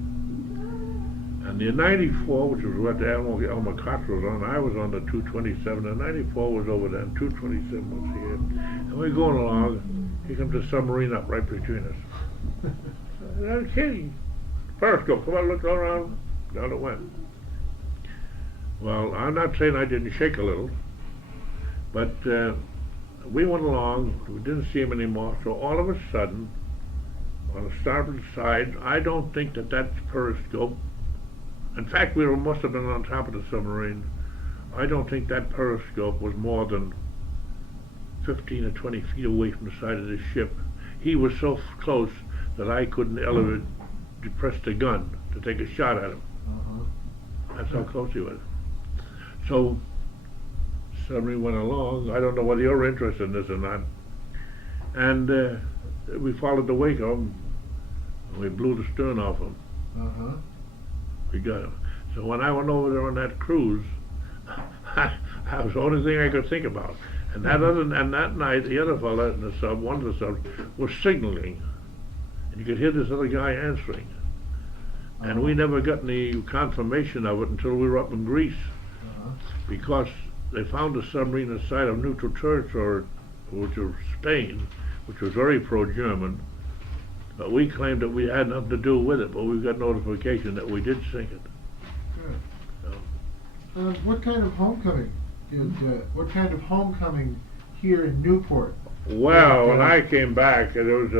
And the 94, which was what the Elmer Cox was on, I was on the 227, and 94 was over there, and 227 was here. And we're going along, here comes a submarine up right between us. Okay, periscope, come on, look around, down it went. Well, I'm not saying I didn't shake a little, but we went along, we didn't see him anymore, so all of a sudden, on the starboard side, I don't think that's periscope. In fact, we must have been on top of the submarine. I don't think that periscope was more than 15 or 20 feet away from the side of the ship. He was so close that I couldn't press the gun to take a shot at him. That's how close he was. So, submarine went along. I don't know whether you're interested in this or not. And we followed the wake of him, and we blew the stern off him. We got him. So when I went over there on that cruise, that was the only thing I could think about. And that night, the other fella in the sub, one of the subs, was signaling. And you could hear this other guy answering. And we never got any confirmation of it until we were up in Greece. Because they found a submarine inside of neutral territory, which was Spain, which was very pro-German. But we claimed that we had nothing to do with it, but we got notification that we did sink it. So. What kind of homecoming here in Newport? Well, when I came back, there was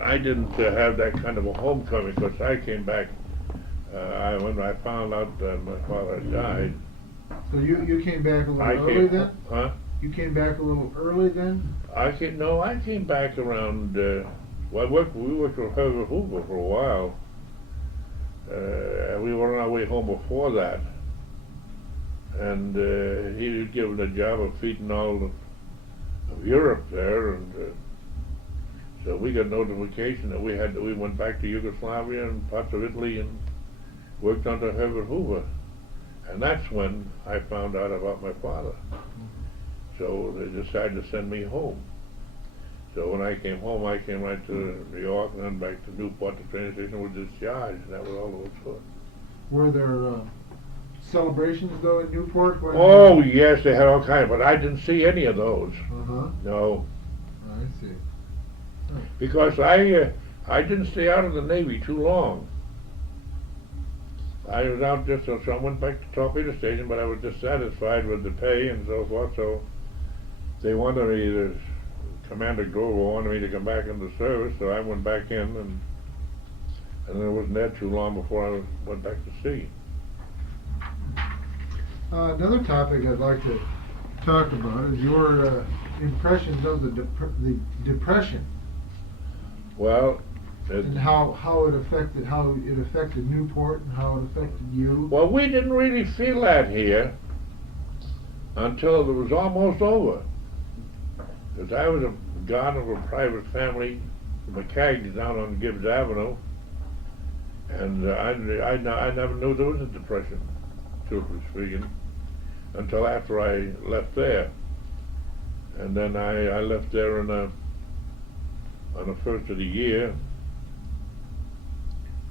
I didn't have that kind of a homecoming, because I came back when I found out that my father died. So you came back a little early then? Huh? You came back a little early then? I came back around Well, we worked with Herbert Hoover for a while. We were on our way home before that. And he was given a job of feeding all of Europe there. And so we got notification that we went back to Yugoslavia and parts of Italy and worked under Herbert Hoover. And that's when I found out about my father. So they decided to send me home. So when I came home, I came right to New York and then back to Newport. The train station was discharged, and that was all it was for. Were there celebrations though in Newport? Oh yes, they had all kinds, but I didn't see any of those. Uh-huh. No, I see. because I didn't stay out of the Navy too long. I was out just so I went back to Torpedo Station, but I was dissatisfied with the pay and so forth. So they wanted me to. Commander Grover wanted me to come back into service, so I went back in, and it wasn't that too long before I went back to sea. Another topic I'd like to talk about is your impressions of the Depression. Well, and how it affected Newport and how it affected you. Well, we didn't really feel that here until it was almost over. Because I was a guardian of a private family, the McCaggs down on Gibbs Avenue, and I never knew there was a depression, truthfully speaking, until after I left there. And then I left there on the first of the year.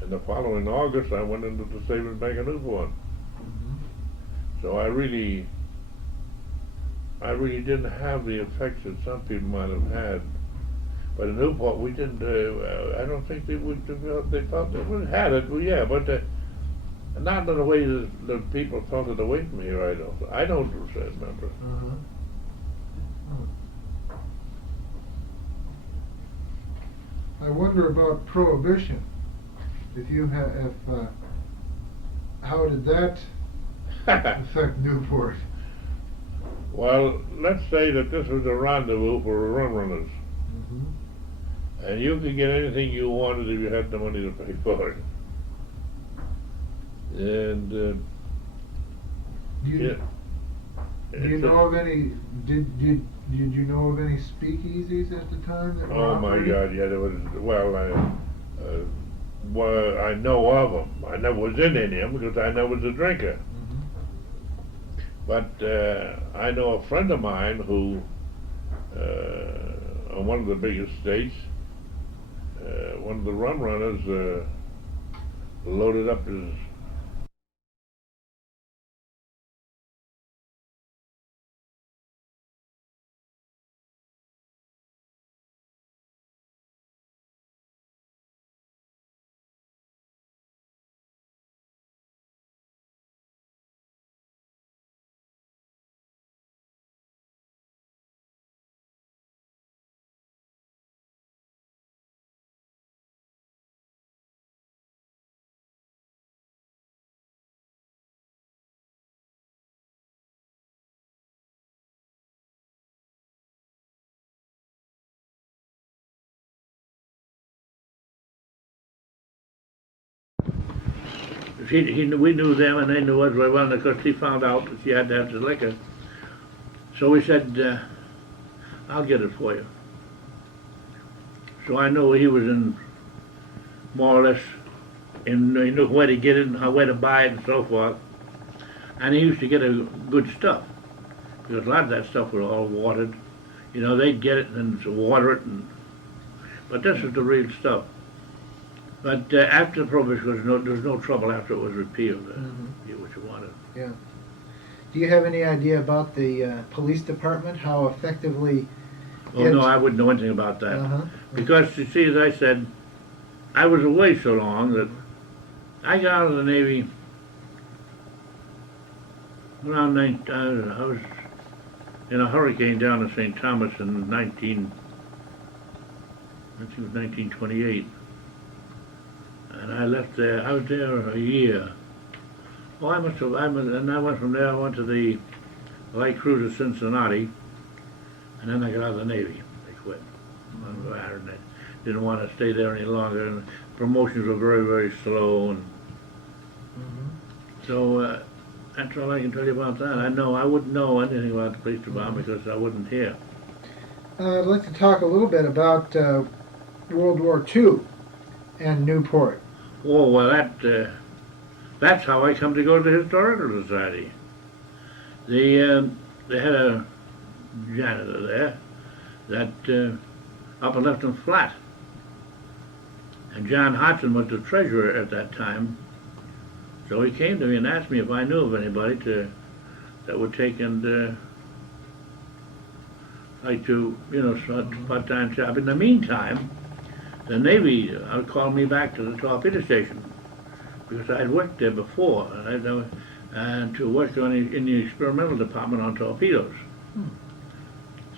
And the following August, I went into the Savings Bank of Newport. Mm-hmm. So I really didn't have the effects that some people might have had. But in Newport, we didn't. I don't think they thought they would have had it. Well, yeah, but not in the way that people felt it away from here. I don't remember. Uh-huh. I wonder about Prohibition. How did that affect Newport? Well, let's say that this was a rendezvous for rum runners. Mm-hmm. And you could get anything you wanted if you had the money to pay for it. And Do you know of any? Did you know of any speakeasies at the time that were oh my operating? God! Yeah, there was. Well, I know of them. I never was in any of them because I never was a drinker. Mm-hmm. But I know a friend of mine who, on one of the biggest states, one of the rum runners loaded up his We knew them and they knew us very well, and of course he found out that you had to have the liquor. So we said, I'll get it for you. So I knew he was in, more or less, he knew where to get it and where to buy it and so forth. And he used to get a good stuff, because a lot of that stuff was all watered. You know, they'd get it and water it, but this is the real stuff. But after Prohibition, there was no trouble after it was repealed. Get what you wanted. Yeah. Do you have any idea about the police department? How effectively? Oh no, I wouldn't know anything about that. Uh-huh. Because you see, as I said, I was away so long that I got out of the Navy around I was in a hurricane down in St. Thomas in 1928. And I left there, I was there a year. Oh, and I went from there, I went to the light cruiser Cincinnati, and then I got out of the Navy. I quit. didn't want to stay there any longer, and promotions were very, very slow, and so that's all I can tell you about that. I wouldn't know anything about the police department because I wasn't here. I'd like to talk a little bit about World War II and Newport. Oh, well, that's how I come to go to the Historical Society. They had a janitor there that up and left them flat. And John Hodgson was the treasurer at that time. So he came to me and asked me if I knew of anybody that would take and like to, start a part-time job. In the meantime, the Navy called me back to the Torpedo Station because I'd worked there before, and to work in the experimental department on torpedoes.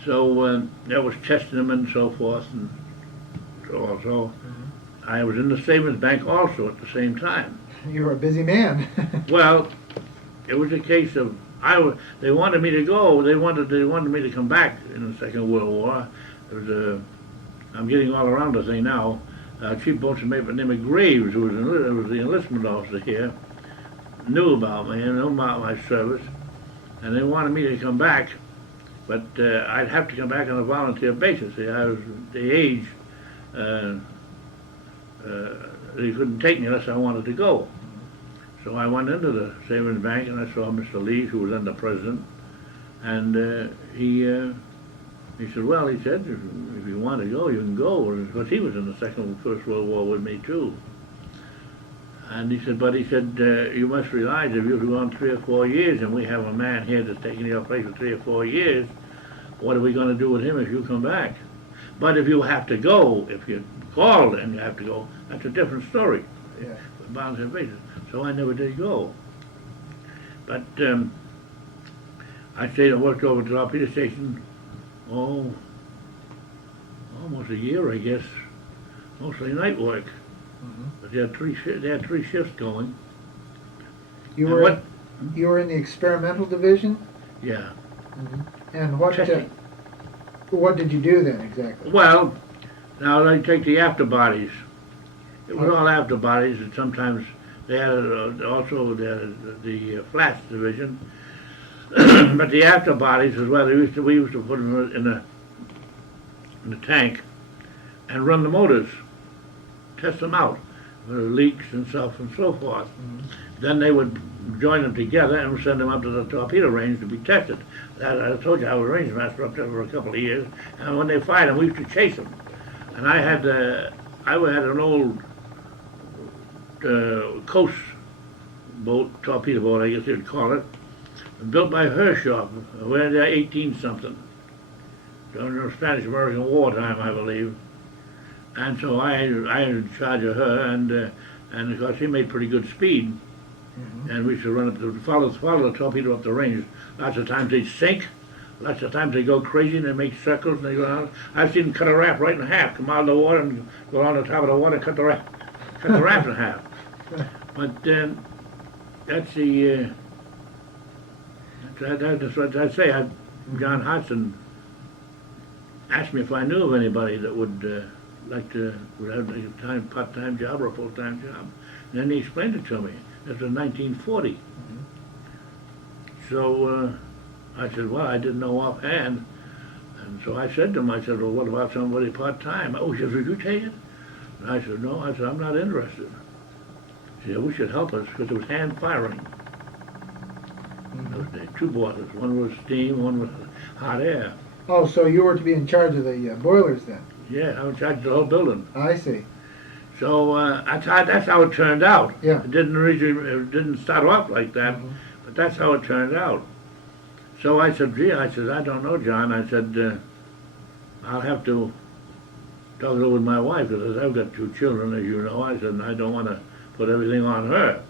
So that was testing them and so forth, and so I was in the savings bank also at the same time. You were a busy man. Well, it was a case of they wanted me to go. They wanted me to come back in the Second World War. There was I'm getting all around the thing now. Chief Boatswain by the name of Graves, who was the enlistment officer here, knew about me and knew about my service, and they wanted me to come back, but I'd have to come back on a volunteer basis. See, I was the age. They couldn't take me unless I wanted to go. So I went into the savings bank and I saw Mr. Lees, who was then the president, and he said, well, he said, if you want to go, you can go, because he was in the First World War with me too. And he said, you must realize if you've gone 3 or 4 years and we have a man here that's taking your place for 3 or 4 years, what are we going to do with him if you come back? But if you have to go, if you're called and you have to go, that's a different story. Yeah. Volunteer basis. So I never did go. But I stayed and worked over at the Torpedo Station, almost a year, I guess. Mostly night work. But they had three shifts going. You were in the experimental division? Yeah. And what did you do then exactly? Well, now they take the afterbodies. It was all afterbodies, and sometimes they had also the flats division. But the afterbodies is where we used to put them in the tank and run the motors, test them out for leaks and stuff and so forth. Then they would join them together and send them up to the torpedo range to be tested. I told you I was range master up there for a couple of years, and when they fired them, we used to chase them. And I had an old coast boat, torpedo boat, I guess you'd call it, built by Hershop. We had 18-something during the Spanish-American War time, I believe. And so I was in charge of her, and of course she made pretty good speed. And we used to run up to follow the torpedo up the range. Lots of times they'd sink. Lots of times they go crazy and they make circles and they go out. I've seen them cut a raft right in half, come out of the water and go on the top of the water and cut the raft in half. But that's what I say. John Hodgson asked me if I knew of anybody that would would have a part-time job or a full-time job. And then he explained it to me. This was 1940. So I said, well, I didn't know offhand. And so I said to him, well, what about somebody part-time? Oh, he said, would you take it? And I said, no. I said, I'm not interested. He said, we should help us, because it was hand firing. Those days, 2 boilers. One was steam, one was hot air. Oh, so you were to be in charge of the boilers then? Yeah, I was in charge of the whole building. I see. So that's how it turned out. Yeah. It didn't start off like that, but that's how it turned out. So I said, I don't know, John. I said, I'll have to talk it over with my wife, because I've got 2 children, as you know. I said, and I don't want to put everything on her.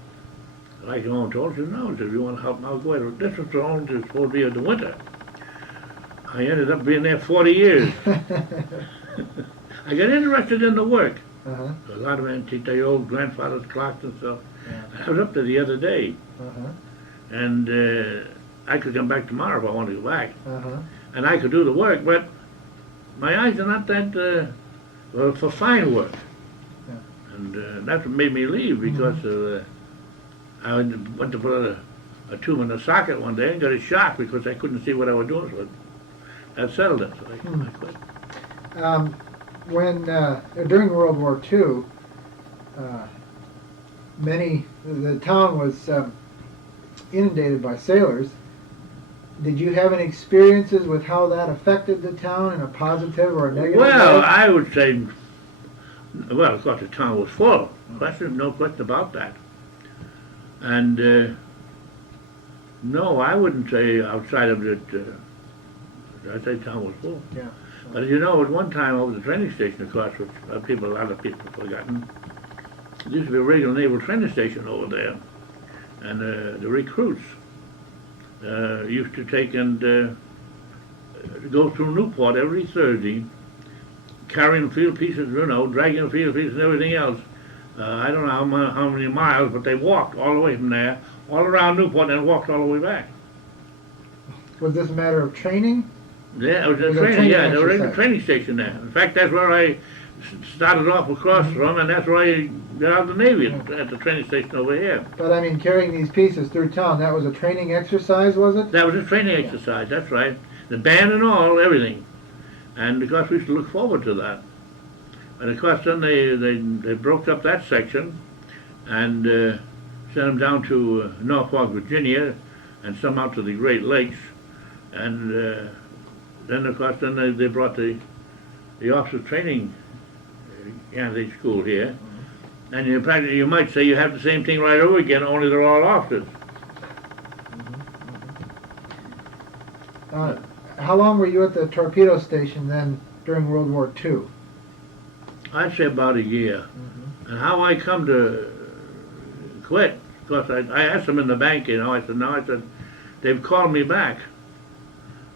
And I came home and told her, no. I said, if you want to help me, I'll go ahead. This was supposed to be in the winter. I ended up being there 40 years. I got interested in the work. A lot of antique, the old grandfather's clocks and stuff. I was up there the other day, and I could come back tomorrow if I wanted to go back. And I could do the work, but my eyes are not that for fine work. Yeah. And that's what made me leave, because I went to put a tube in the socket one day and got a shock because I couldn't see what I was doing. So that settled it. So I quit. When during World War II, the town was inundated by sailors. Did you have any experiences with how that affected the town in a positive or a negative Well, way? I would say, well, of course, the town was full. No question about that. And no, I wouldn't say outside of it. I'd say the town was full. Yeah. But you know, at one time over the training station across, which a lot of people have forgotten, there used to be a regular naval training station over there, and the recruits used to take and go through Newport every Thursday, carrying field pieces, dragging field pieces and everything else. I don't know how many miles, but they walked all the way from there, all around Newport, and walked all the way back. Was this a matter of training? Yeah, it was a Was it a training. training Yeah, there was a exercise? training station there. In fact, that's where I started off across from, and that's where I got out of the Navy at the training station over here. But I mean, carrying these pieces through town, that was a training exercise, was it? That was a training exercise. That's right. The band and all, everything. And of course, we used to look forward to that. And of course, then they broke up that section and sent them down to Norfolk, Virginia, and some out to the Great Lakes. And then, of course, they brought the officer training candidate school here. And you might say you have the same thing right over again, only they're all officers. How long were you at the Torpedo Station then during World War II? I'd say about a year. And how I come to quit, because I asked them in the bank, I said, they've called me back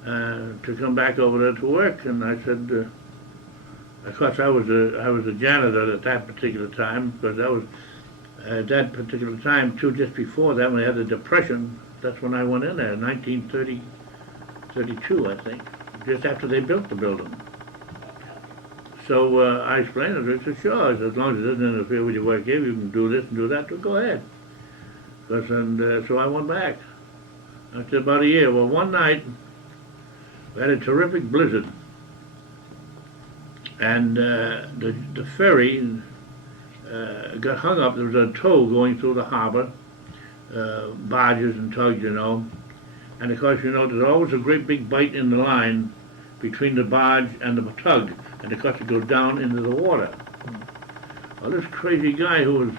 to come back over there to work, and I said, of course I was a janitor at that particular time, because that was at that particular time too, just before that, when they had the Depression. That's when I went in there, 1932, I think, just after they built the building. So I explained it. I said, sure, as long as it doesn't interfere with your work here, you can do this and do that, so go ahead. So I went back. After about a year. Well, one night, we had a terrific blizzard. And the ferry got hung up. There was a tow going through the harbor, barges and tugs, And of course, there's always a great big bight in the line between the barge and the tug. And of course, it goes down into the water. Well, this crazy guy who was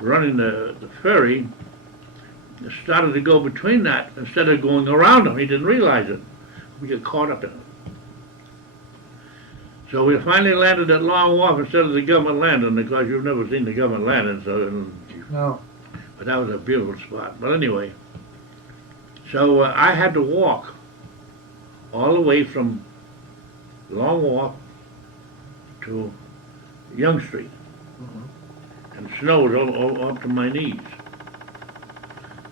running the ferry started to go between that instead of going around him. He didn't realize it. We got caught up in it. So we finally landed at Long Wharf instead of the government landing. Of course, you've never seen the government landing, No. but that was a beautiful spot. But anyway, so I had to walk all the way from Long Wharf to Young Street, and snow was all up to my knees.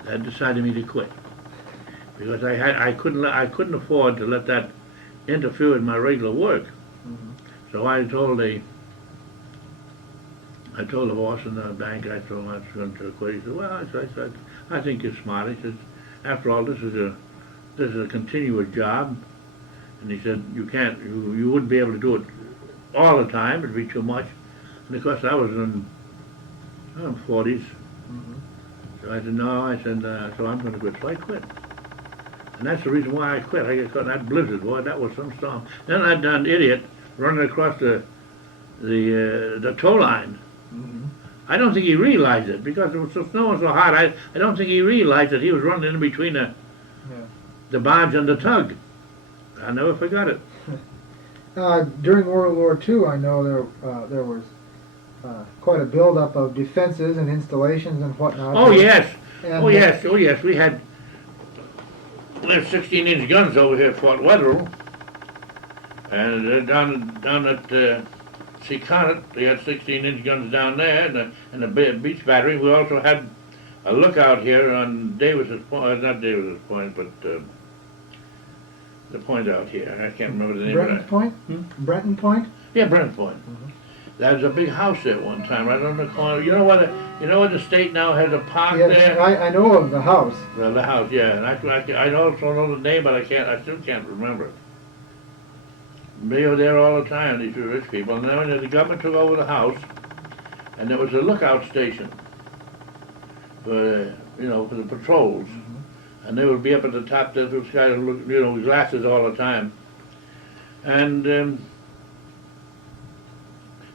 That decided me to quit because I couldn't afford to let that interfere with my regular work. So I told the boss in the bank, I told him I was going to quit. He said, well, I think you're smart. He said, after all, this is a continuous job. And he said, you wouldn't be able to do it all the time. It'd be too much. And of course, I was in 40s. So I said, no. So I'm going to quit. So I quit. And that's the reason why I quit. I got caught in that blizzard. Boy, that was some storm. Then I'd done idiot running across the tow line. I don't think he realized it because it was so snow and so hot. I don't think he realized that he was running in between the barge and the tug. I never forgot it. During World War II, I know there was quite a buildup of defenses and installations and whatnot. Oh yes, And, yes. We had 16-inch guns over here at Fort Wetherill, and down at Seaconnet, they had 16-inch guns down there, and the beach battery. We also had a lookout here on Davis's Point, not Davis's Point, but the point out here. I can't remember the name Brenton of that. Point? Brenton Point? Yeah, Brent Point. There was a big house there at one time, right on the corner. You know what? You know what the state now has a park Yes, there. I know of the house. Well, the house, yeah, and I also know the name, but I still can't remember it. They were there all the time, these were rich people, and then when the government took over the house, and there was a lookout station for, for the patrols, and they would be up at the top there, those guys would look, with glasses all the time, and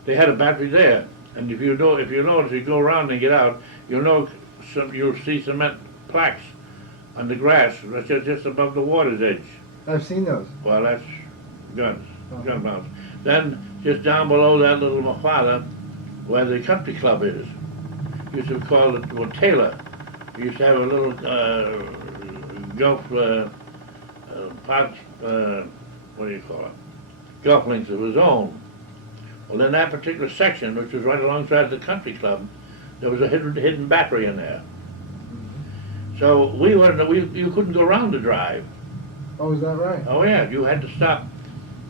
they had a battery there, and if you notice, you go around and get out, you'll see cement plaques on the grass, that's just above the water's edge. I've seen those. Well, that's guns, gun mounts. Then, just down below that little farther, where the country club is, used to call it Taylor. We used to have a little golf pot, what do you call it? Golf links of his own. Well, in that particular section, which was right alongside the country club, there was a hidden battery in there. So you couldn't go around the drive. Oh, is that right? Oh yeah, you had to stop.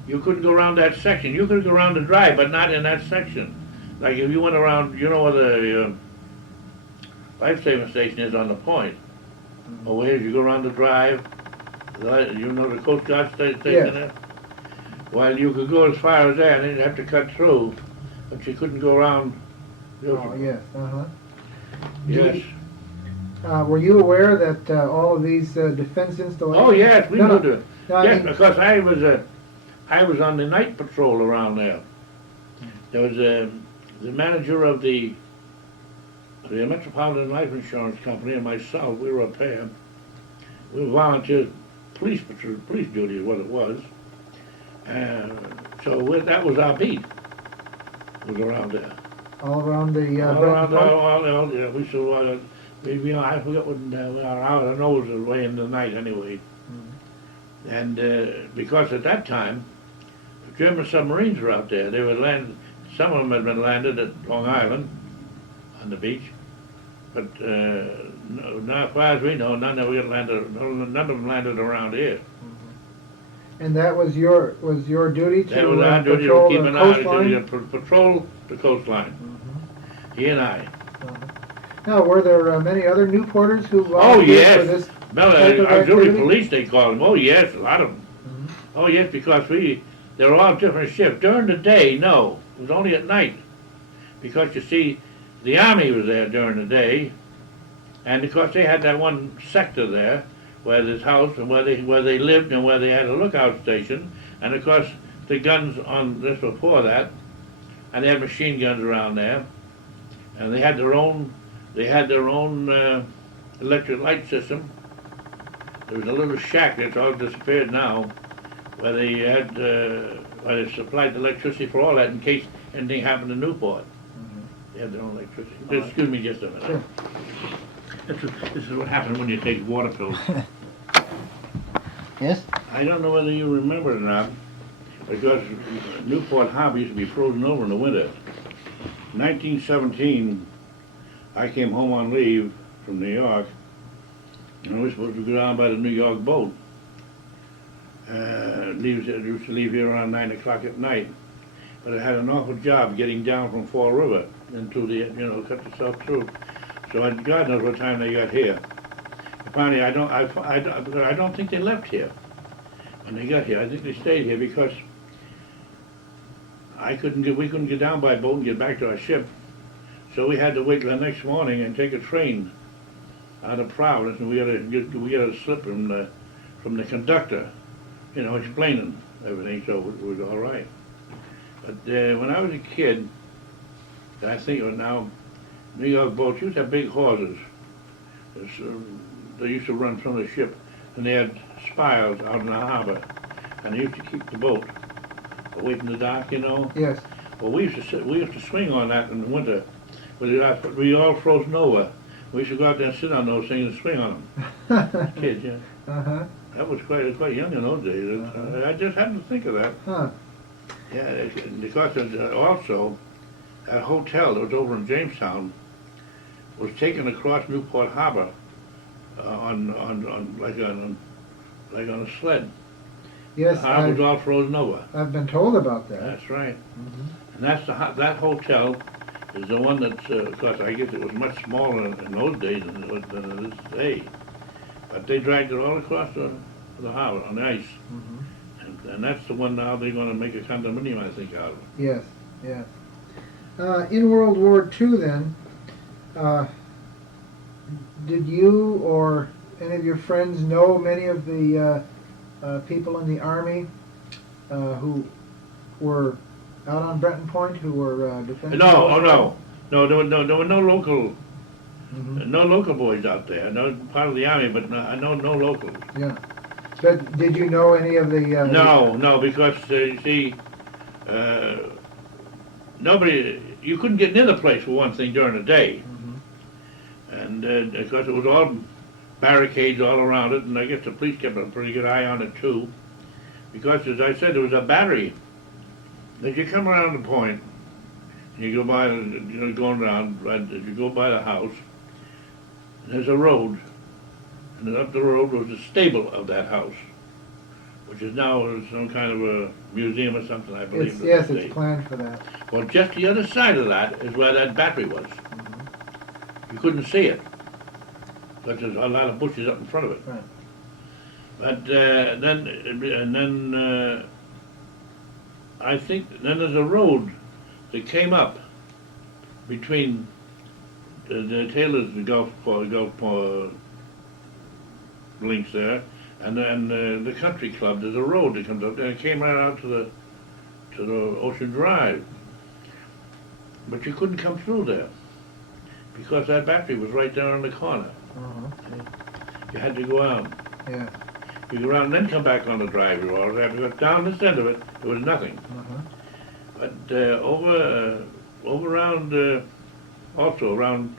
You couldn't go around that section. You could go around the drive, but not in that section. Like if you went around, where the life-saving station is on the point. Oh, where you go around the drive, the Coast Guard station there? Well, you could go as far as that, and then you'd have to cut through, but you couldn't go around. Oh, yes, Yes. Were you aware that all of these defense installations? Oh, yes, we would do. No, Yes, because I was on the night patrol around there. There was the manager of the Metropolitan Life Insurance Company and myself. We were up there. We were volunteer police duty is what it was. So that was our beat. Was around there. All around the all around yeah. We saw. I forgot what our nose was way in the night anyway. And because at that time, the German submarines were out there. They were some of them had been landed at Long Island on the beach, but as far as we know, none of them landed around here. And that was your duty to That was our duty to patrol keep the an eye coastline? to patrol the coastline. He and I. Now, were there many other Newporters who Oh volunteered yes, for this type of auxiliary activity? police they call them. Oh yes, a lot of them. Oh yes, because they were all different shifts. During the day, no, it was only at night, because you see, the Army was there during the day, and of course they had that one sector there where this house and where they lived and where they had a lookout station, and of course the guns on this before that, and they had machine guns around there, and they had their own electric light system. There was a little shack that's all disappeared now, where they had where they supplied the electricity for all that in case anything happened to Newport. They had their own electricity. Excuse me just a minute. Sure. This is what happened when you take water pills. Yes? I don't know whether you remember it or not, because Newport Harbor used to be frozen over in the winter. 1917, I came home on leave from New York, and I was supposed to go down by the New York boat. Used to leave here around 9 o'clock at night, but I had an awful job getting down from Fall River into the, cut yourself through. So God knows what time they got here. Finally, I don't think they left here when they got here. I think they stayed here because we couldn't get down by boat and get back to our ship. So we had to wait till the next morning and take a train out of Providence, and we got a slip from the conductor, explaining everything. So it was all right. But when I was a kid, I think of it now, New York boats used to have big hawsers. They used to run from the ship, and they had spiles out in the harbor, and they used to keep the boat away from the dock, Yes. Well, we used to swing on that in the winter. We all frozen over. We used to go out there and sit on those things and swing on them. Kids, yeah. Uh-huh. That was quite young in those days. I just happened to think of that. Huh. Yeah, because also that hotel that was over in Jamestown was taken across Newport Harbor on a sled, Yes, The harbor's all frozen over. I've been told about that. That's right. Mhm. And that's that hotel is the one that's, of course, I guess it was much smaller in those days than it is today. But they dragged it all across the harbor on the ice. Mhm. And that's the one now they're going to make a condominium, I think, out of. Yes, yes. In World War II then, did you or any of your friends know many of the people in the Army who were out on Brenton Point, who were defending? No, oh no. No, there were no local, Mhm. no local boys out there. No part of the Army, but no, I know no locals. Yeah. But did you know any of the? No, because you see, nobody. You couldn't get near the place for one thing during the day, Mhm. and of course it was all barricades all around it, and I guess the police kept a pretty good eye on it too, because as I said, there was a battery. As you come around the point, and you go by, going around, right, as you go by the house, there's a road, and then up the road was the stable of that house, which is now some kind of a museum or something, I believe. Yes, it's planned for that. Well, just the other side of that is where that battery was. Mhm. You couldn't see it, but there's a lot of bushes up in front of it. Right. But then I think then there's a road that came up between the Taylor's Golf links there, and then the country club. There's a road that comes up there. It came right out to the Ocean Drive, but you couldn't come through there because that battery was right there on the corner. Uh-huh. You had to go out. Yeah. You go around and then come back on the drive. You always have to go down this end of it. There was nothing. Uh-huh. But over around also around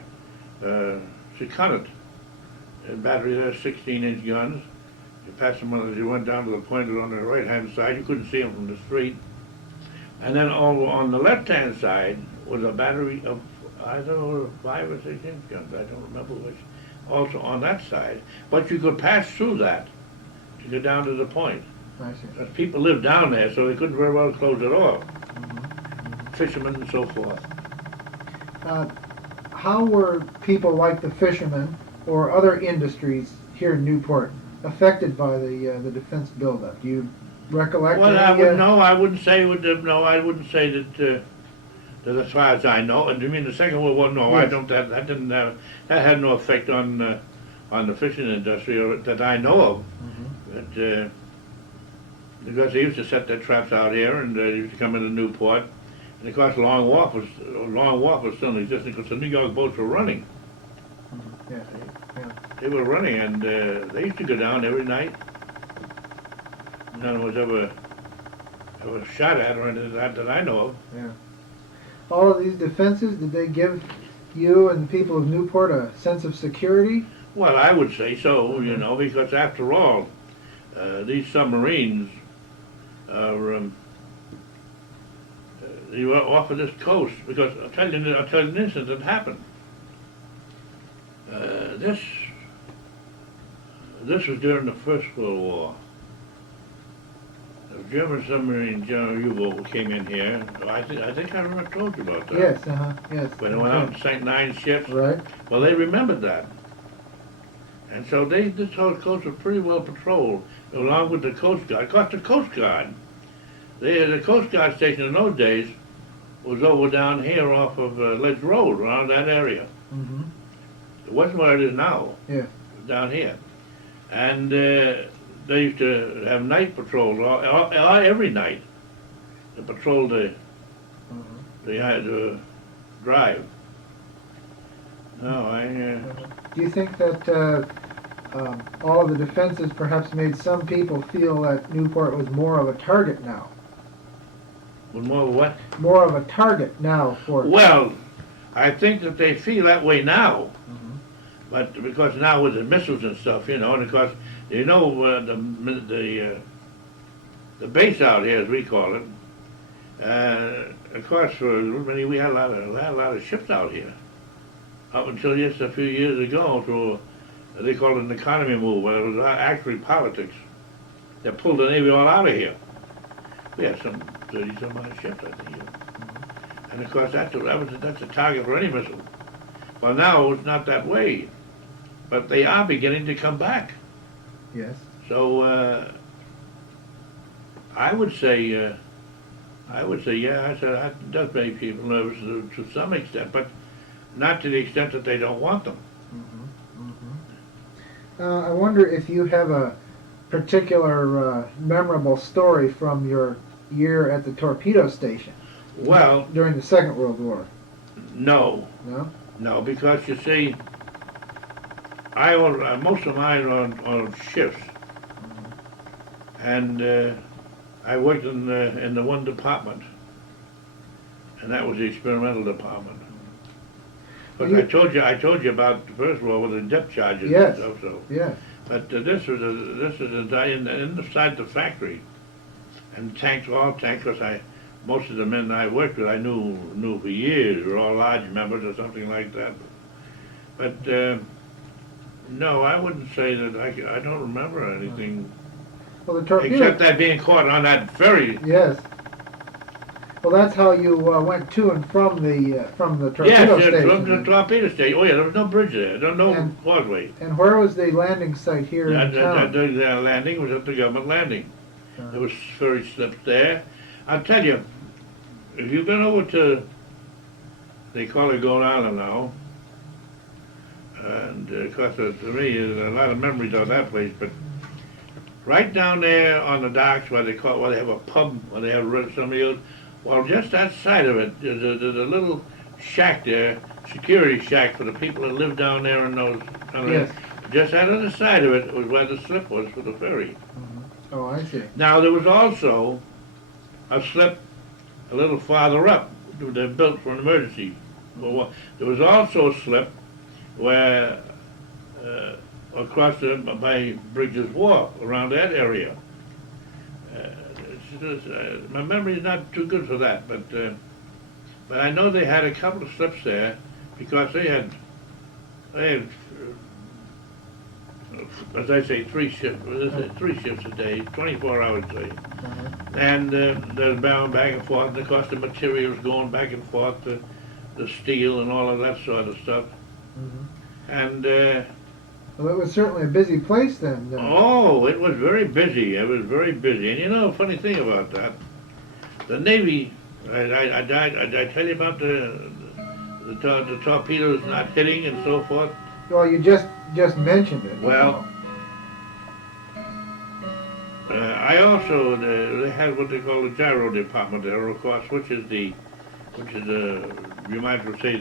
Secundit, battery there, 16-inch guns. You passed them as you went down to the point on the right-hand side. You couldn't see them from the street. And then over on the left-hand side was a battery of either 5 or 6-inch guns. I don't remember which. Also on that side, but you could pass through that to go down to the point. I see. Because people lived down there, so they couldn't very well close it off. Mhm. Fishermen and so forth. How were people like the fishermen or other industries here in Newport affected by the defense buildup? Do you recollect? Well, any, I wouldn't say that. That as far as I know, and you mean the Second World War? No, I Yes. don't. That didn't. That had no effect on the fishing industry, or that I know of. Mhm. But because they used to set their traps out here, and they used to come into Newport, and of course Long Wharf was still in existence because the New York boats were running. Mhm. Yeah. Yeah. They were running, and they used to go down every night. None was ever shot at or anything that I know of. Yeah. All of these defenses, did they give you and the people of Newport a sense of security? Well, I would say so, Mhm. because after all, these submarines are they were off of this coast. Because I'll tell you an incident that happened. This was during the First World War. The German submarine, General U-boat came in here. I think I remember told you about that. Yes. Yes. When they went out and sank 9 ships. Right. Well, they remembered that. And so this whole coast was pretty well patrolled, along with the Coast Guard. Of course, the Coast Guard, the Coast Guard station in those days was over down here off of Ledge Road, around that area. Mm-hmm. It wasn't where it is now. Yeah. It was down here. And they used to have night patrols every night to patrol the drive. No, Do you think that all of the defenses perhaps made some people feel that Newport was more of a target now? with more of what? More of a target now for... Well, I think that they feel that way now. Mhm. But because now with the missiles and stuff, and of course, the base out here, as we call it, of course, we had a lot of ships out here. Up until just a few years ago, through they call it an economy move, but it was actually politics. that pulled the Navy all out of here. We had some 30-some odd ships, I think. And of course, that's a target for any missile. Well, now it's not that way, but they are beginning to come back. Yes. So I would say, yeah, I said that does make people nervous to some extent, but not to the extent that they don't want them. I wonder if you have a particular memorable story from your year at the Torpedo Station. Well, During the Second World War. no, No? because you see, most of mine are on shifts, and I worked in the one department, and that was the experimental department. But I told you about the First War with the depth charges Yes. and stuff. So, Yes. but this was inside the factory, and all tanks. Because most of the men I worked with, I knew for years. Were all large members or something like that. But no, I wouldn't say that I don't remember anything Well, the torpedo. except that being caught on that ferry. Yes. Well, that's how you went to and from the Torpedo Yes, Station. from the Torpedo Station. Oh yeah, there was no bridge there. There was no And- causeway. And where was the landing site here in town? The landing was at the government landing. There was ferry slips there. I'll tell you, if you've been over to, they call it Gold Island now, and of course to me there's a lot of memories of that place, but right down there on the docks where they have a pub, where they have somebody else, well, just outside of it, there's a little shack there, security shack for the people that live down there in those. Yes. Just out on the side of it was where the slip was for the ferry. Oh, I see. Now, there was also a slip a little farther up. They built for an emergency. Well, there was also a slip where, across by Bridges Wharf, around that area. My memory is not too good for that, but I know they had a couple of slips there because they had as I say, three shifts a day, 24 hours a day. And they're bound back and forth, and of course the materials going back and forth, the steel and all of that sort of stuff. And Well, it was certainly a busy place then. oh, it was very busy. It was very busy. And you know, a funny thing about that, the Navy. I tell you about the torpedoes not hitting and so forth. Well, you just mentioned it. Well, I also they had what they call the gyro department there, of course, which is you might as well say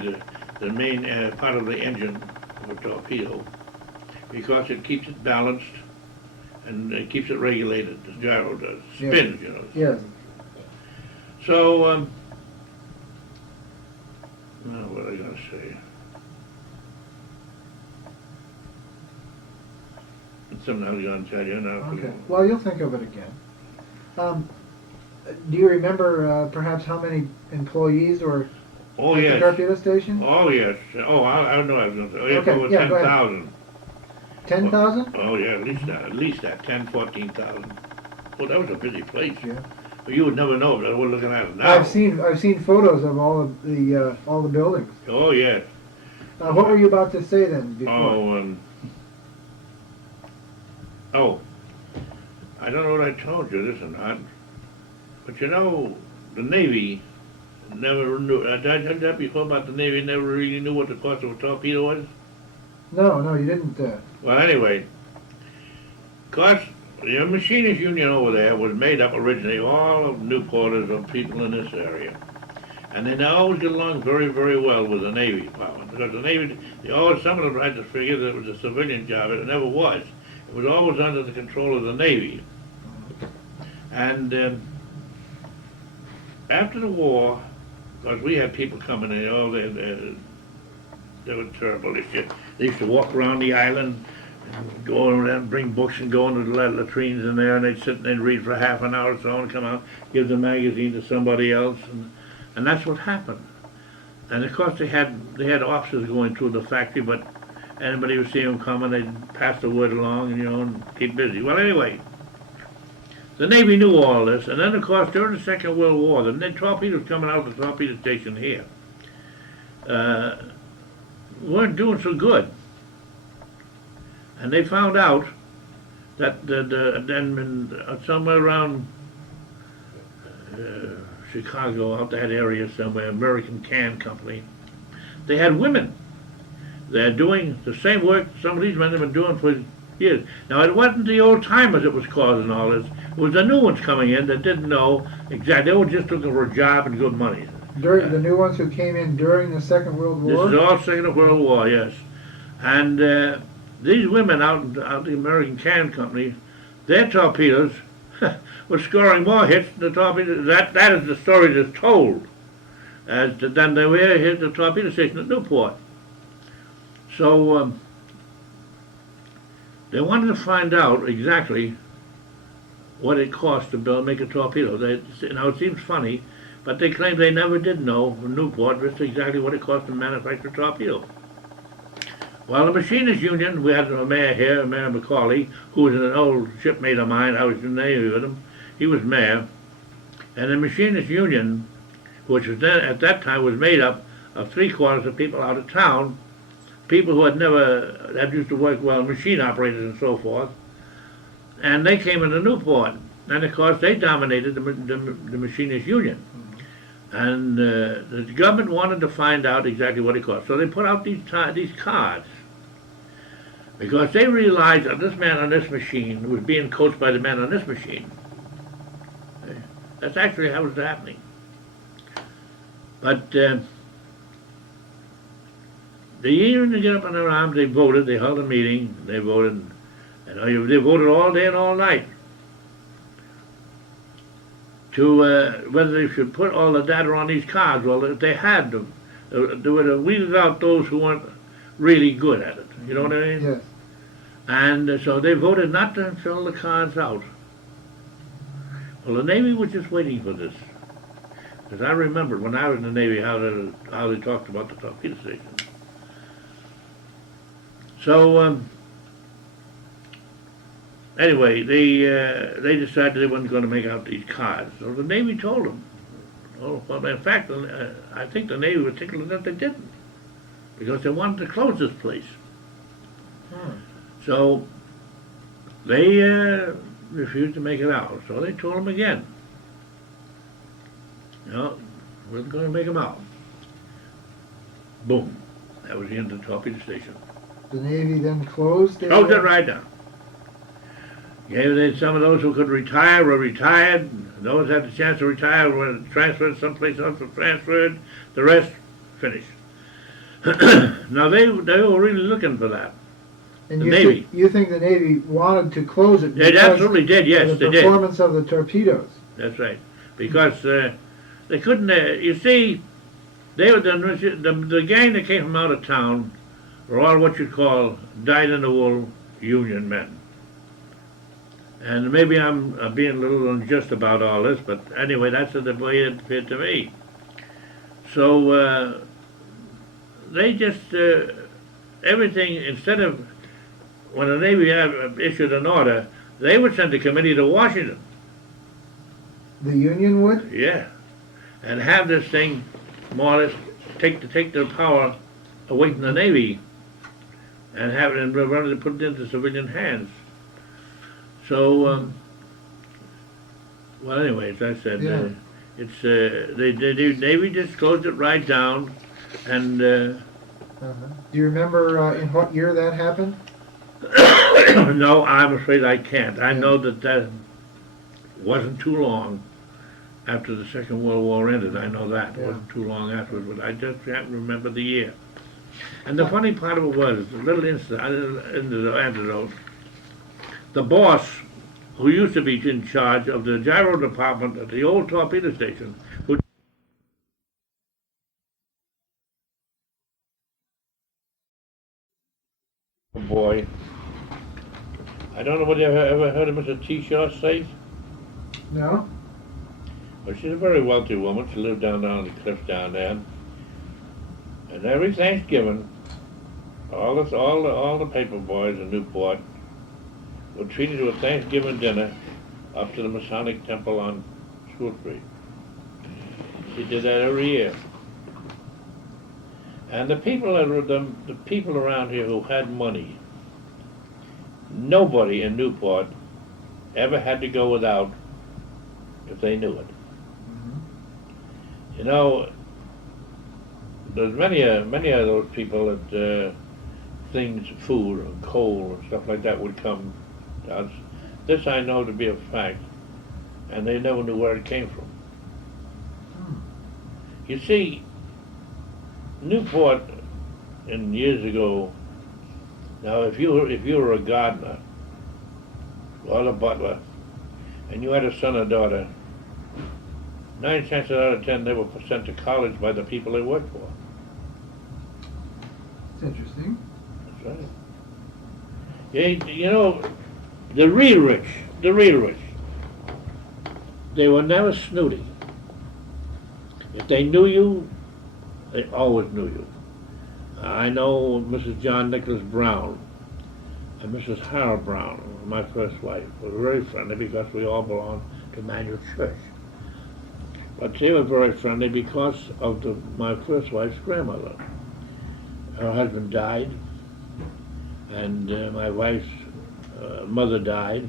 the main part of the engine of a torpedo, because it keeps it balanced and it keeps it regulated. The gyro does spins, you know. Yes. So, now what am I going to say? Something I was going to tell you now. Okay. Well, you'll think of it again. Do you remember perhaps how many employees were Oh, at the yes. Torpedo Station? Oh, yes. Oh, I know I was going to say. Oh, yes, Okay, over yeah, go ahead. 10,000. 10,000? Oh, yeah, at least that, 10, 14,000. Well, that was a busy place. Yeah. Well, you would never know that we're looking at it now. I've seen photos of all the buildings. Oh, yes. What were you about to say then? Before? I don't know what I told you this or not, but you know, the Navy never knew. Did I tell you that before about the Navy never really knew what the cost of a torpedo was? No, you didn't. Well, anyway, course, the Machinist Union over there was made up originally all of Newporters or people in this area. And they always get along very, very well with the Navy Department. Because the Navy, some of them tried to figure that it was a civilian job, and it never was. It was always under the control of the Navy. And after the war, because we had people coming in, they were terrible. They used to walk around the island, go around and bring books and go into the latrines in there, and they'd sit and they'd read for half an hour or so and come out, give the magazine to somebody else, and that's what happened. And of course they had officers going through the factory, but anybody who see them coming, they'd pass the word along and keep busy. Well, anyway, the Navy knew all this, and then of course during the Second World War, the torpedoes coming out of the torpedo station here weren't doing so good, and they found out that somewhere around Chicago, out that area somewhere, American Can Company, they had women. They're doing the same work some of these men have been doing for years. Now, it wasn't the old timers that was causing all this. It was the new ones coming in that didn't know exactly. They were just looking for a job and good money. During the new ones who came in during the Second World War? This is all Second World War, yes. And these women out the American Can Company, their torpedoes were scoring more hits than the torpedoes. That is the story that's told. Than they were hit the torpedo station at Newport. So they wanted to find out exactly what it cost to make a torpedo. Now it seems funny, but they claim they never did know from Newport just exactly what it cost to manufacture a torpedo. Well, the Machinists Union, we had a mayor here, Mayor McCauley, who was an old shipmate of mine. I was in the Navy with him. He was mayor. And the Machinists Union, which was then, at that time was made up of 3/4 of people out of town, people who had used to work well, machine operators and so forth, and they came into Newport, and of course they dominated the Machinists Union, and the government wanted to find out exactly what it cost, so they put out these cards, because they realized that this man on this machine was being coached by the man on this machine. That's actually how it was happening. But they even get up on their arms, they voted, they held a meeting, they voted, and they voted all day and all night to whether they should put all the data on these cards. Well, if they had them, they would have weeded out those who weren't really good at it. You know what I mean? Yes. And so they voted not to fill the cards out. Well, the Navy was just waiting for this. Because I remember when I was in the Navy how they talked about the torpedo station. So anyway, they decided they weren't going to make out these cards. So the Navy told them. Oh, well, in fact, I think the Navy was tickled that they didn't, because they wanted to close this place. So they refused to make it out. So they told them again. No, we're going to make them out. Boom. That was the end of the torpedo station. The Navy then closed it? Closed it right down. Gave some of those who could retire were retired. Those had the chance to retire were transferred someplace else were transferred. The rest finished. Now they were really looking for that. And the you Navy. You think the Navy wanted to close it? They absolutely did, yes, of they the did. performance of the torpedoes. That's right. Because they couldn't, you see, they were the gang that came from out of town were all what you'd call dyed-in-the-wool Union men. And maybe I'm being a little unjust about all this, but anyway, that's the way it appeared to me. So they just, everything, instead of, when the Navy issued an order, they would send a committee to Washington. The Union would? Yeah. And have this thing more or less take the power away from the Navy and have it and run it and put it into civilian hands. So, well, anyway, as I said, Yeah. it's the Navy just closed it right down, and Do you remember in what year that happened? no, I'm afraid I can't. I know that wasn't too long after the Second World War ended. I know that. It wasn't too long afterwards, but I just can't remember the year. And the funny part of it was, a little anecdote, the boss, who used to be in charge of the gyro department at the old torpedo station, who boy, I don't know whether you ever heard of Mr. T. Shaw Safe? No? Well, she's a very wealthy woman. She lived down on the cliffs down there. And every Thanksgiving, all the paper boys in Newport would treat her to a Thanksgiving dinner up to the Masonic Temple on School Street. He did that every year. And the people around here who had money, nobody in Newport ever had to go without if they knew it. You know, there's many of those people that things, food and coal and stuff like that would come to us. This I know to be a fact, and they never knew where it came from. You see, Newport, in years ago, now if you were a gardener or a butler, and you had a son or daughter, 9 chances out of 10 they were sent to college by the people they worked for. It's interesting. That's right. You know, the real rich, they were never snooty. If they knew you, they always knew you. I know Mrs. John Nicholas Brown and Mrs. Harold Brown, my first wife, were very friendly because we all belonged to Manuel Church. But they were very friendly because of my first wife's grandmother. Her husband died, and my wife's mother died,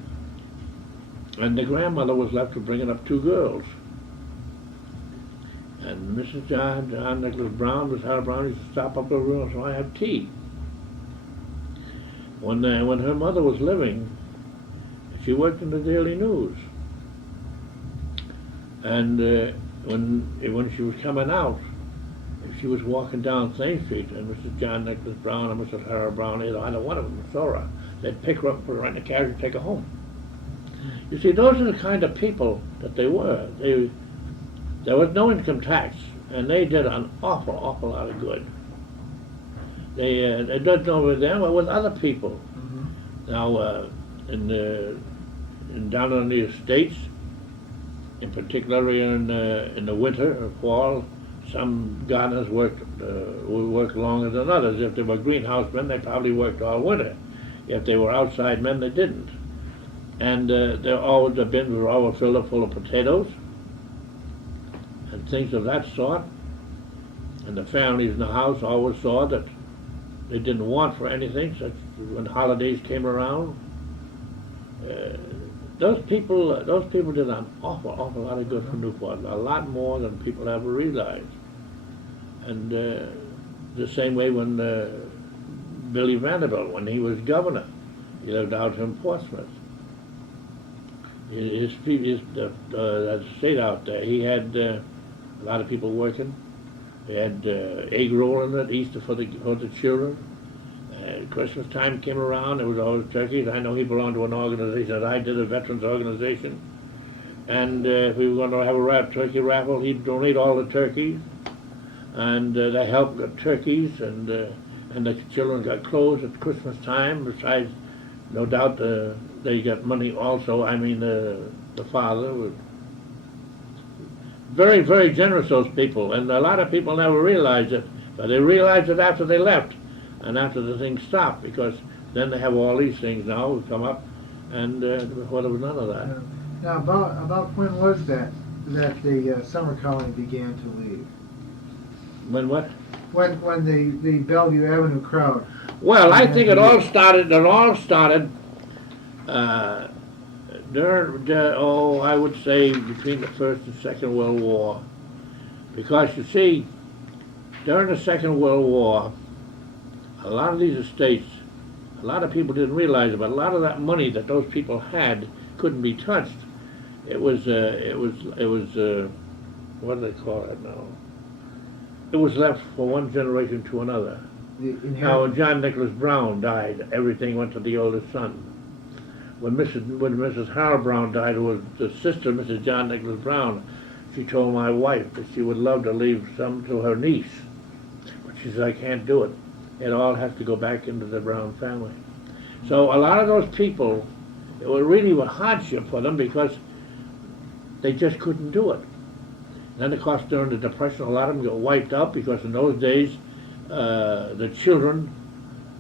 and the grandmother was left to bringing up 2 girls. And Mrs. John Nicholas Brown, Miss Harold Brown, used to stop up over room so I have tea. When her mother was living, she worked in the Daily News. And when she was coming out, if she was walking down Thames Street and Mrs. John Nicholas Brown and Mrs. Harold Brown, either one of them saw her, they'd pick her up, put her right in the carriage and take her home. You see, those are the kind of people that they were. There was no income tax, and they did an awful lot of good. They did over them, but with other people. Mm-hmm. Now, down on the estates, in particular in the winter or fall, some gardeners worked longer than others. If they were greenhouse men, they probably worked all winter. If they were outside men, they didn't. And the bins were always filled up full of potatoes and things of that sort. And the families in the house always saw that they didn't want for anything, such when holidays came around. Those people did an awful lot of good for Newport, a lot more than people ever realized. And the same way when Billy Vanderbilt, when he was governor, he lived out in Portsmouth. That state out there, he had a lot of people working. They had egg rolling at Easter for the children. Christmas time came around, there was always turkeys. I know he belonged to an organization that I did, a veterans organization. And if we were going to have a turkey raffle, he'd donate all the turkeys. And they helped get turkeys, and the children got clothes at Christmas time. Besides, no doubt they got money also. I mean, the father was very, very generous, those people. And a lot of people never realized it, but they realized it after they left. And after the thing stopped, because then they have all these things now who come up, and before there was none of that. Now, about when was that the summer colony began to leave? When what? When the Bellevue Avenue crowd. Well, I think it all started I would say between the First and Second World War, because you see, during the Second World War, a lot of these estates, a lot of people didn't realize it, but a lot of that money that those people had couldn't be touched. It was what do they call it now? It was left for one generation to another. Now, when John Nicholas Brown died, everything went to the oldest son. When Mrs. Harold Brown died, who was the sister of Mrs. John Nicholas Brown, she told my wife that she would love to leave some to her niece, but she said, I can't do it. It all has to go back into the Brown family. So a lot of those people, it was really a hardship for them because they just couldn't do it. And then, of course, during the Depression, a lot of them got wiped out because in those days, the children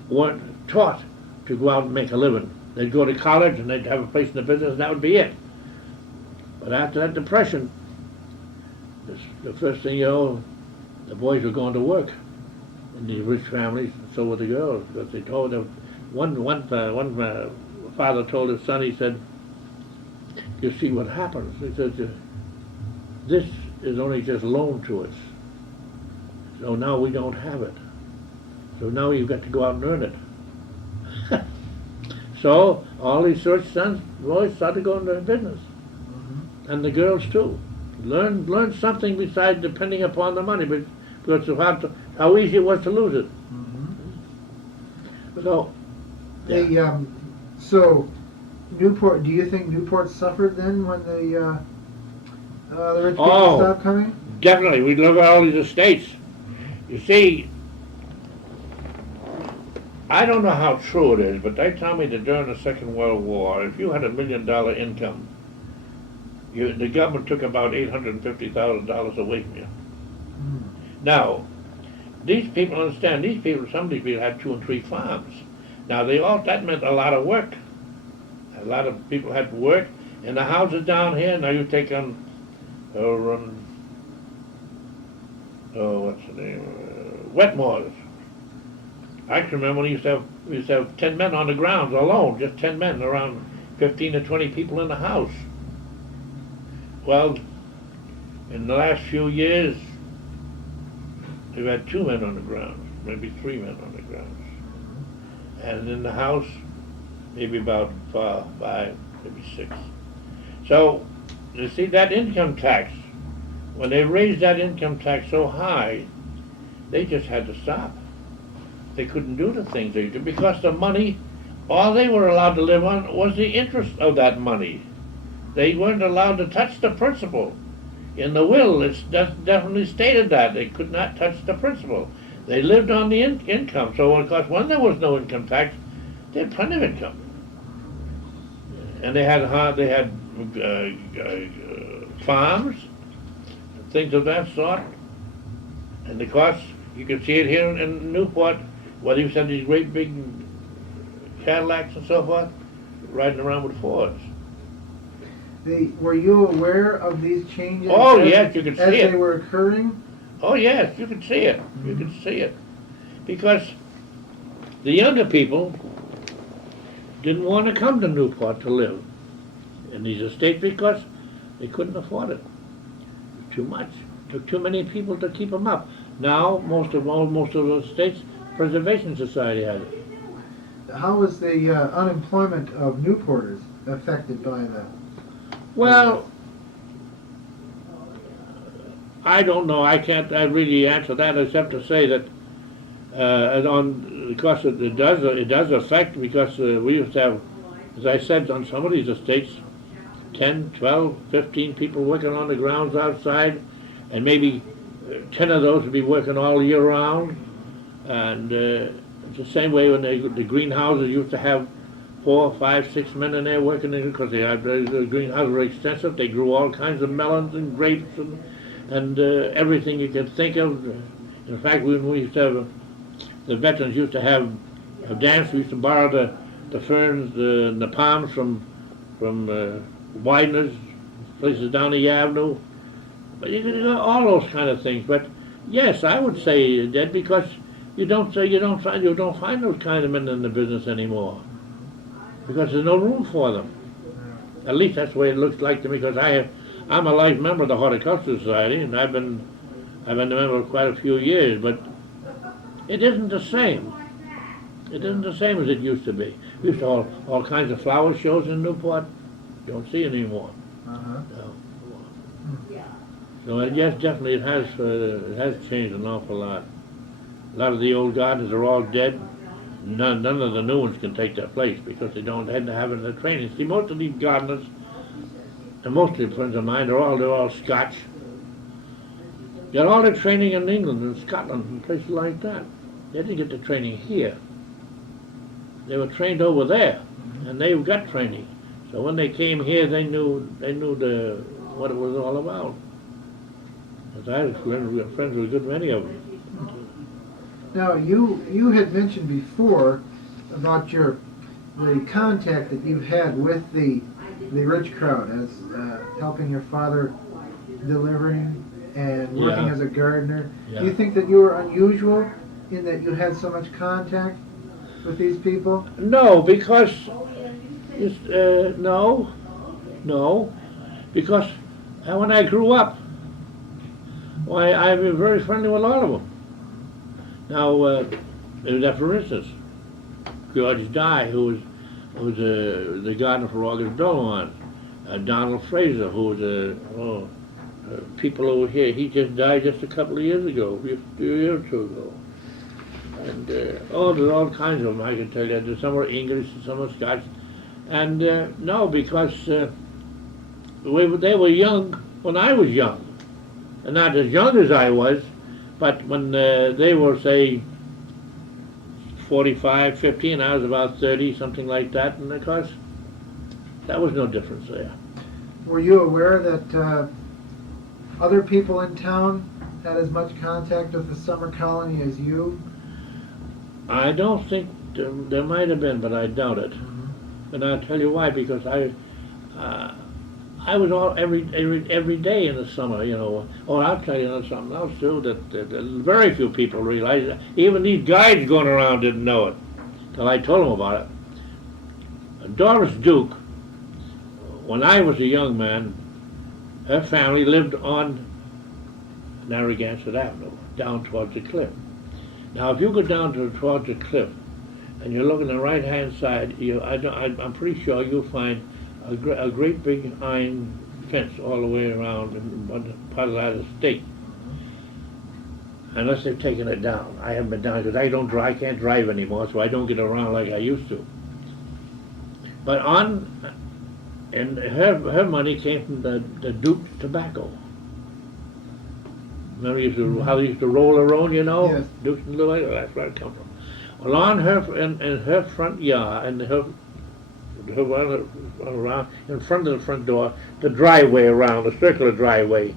weren't taught to go out and make a living. They'd go to college and they'd have a place in the business and that would be it. But after that depression, the first thing you know, the boys were going to work in these rich families, and so were the girls, because they told them, one father told his son, he said, you see what happens. He said, this is only just loaned to us. So now we don't have it. So now you've got to go out and earn it. So all these rich sons, boys started going into business. And the girls too. Learn something besides depending upon the money, because of how easy it was to lose it. So, yeah. So Newport, do you think Newport suffered then when the rich people stopped coming? Definitely. We look at all these estates. You see, I don't know how true it is, but they tell me that during the Second World War, if you had $1 million income, the government took about $850,000 away from you. Now, these people understand. Some of these people had 2 and 3 farms. Now, that meant a lot of work. A lot of people had to work. And the houses down here, now you take on, what's the name? Wetmore's. I can remember when we used to have 10 men on the grounds alone, just 10 men, around 15 to 20 people in the house. Well, in the last few years, we've had 2 men on the grounds, maybe 3 men on the grounds. And in the house, maybe about 5, maybe 6. So, you see, that income tax, when they raised that income tax so high, they just had to stop. They couldn't do the things they did because the money, all they were allowed to live on was the interest of that money. They weren't allowed to touch the principal. In the will, it's definitely stated that they could not touch the principal. They lived on the income. So, of course, when there was no income tax, they had plenty of income, and they had farms, things of that sort. And of course, you can see it here in Newport, where they used to have these great big Cadillacs and so forth, riding around with Fords. Were you aware of these changes? Oh, yes, you could see it. As they were occurring? Oh, yes, you could see it. You could see it. Because the younger people didn't want to come to Newport to live in these estates because they couldn't afford it. It was too much. It took too many people to keep them up. Now, most of the estates, Preservation Society has it. How was the unemployment of Newporters affected by that? Well, I don't know. I can't really answer that except to say that because it does affect, because we used to have, as I said, on some of these estates, 10, 12, 15 people working on the grounds outside, and maybe 10 of those would be working all year round. And it's the same way when the greenhouses used to have 4, 5, 6 men in there working in it, because the greenhouses were extensive. They grew all kinds of melons and grapes and everything you can think of. In fact, when we used to have, the veterans used to have a dance. We used to borrow the ferns, the palms from Widener's, places down the avenue. But you could all those kind of things. But yes, I would say that, because you don't find those kind of men in the business anymore, because there's no room for them. At least that's the way it looks like to me, because I'm a life member of the Horticultural Society, and I've been a member for quite a few years, but it isn't the same. It isn't the same as it used to be. We used to have all kinds of flower shows in Newport. You don't see it anymore. No. So yes, definitely it has changed an awful lot. A lot of the old gardens are all dead. None of the new ones can take their place because they don't have the training. See, most of these gardeners, and most of the friends of mine, they're all Scotch. Got all their training in England and Scotland and places like that. They didn't get the training here. They were trained over there, and they got training. So when they came here, they knew what it was all about. Because I had friends with a good many of them. Now, you had mentioned before about the contact that you've had with the the rich crowd, as helping your father delivering and working Yeah. as a gardener. Yeah. Do you think that you were unusual in that you had so much contact with these people? No, because no, because when I grew up, why I've been very friendly with a lot of them. Now, for instance, George Dye, who was the gardener for August Dolan, Donald Fraser, who was people over here. He just died just a couple of years ago, a year or two ago. And there's all kinds of them, I can tell you. There's some are English, some are Scotch. And no, because they were young when I was young. And not as young as I was, but when they were, say, 45, 15, I was about 30, something like that. And of course, that was no difference there. Were you aware that other people in town had as much contact with the summer colony as you? I don't think there might have been, but I doubt it. And I'll tell you why. Because I was all every day in the summer, you know. Oh, I'll tell you something else too. That very few people realize. Even these guides going around didn't know it till I told them about it. Doris Duke, when I was a young man, her family lived on Narragansett Avenue, down towards the cliff. Now, if you go down towards the cliff, and you look on the right-hand side, I'm pretty sure you'll find a great big iron fence all the way around in one part of the state. Unless they've taken it down. I haven't been down because I can't drive anymore, so I don't get around like I used to. But and her money came from the Duke tobacco. Remember how they used to roll her own, you know? Yes. Duke's and Little, that's where it come from. Well, on in her front yard, and around in front of the front door, the driveway around, the circular driveway,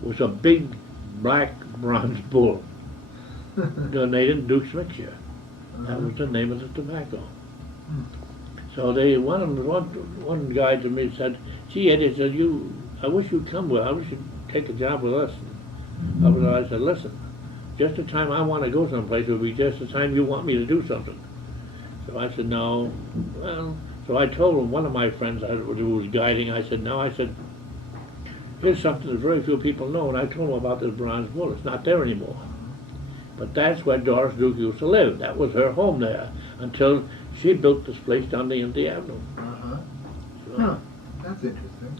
was a big black bronze bull donated Duke's mixture. That was the name of the tobacco. So one guy to me said, "Gee, Eddie," said, I wish you'd come with. I wish you'd take a job with us." I said, "Listen, just the time I want to go someplace will be just the time you want me to do something." So I said, "No." Well, so I told him, one of my friends who was guiding, I said, "No," I said, "Here's something that very few people know," and I told him about this bronze bull. It's not there anymore. But that's where Doris Duke used to live. That was her home there until she built this place down the Empty Avenue. So, Huh. That's interesting.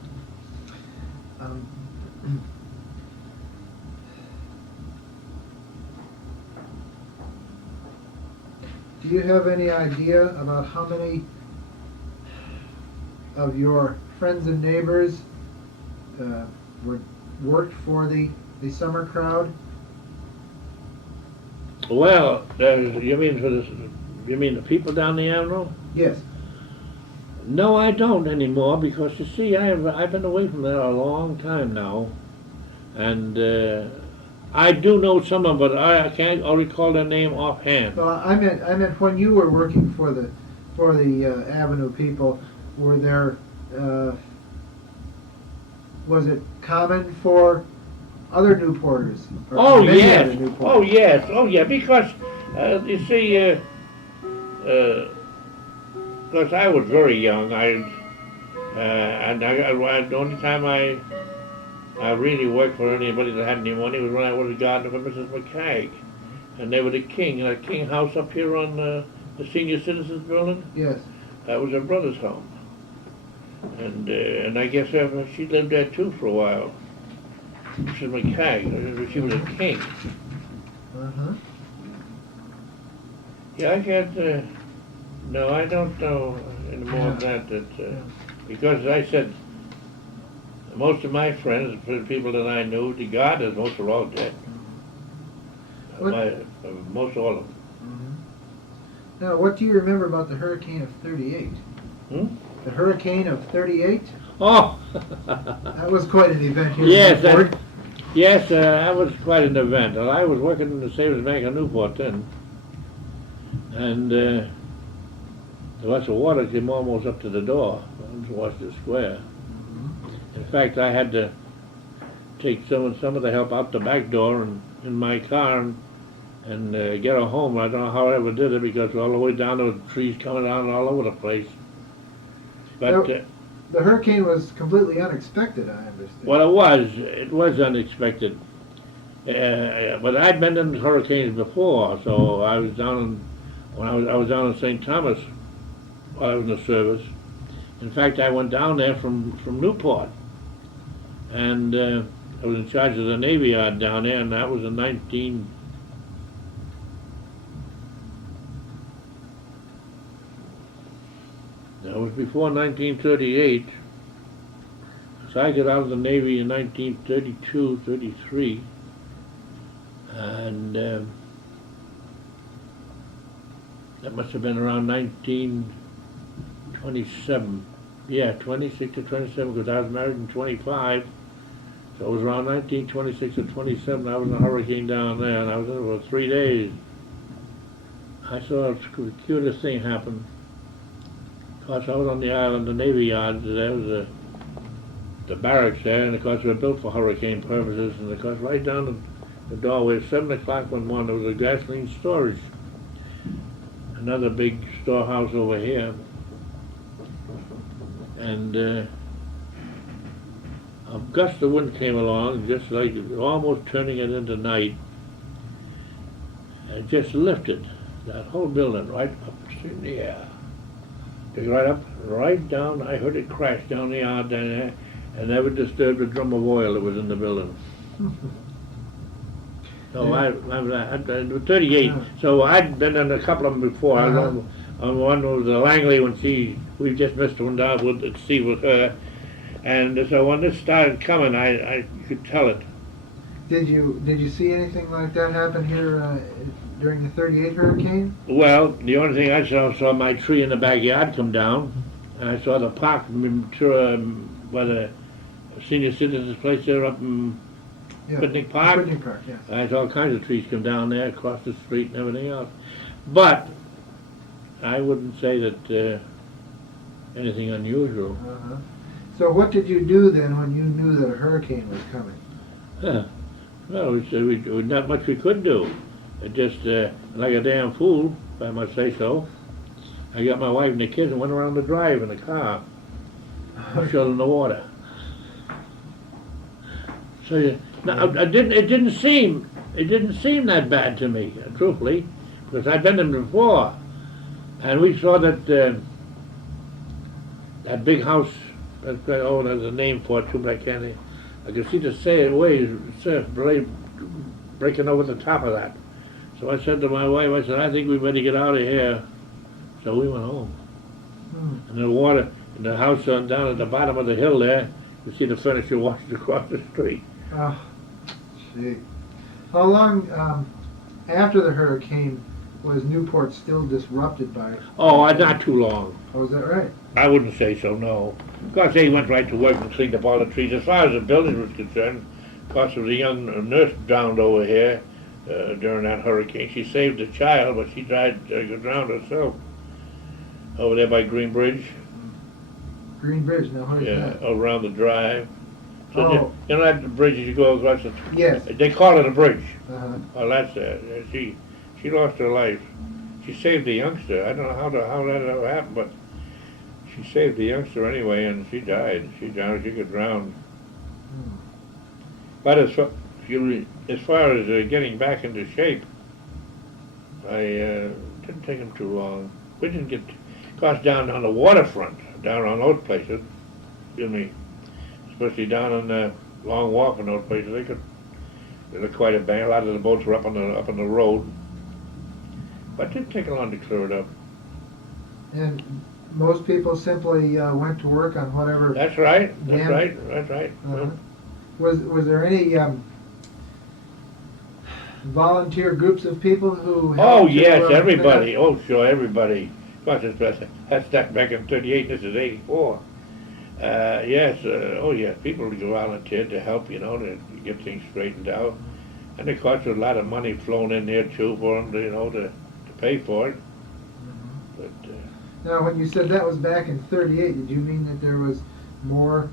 Do you have any idea about how many of your friends and neighbors worked for the summer crowd? well, you mean the people down the avenue? Yes. No, I don't anymore, because you see, I've been away from there a long time now, and I do know some of them, but I can't recall their name offhand. Well, I meant when you were working for the Avenue people, were there was it common for other Newporters? Or Oh many yes, other Newporters? oh yes, oh yeah, because you see, because I was very young, and the only time I really worked for anybody that had any money was when I was a gardener for Mrs. McCagg, and they were the King House up here on the Senior Citizens Building. Yes. That was her brother's home, and I guess she lived there too for a while. Mrs. McCagg, she was a King. Uh-huh. Yeah, I can't. No, I don't know any more than that. Because as I said, most of my friends, the people that I knew, the gardeners, most are all dead. Most all of them. Mm-hmm. Now, what do you remember about the Hurricane of '38? The Hurricane of '38? Oh! That was quite an event here Yes, in Newport. that was quite an event. And I was working in the Savings Bank of Newport then. And Lots of water came almost up to the door on Washington Square. In fact, I had to take some of the help out the back door and in my car and get her home. I don't know how I ever did it because all the way down there were trees coming down all over the place. But The hurricane was completely unexpected, I understand. well, it was unexpected. But I'd been in hurricanes before, so I was down when I was down in St. Thomas while I was in the service. In fact, I went down there from Newport, and I was in charge of the Navy Yard down there, and that was in 19. That was before 1938. So I got out of the Navy in 1932, 33, and that must have been around 1927. Yeah, 26 to 27, because I was married in 25. So it was around 1926 or 27. I was in a hurricane down there, and I was in it for 3 days. I saw the cutest thing happen. Of course, I was on the island, the Navy Yard. There was the barracks there, and of course, they were built for hurricane purposes. And of course, right down the doorway at 7 o'clock one morning, there was a gasoline storage. Another big storehouse over here. And a gust of wind came along, just like almost turning it into night. And it just lifted that whole building right up in the air. Took it right up, right down. I heard it crash down the yard down there, and never disturbed a drum of oil that was in the building. So I 38. So I'd been in a couple of them before. I was on one was the Langley when we just missed one down with Steve with her, and so when this started coming, I could tell it. Did you see anything like that happen here during the 38 hurricane? Well, the only thing I saw my tree in the backyard come down, and I saw the park by the senior citizens place there up in Picnic Park. Picnic Park, yes. I saw all kinds of trees come down there across the street and everything else. But I wouldn't say that anything unusual. So what did you do then when you knew that a hurricane was coming? Well, we said not much we could do. It just, like a damn fool, if I must say so, I got my wife and the kids and went around the drive in the car, showed them the water. So it didn't seem that bad to me, truthfully, because I'd been in before, and we saw that that big house. There's a name for it too, but I can't. I could see the surf breaking over the top of that. So I said to my wife, I said, I think we better get out of here. So we went home. And the water in the house down at the bottom of the hill there, you see the furniture washed across the street. Oh, gee. How long after the hurricane was Newport still disrupted by it? Oh, not too long. Oh, is that right? I wouldn't say so, no. Of course, they went right to work and cleaned up all the trees. As far as the building was concerned, of course, there was a young nurse drowned over here during that hurricane. She saved a child, but she drowned herself over there by Green Bridge. Green Bridge, now what is that? Around the drive. So Oh. you know that bridge as you go across the... Yes. They call it a bridge. Uh-huh. Well, that's she lost her life. She saved the youngster. I don't know how that ever happened, but she saved the youngster anyway, and she died. She drowned. She could drown. But as far as getting back into shape, didn't take him too long. We didn't get, of course, down on the waterfront, down on those places. Especially down on the Long Wharf and those places, they looked quite a bang. A lot of the boats were up on the road. But it didn't take long to clear it up. And most people simply went to work on whatever. That's right. That's damage. right. Uh-huh. Was there any volunteer groups of people who? Oh helped yes, you, everybody. Oh sure, everybody. Of course, that's back in '38. This is '84. Yes. Oh yes, people volunteered to help. To get things straightened out. And of course, there's a lot of money flown in there too for them. To pay for it. But Now, when you said that was back in '38, did you mean that there was more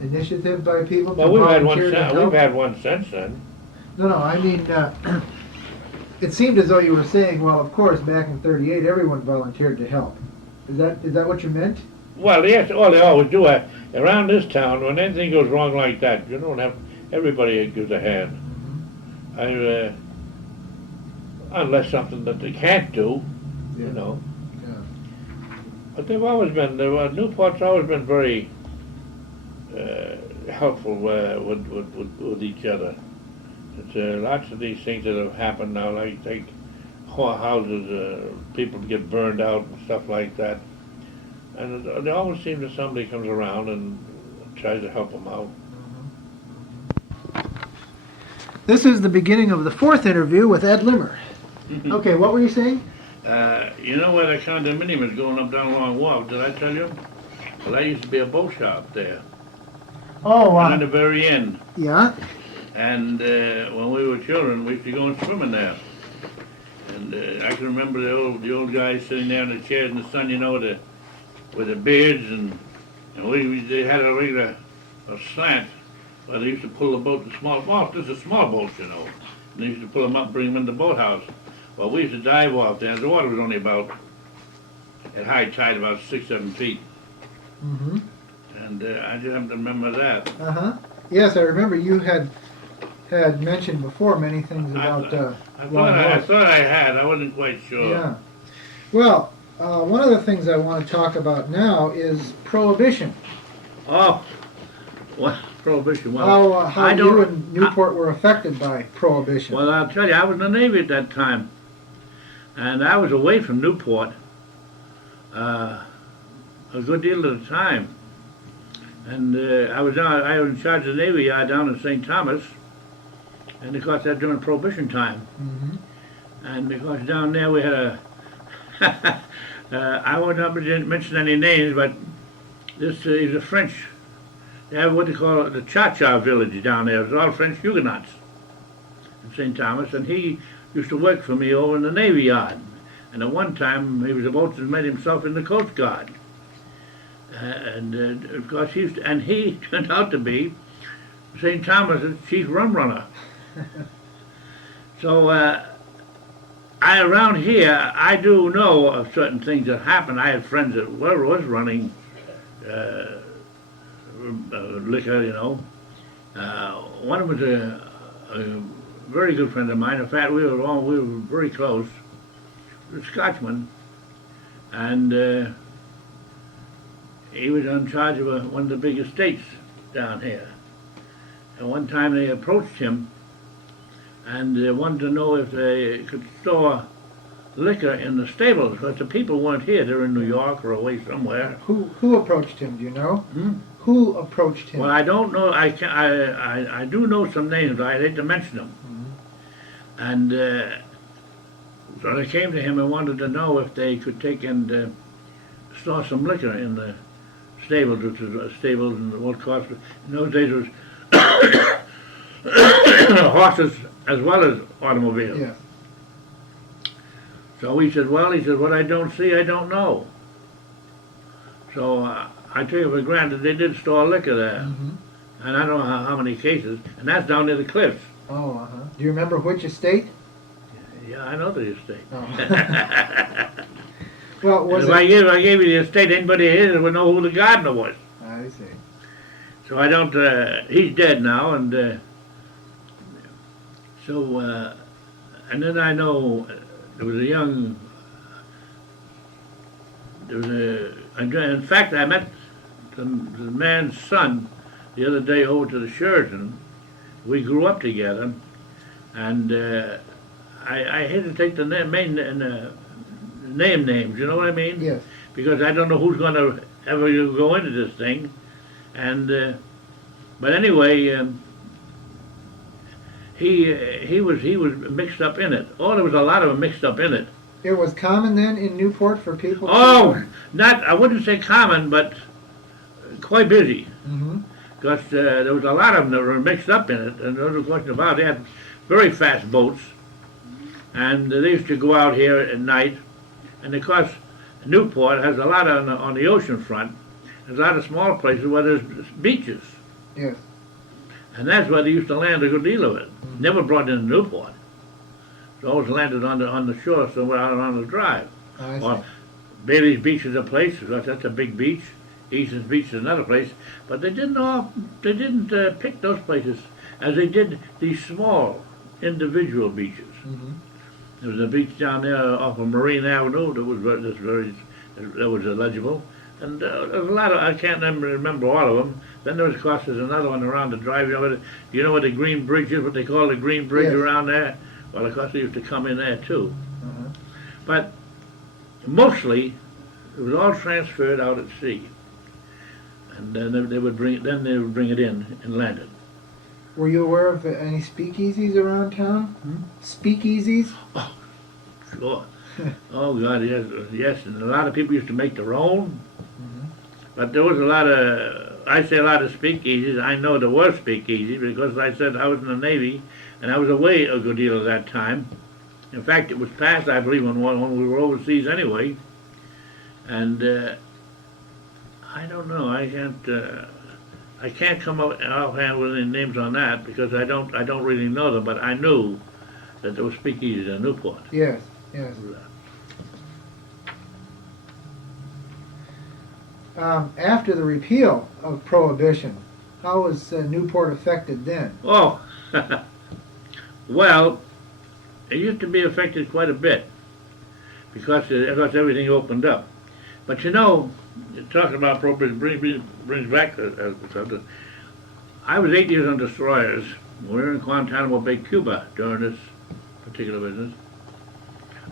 initiative by people to Well, we've had one volunteer to since, help? we've had one since then. No, I mean, it seemed as though you were saying, well, of course, back in '38, everyone volunteered to help. Is that what you meant? Well, yes, well, they always do. Around this town, when anything goes wrong like that, you don't have, everybody gives a hand. Unless something that they can't do, you know. Yeah. But they've always been, Newport's always been very helpful with each other. It's lots of these things that have happened now, like houses, people get burned out and stuff like that. And it always seems that somebody comes around and tries to help them out. This is the beginning of the fourth interview with Ed Limmer. Okay, what were you saying? You know where the condominium is going up down Long Wharf, did I tell you? Well, there used to be a boat shop there. Oh, Right at the very end. yeah. And when we were children, we used to go and swim in there. And I can remember the old guys sitting there in the chairs in the sun, you know, with the beards, and they had a regular slant where they used to pull the boat, this is small boats, you know. And they used to pull them up, bring them in the boathouse. Well, we used to dive off there. The water was only about, at high tide, about 6-7 feet. Mm-hmm. And I just happen to remember that. Uh-huh. Yes, I remember you had mentioned before many things about I Long Wharf. thought I had. I wasn't quite sure. Yeah. Well, one of the things I want to talk about now is Prohibition. Oh, what Prohibition? Well, How I you don't- and Newport were affected by Prohibition. Well, I'll tell you, I was in the Navy at that time, and I was away from Newport a good deal of the time. And I was in charge of the Navy Yard down in St. Thomas, and of course that during Prohibition time. Mm-hmm. And of course down there we had a, I won't mention any names, but this is a French, they have what they call the Cha-Cha village down there. It was all French Huguenots in St. Thomas, and he used to work for me over in the Navy Yard. And at one time he was about to make himself in the Coast Guard. Of course he turned out to be St. Thomas's chief rum runner. So around here, I do know of certain things that happened. I had friends that was running liquor, you know. One was a very good friend of mine. In fact, we were very close. He was a Scotchman, and he was in charge of one of the big estates down here. And one time they approached him and they wanted to know if they could store liquor in the stables, but the people weren't here. They were in New York or away somewhere. Who approached him? Do you know? Hmm? Who approached him? Well, I don't know. I do know some names. I hate to mention them. Mhm. And so they came to him and wanted to know if they could take and store some liquor in the stables, which is stables and what cost. In those days it was horses as well as automobiles. Yeah. So he said, what I don't see, I don't know. So I take it for granted they did store liquor there. Mm-hmm. And I don't know how many cases. And that's down near the cliffs. Oh, uh-huh. Do you remember which estate? Yeah, I know the estate. Oh. Well, was If I gave you the estate, anybody here would know who the gardener was. I see. So I don't, he's dead now, and and then I know there was in fact, I met the man's son the other day over to the Sheraton. We grew up together, and I hesitate to name names, you know what I mean? Yes. Because I don't know who's going to ever go into this thing. And but anyway, he was mixed up in it. Oh, there was a lot of them mixed up in it. It was common then in Newport for people to... Oh, I wouldn't say common, but quite busy. Mm-hmm. Because there was a lot of them that were mixed up in it, and there was no question about it. They had very fast boats, and they used to go out here at night. And of course, Newport has a lot on the ocean front. There's a lot of small places where there's beaches. Yes. And that's where they used to land a good deal of it. Never brought into Newport. It always landed on the shore somewhere out on the drive. I see. Or Bailey's Beach is a place, because that's a big beach. Easton's Beach is another place. But they didn't pick those places as they did these small individual beaches. Mhm. There was a beach down there off of Marine Avenue that was illegible. And there's a lot of, I can't remember all of them. Then there was, of course, there's another one around the drive. You know what the Green Bridge is, what they call the Green Bridge Yes. around there? Well, of course, they used to come in there, too. Uh-huh. But mostly, it was all transferred out at sea. And then they would bring it in and land it. Were you aware of any speakeasies around town? Speakeasies? Sure. Oh, God, yes. And a lot of people used to make their own. But there was a lot of speakeasies. I know there were speakeasies because I said I was in the Navy and I was away a good deal of that time. In fact, it was past, I believe, when we were overseas anyway. And I don't know. I can't come up offhand with any names on that because I don't really know them. But I knew that there were speakeasies in Newport. Yes, yes. After the repeal of Prohibition, how was Newport affected then? Oh, well, it used to be affected quite a bit because everything opened up. But you know, talking about Prohibition brings back something. I was 8 years on destroyers. We were in Guantanamo Bay, Cuba during this particular business.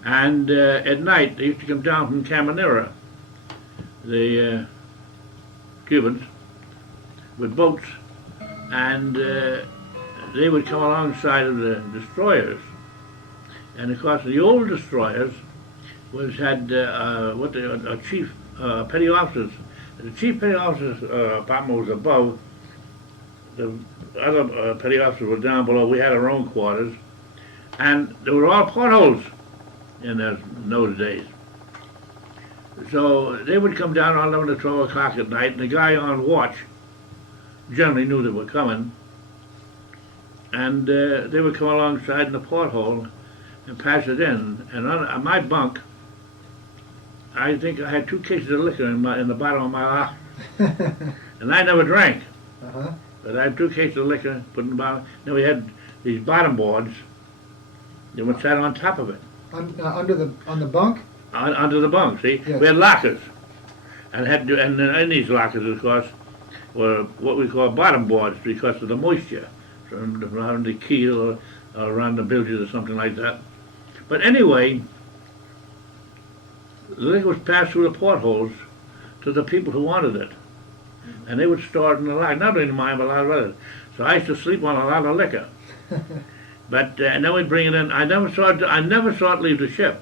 And at night, they used to come down from Caminera, the Cubans, with boats, and they would come alongside of the destroyers. And of course, the old destroyers had chief petty officers. The chief petty officer's apartment was above. The other petty officers were down below. We had our own quarters, and there were all portholes in those days. So they would come down around 11 to 12 o'clock at night, and the guy on watch generally knew they were coming, and they would come alongside in the porthole and pass it in. And on my bunk, I think I had 2 cases of liquor in the bottom of my locker, and I never drank. Uh-huh. But I had 2 cases of liquor put in the bottom. Then we had these bottom boards. They would sat on top of it. On the bunk? Under the bunk, see? Yes. We had lockers. And in these lockers, of course, were what we call bottom boards because of the moisture around the keel or around the bilges or something like that. But anyway, the liquor was passed through the portholes to the people who wanted it. And they would store it in the locker, not only mine, but a lot of others. So I used to sleep on a lot of liquor. But and then we'd bring it in. I never saw it leave the ship.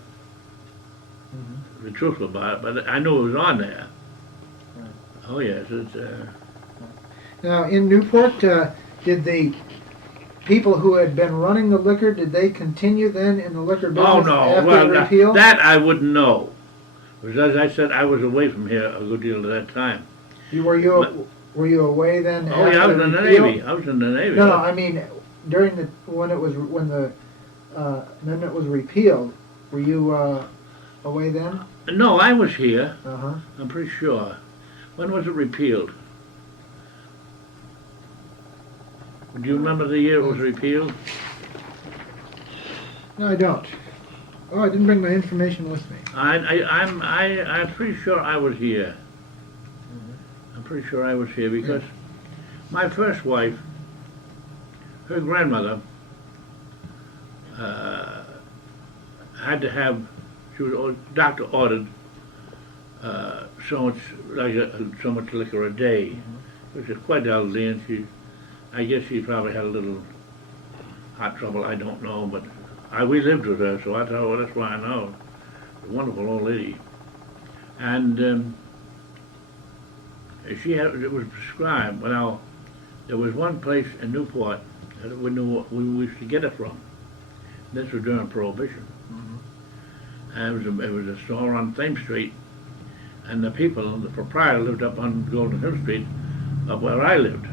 To be truthful about it, but I knew it was on there. Right. Oh yes, it's. Now in Newport, did the people who had been running the liquor, did they continue then in the liquor business Oh no! after Well, the repeal? that I wouldn't know, because as I said, I was away from here a good deal at that time. Were you away then? Oh after yeah, I was the in the repeal? Navy. I was in the Navy. No, I mean during when the amendment was repealed. Were you away then? No, I was here. Uh-huh. I'm pretty sure. When was it repealed? Do you remember the year it was repealed? No, I don't. Oh, I didn't bring my information with me. I'm pretty sure I was here. I'm pretty sure I was here because my first wife, her grandmother, had to have. She was doctor ordered so much liquor a day, which is quite elderly, and I guess she probably had a little heart trouble. I don't know, but we lived with her, so that's why I know. A wonderful old lady, and it was prescribed. Well, there was one place in Newport that we knew we used to get it from. This was during Prohibition. And it was a store on Thames Street, And the people, the proprietor lived up on Golden Hill Street, up where I lived.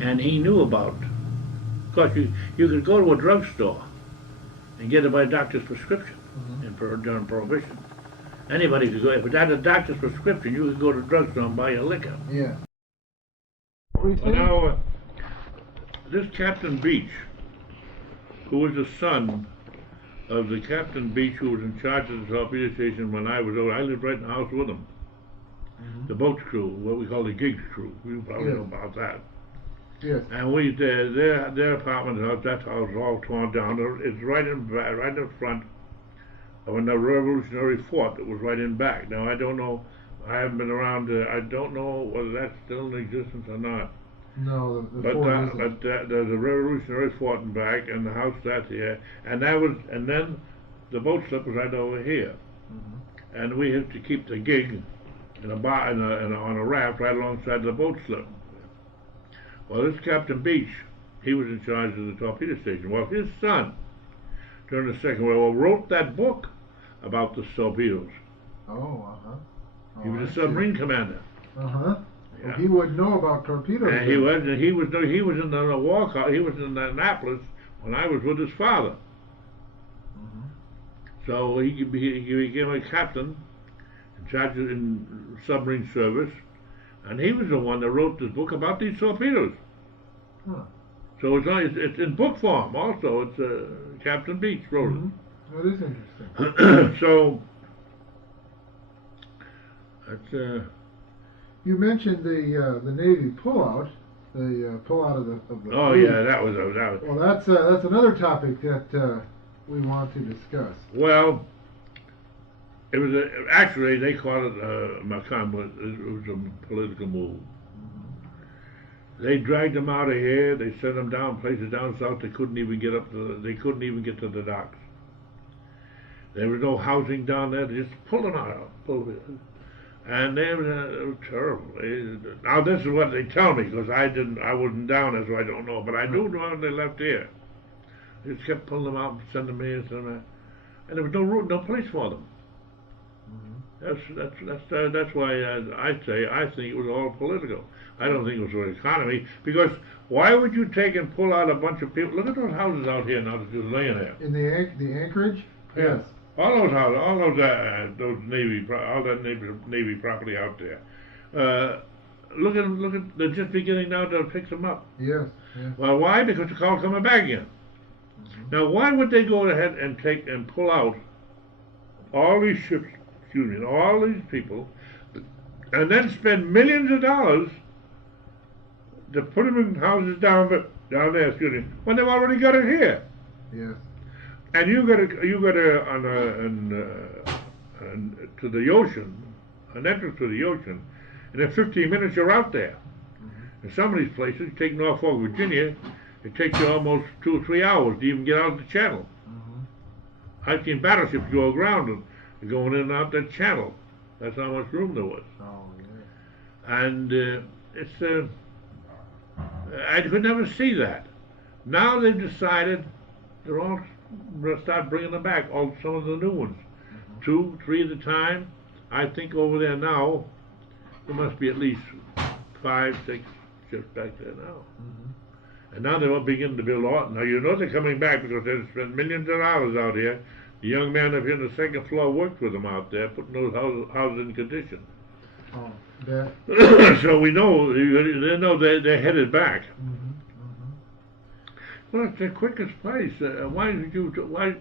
And he knew about, of course, you could go to a drugstore and get it by a doctor's prescription during Prohibition. Anybody could go, if it had a doctor's prescription, you could go to the drugstore and buy your liquor. Yeah. What were you Well, saying? now, this Captain Beach, who was the son of the Captain Beach who was in charge of the torpedo station when I was over, I lived right in the house with him. The boat's crew, what we call the gigs crew. You probably know about that. Yes. And their apartment house, that house was all torn down. It's right in front of a Revolutionary fort that was right in back. Now I don't know, I haven't been around. I don't know whether that's still in existence or not. No, the But fort isn't. there's a Revolutionary fort in back, and the house that's here, and then the boat slip was right over here, and we had to keep the gig in a bar on a raft right alongside the boat slip. Well, this Captain Beach, he was in charge of the torpedo station. Well, his son, during the Second World War, wrote that book about the torpedoes. Oh, uh-huh. He was a submarine commander. Uh-huh. Yeah. Well, he would know about torpedoes. And he was in the war car. He was in Annapolis when I was with his father. So he became a captain in charge of in submarine service, and he was the one that wrote this book about these torpedoes. Huh. So it's in book form also. It's Captain Beach wrote That is interesting. it. So that's. You mentioned the Navy pullout, the pullout of the Oh fleet. yeah, that was. Well, that's another topic that we want to discuss. Well, it was actually they called it Macon, but it was a political move. They dragged them out of here. They sent them down places down south. They couldn't even get They couldn't even get to the docks. There was no housing down there. They just pulled them out. And they were terrible. Now this is what they tell me, because I wasn't down there, so I don't know. But I do know when they left here. They just kept pulling them out and sending them here, and and there was no place for them. That's why I think it was all political. I don't think it was for the economy, because why would you take and pull out a bunch of people? Look at those houses out here now that just laying there. In the Anchorage? Yeah. Yes. All those houses, all those all that Navy property out there. Look at, they're just beginning now to fix them up. Yes. Yes. Well, why? Because it's all coming back again. Now, why would they go ahead and take and pull out all these ships, all these people, and then spend millions of dollars to put them in houses down there, when they've already got it here? Yes. And you got to the ocean, an entrance to the ocean, and in 15 minutes you're out there. In some of these places, take Norfolk, Virginia, it takes you almost 2 or 3 hours to even get out of the channel. I've seen battleships go aground and going in and out that channel. That's how much room there was. Oh, yes. And I could never see that. Now they've decided they're all start bringing them back, some of the new ones, 2, 3 at a time. I think over there now there must be at least 5, 6 ships back there now. And now they're all beginning to build all. Now you know they're coming back because they've spent millions of dollars out here. The young man up here on the second floor worked with them out there, putting those houses in condition. Oh, that. So we know they're headed back. Well, it's the quickest place. Why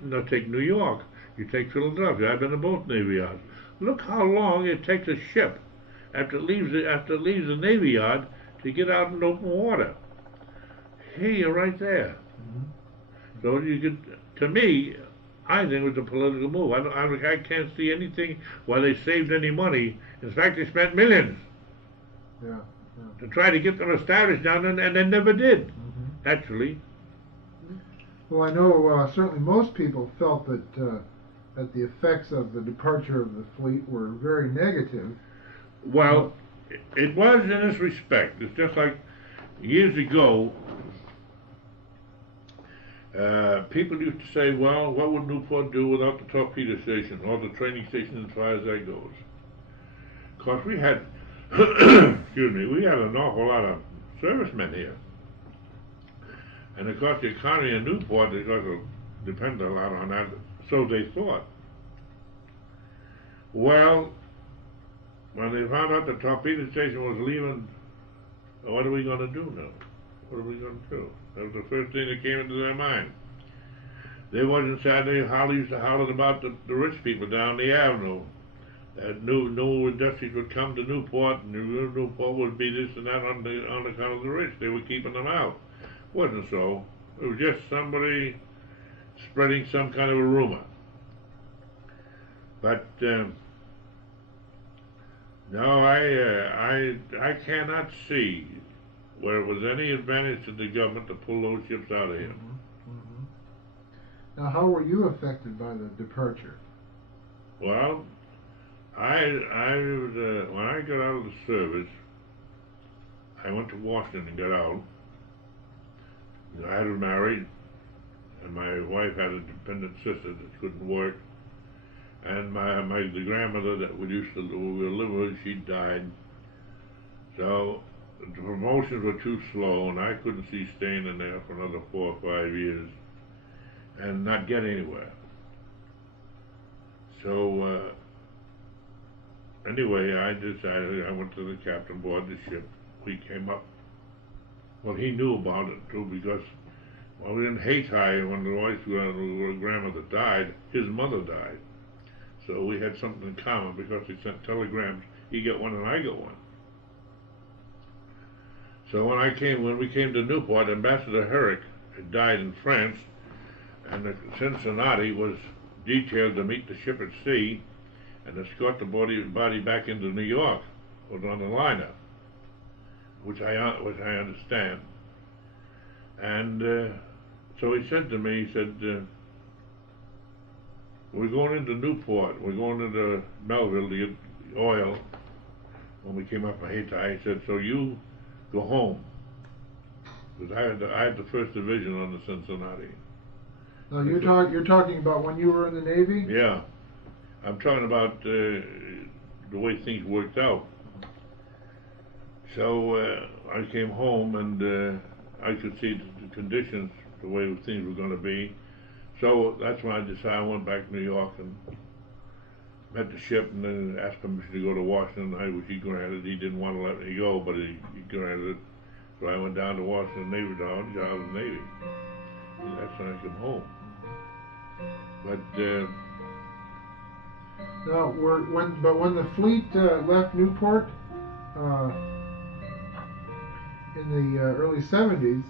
not take New York? You take Philadelphia. I've been to both Navy yards. Look how long it takes a ship after it leaves the Navy yard to get out in open water. Here you're right there. So to me, I think it was a political move. I can't see anything why they saved any money. In fact, they spent millions to try to get them established down, and they never did, actually. Well, I know certainly most people felt that the effects of the departure of the fleet were very negative. Well, it was in this respect. It's just like years ago, people used to say, well, what would Newport do without the torpedo station or the training station as far as that goes? Of course, we had, excuse me, we had an awful lot of servicemen here. And of course, the economy in Newport, of course, will depend a lot on that. So they thought. Well, when they found out the Torpedo Station was leaving, what are we going to do now? What are we going to do? That was the first thing that came into their mind. They wasn't sad. They used to holler about the rich people down the avenue. That new industries would come to Newport, and Newport would be this and that on account of the rich. They were keeping them out. Wasn't so. It was just somebody spreading some kind of a rumor. But no, I cannot see where it was any advantage to the government to pull those ships out of here. Now, how were you affected by the departure? Well, I was when I got out of the service, I went to Washington and got out. I was married, and my wife had a dependent sister that couldn't work, and the grandmother that we live with, she died. So the promotions were too slow, and I couldn't see staying in there for another 4 or 5 years and not get anywhere. So anyway, I decided I went to the captain aboard the ship. We came up. Well, he knew about it too, because while we were in Hayti, when the wife's grandmother died, his mother died. So we had something in common, because he sent telegrams. He got one and I got one. So when we came to Newport, Ambassador Herrick had died in France, and the Cincinnati was detailed to meet the ship at sea and escort the body back into New York, was on the liner, which I understand. And so he said to me, he said, we're going into Newport, we're going into Melville to get oil. When we came up from Hayti, he said, so you go home, because I had the first division on the Cincinnati. Now, you're talking about when you were in the Navy? Yeah, I'm talking about the way things worked out. So I came home, and I could see the conditions, the way things were going to be. So that's when I decided I went back to New York and met the ship, and then asked permission to go to Washington, which he granted. He didn't want to let me go, but he granted it. So I went down to Washington Navy, down to the Navy. And that's when I came home. But now, when the fleet left Newport in the early 70s,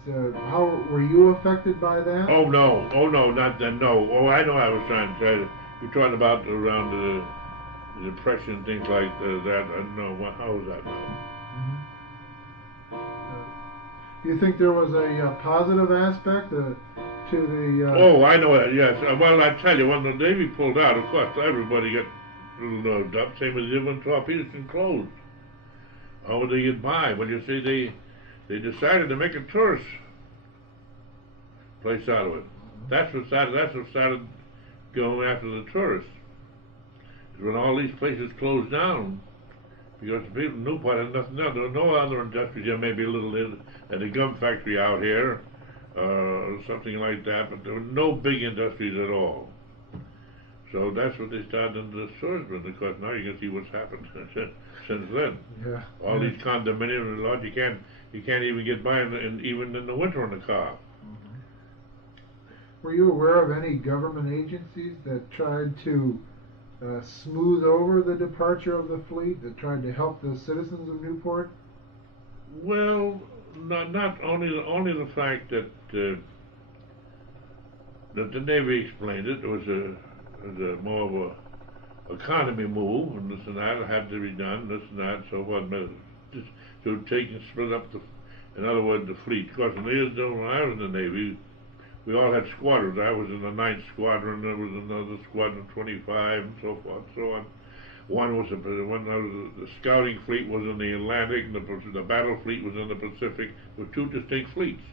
how were you affected by that? oh no, not then. No. Oh, I know. I was trying to tell you. You're talking about around the Depression, things like that. No, how was that now? Do you think there was a positive aspect to the? Oh, I know that. Yes. Well, I tell you, when the Navy pulled out, of course, everybody got a little nerved up. Same as when Torpedo Station closed. How would they get by? Well, you see, they decided to make a tourist place out of it. That's what started going after the tourists. When all these places closed down, because the people in Newport had nothing else. There were no other industries. There may be a little at the gum factory out here, something like that, but there were no big industries at all. So that's what they started into the tourism. Of course, now you can see what's happened since then. Yeah. All these condominiums and lodge, you can't even get by even in the winter in the car. Were you aware of any government agencies that tried to smooth over the departure of the fleet, that tried to help the citizens of Newport? Well, not only the fact that the Navy explained it. It was a more of a economy move, and this and that had to be done, this and that, and so forth. Just to take and split up in other words, the fleet. Of course, when I was in the Navy, we all had squadrons. I was in the 9th Squadron, there was another Squadron 25, and so forth and so on. The scouting fleet was in the Atlantic, and the battle fleet was in the Pacific, with two distinct fleets.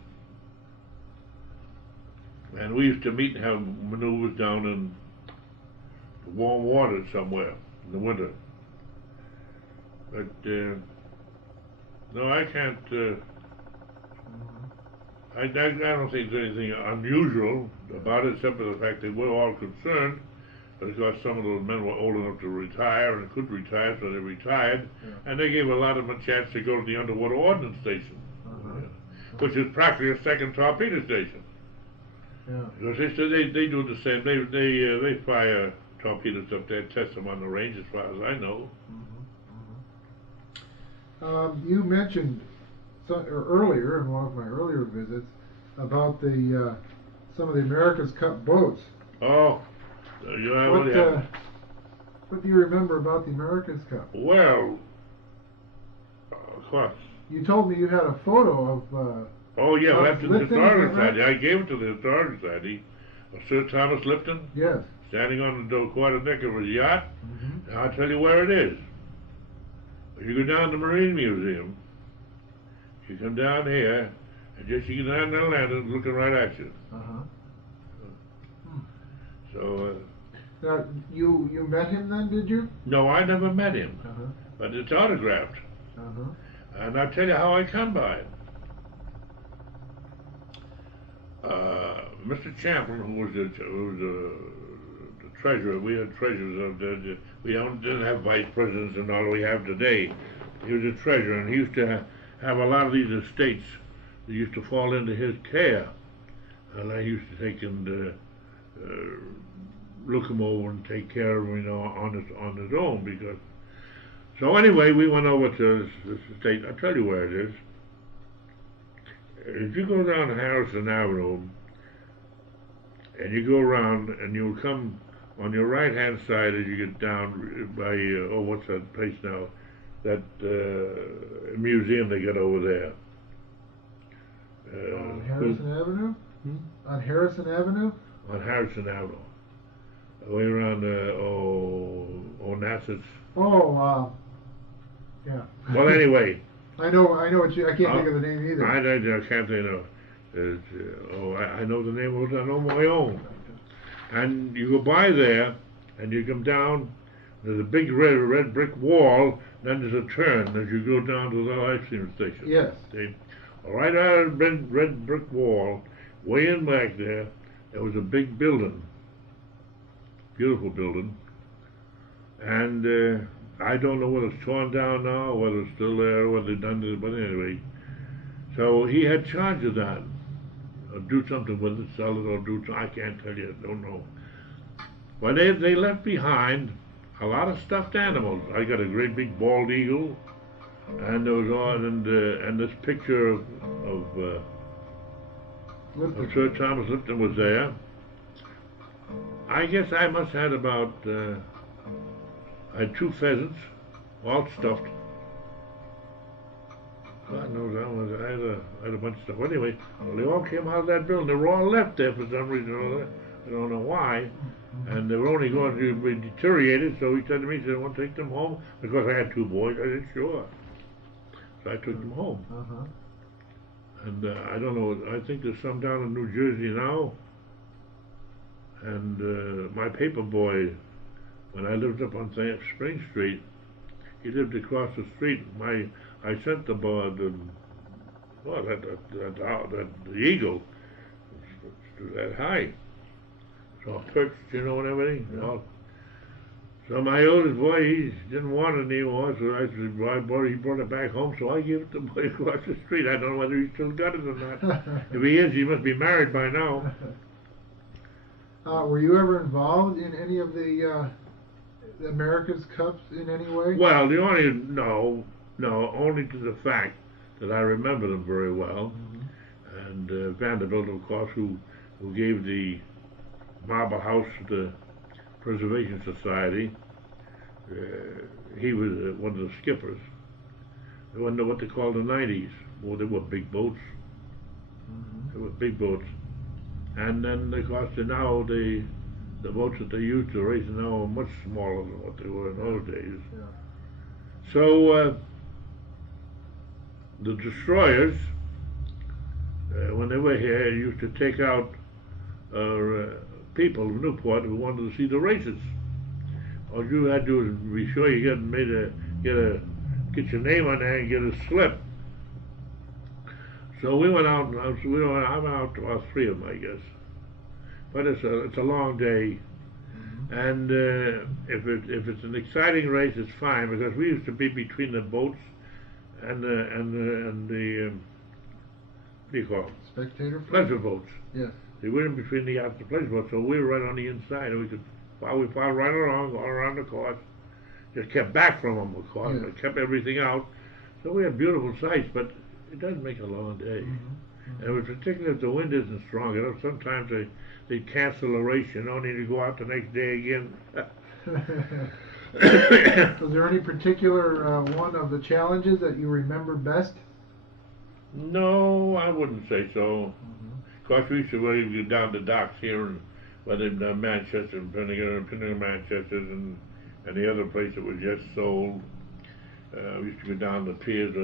And we used to meet and have maneuvers down in warm waters somewhere in the winter. But no, I can't. I don't think there's anything unusual about it, except for the fact that we're all concerned. Because some of those men were old enough to retire and could retire, so they retired, and they gave a lot of them a chance to go to the underwater ordnance station, which is practically a second torpedo station. Yeah. Because they said they do the same. They fire torpedoes up there, test them on the range, as far as I know. You mentioned earlier in one of my earlier visits about the some of the America's Cup boats. Oh, What do you remember about the America's Cup? Well, of course. You told me you had a photo of. Oh yeah, left in the Lipton, Historical is that right? Society. I gave it to the Historical Society. Sir Thomas Lipton, Yes. standing on the quarter deck of his yacht. Mm-hmm. And I'll tell you where it is. If you go down to the Marine Museum, you come down here, and just you get down the landing, looking right at you. So. Now, you met him then, did you? No, I never met him, but it's autographed. And I'll tell you how I come by it. Mr. Champlin, who was the treasurer, we had treasurers of we didn't have vice presidents and all we have today. He was a treasurer, and he used to have a lot of these estates that used to fall into his care, and I used to take and look him over and take care of him, on his own, because. So anyway, we went over to this estate. I'll tell you where it is. If you go down Harrison Avenue, and you go around, and you'll come on your right-hand side as you get down by, what's that place now? That museum they got over there. On Harrison Avenue? On Harrison Avenue? On Harrison Avenue. Way around, Onassis. Oh, yeah. Well, anyway. I know what you. I can't think of the name either. I can't say no. I know the name of it. I know my own. And you go by there, and you come down. There's a big red brick wall. Then there's a turn as you go down to the ice cream station. Yes. See? Right out of the red brick wall, way in back there was a big building. Beautiful building. And I don't know whether it's torn down now, or whether it's still there, or whether they've done it, but anyway. So he had charge of that. Or do something with it, sell it, or I can't tell you, I don't know. Well, they left behind a lot of stuffed animals. I got a great big bald eagle, and there was and this picture of Sir Thomas Lipton was there. I guess I must have had about, I had 2 pheasants, all stuffed. God knows I had a bunch of stuff. Anyway, they all came out of that building. They were all left there for some reason or other. I don't know why. And they were only going to be deteriorated, so he said to me, he said, I want to take them home. Because I had 2 boys. I said, sure. So I took them home. And I don't know, I think there's some down in New Jersey now. And my paper boy, when I lived up on Spring Street, he lived across the street. I sent the eagle that high, so perched, and everything. So my oldest boy, he didn't want it anymore, so I said, he brought it back home, so I gave it to the boy across the street. I don't know whether he still got it or not. If he is, he must be married by now. Were you ever involved in any of the America's Cups in any way? Well, only to the fact that I remember them very well. And Vanderbilt, of course, who gave the marble house to the Preservation Society, he was one of the skippers. They were what they called the 90s. Well, they were big boats. They were big boats. And then, of course, now the boats that they use to race now are much smaller than what they were in those days. So the destroyers, when they were here, used to take out people of Newport who wanted to see the races. All you had to do was be sure you get a get your name on there and get a slip. So we went out. I went out to all three of them, I guess. But it's a long day, and if it's an exciting race, it's fine because we used to be between the boats and the what do you call them? Spectator? Pleasure boats. Yes. They were in between the yachts and pleasure boats, so we were right on the inside, and we followed right along, all around the course. Just kept back from them, of course, but kept everything out. So we had beautiful sights, but it doesn't make a long day. And particularly if the wind isn't strong enough, sometimes they cancel a race, you know, need to go out the next day again. Was there any particular one of the challenges that you remember best? No, I wouldn't say so. Of course, we used to go down the docks here and whether in Manchester, Pinnacle, Manchester, and the other place that was just sold. We used to go down the piers.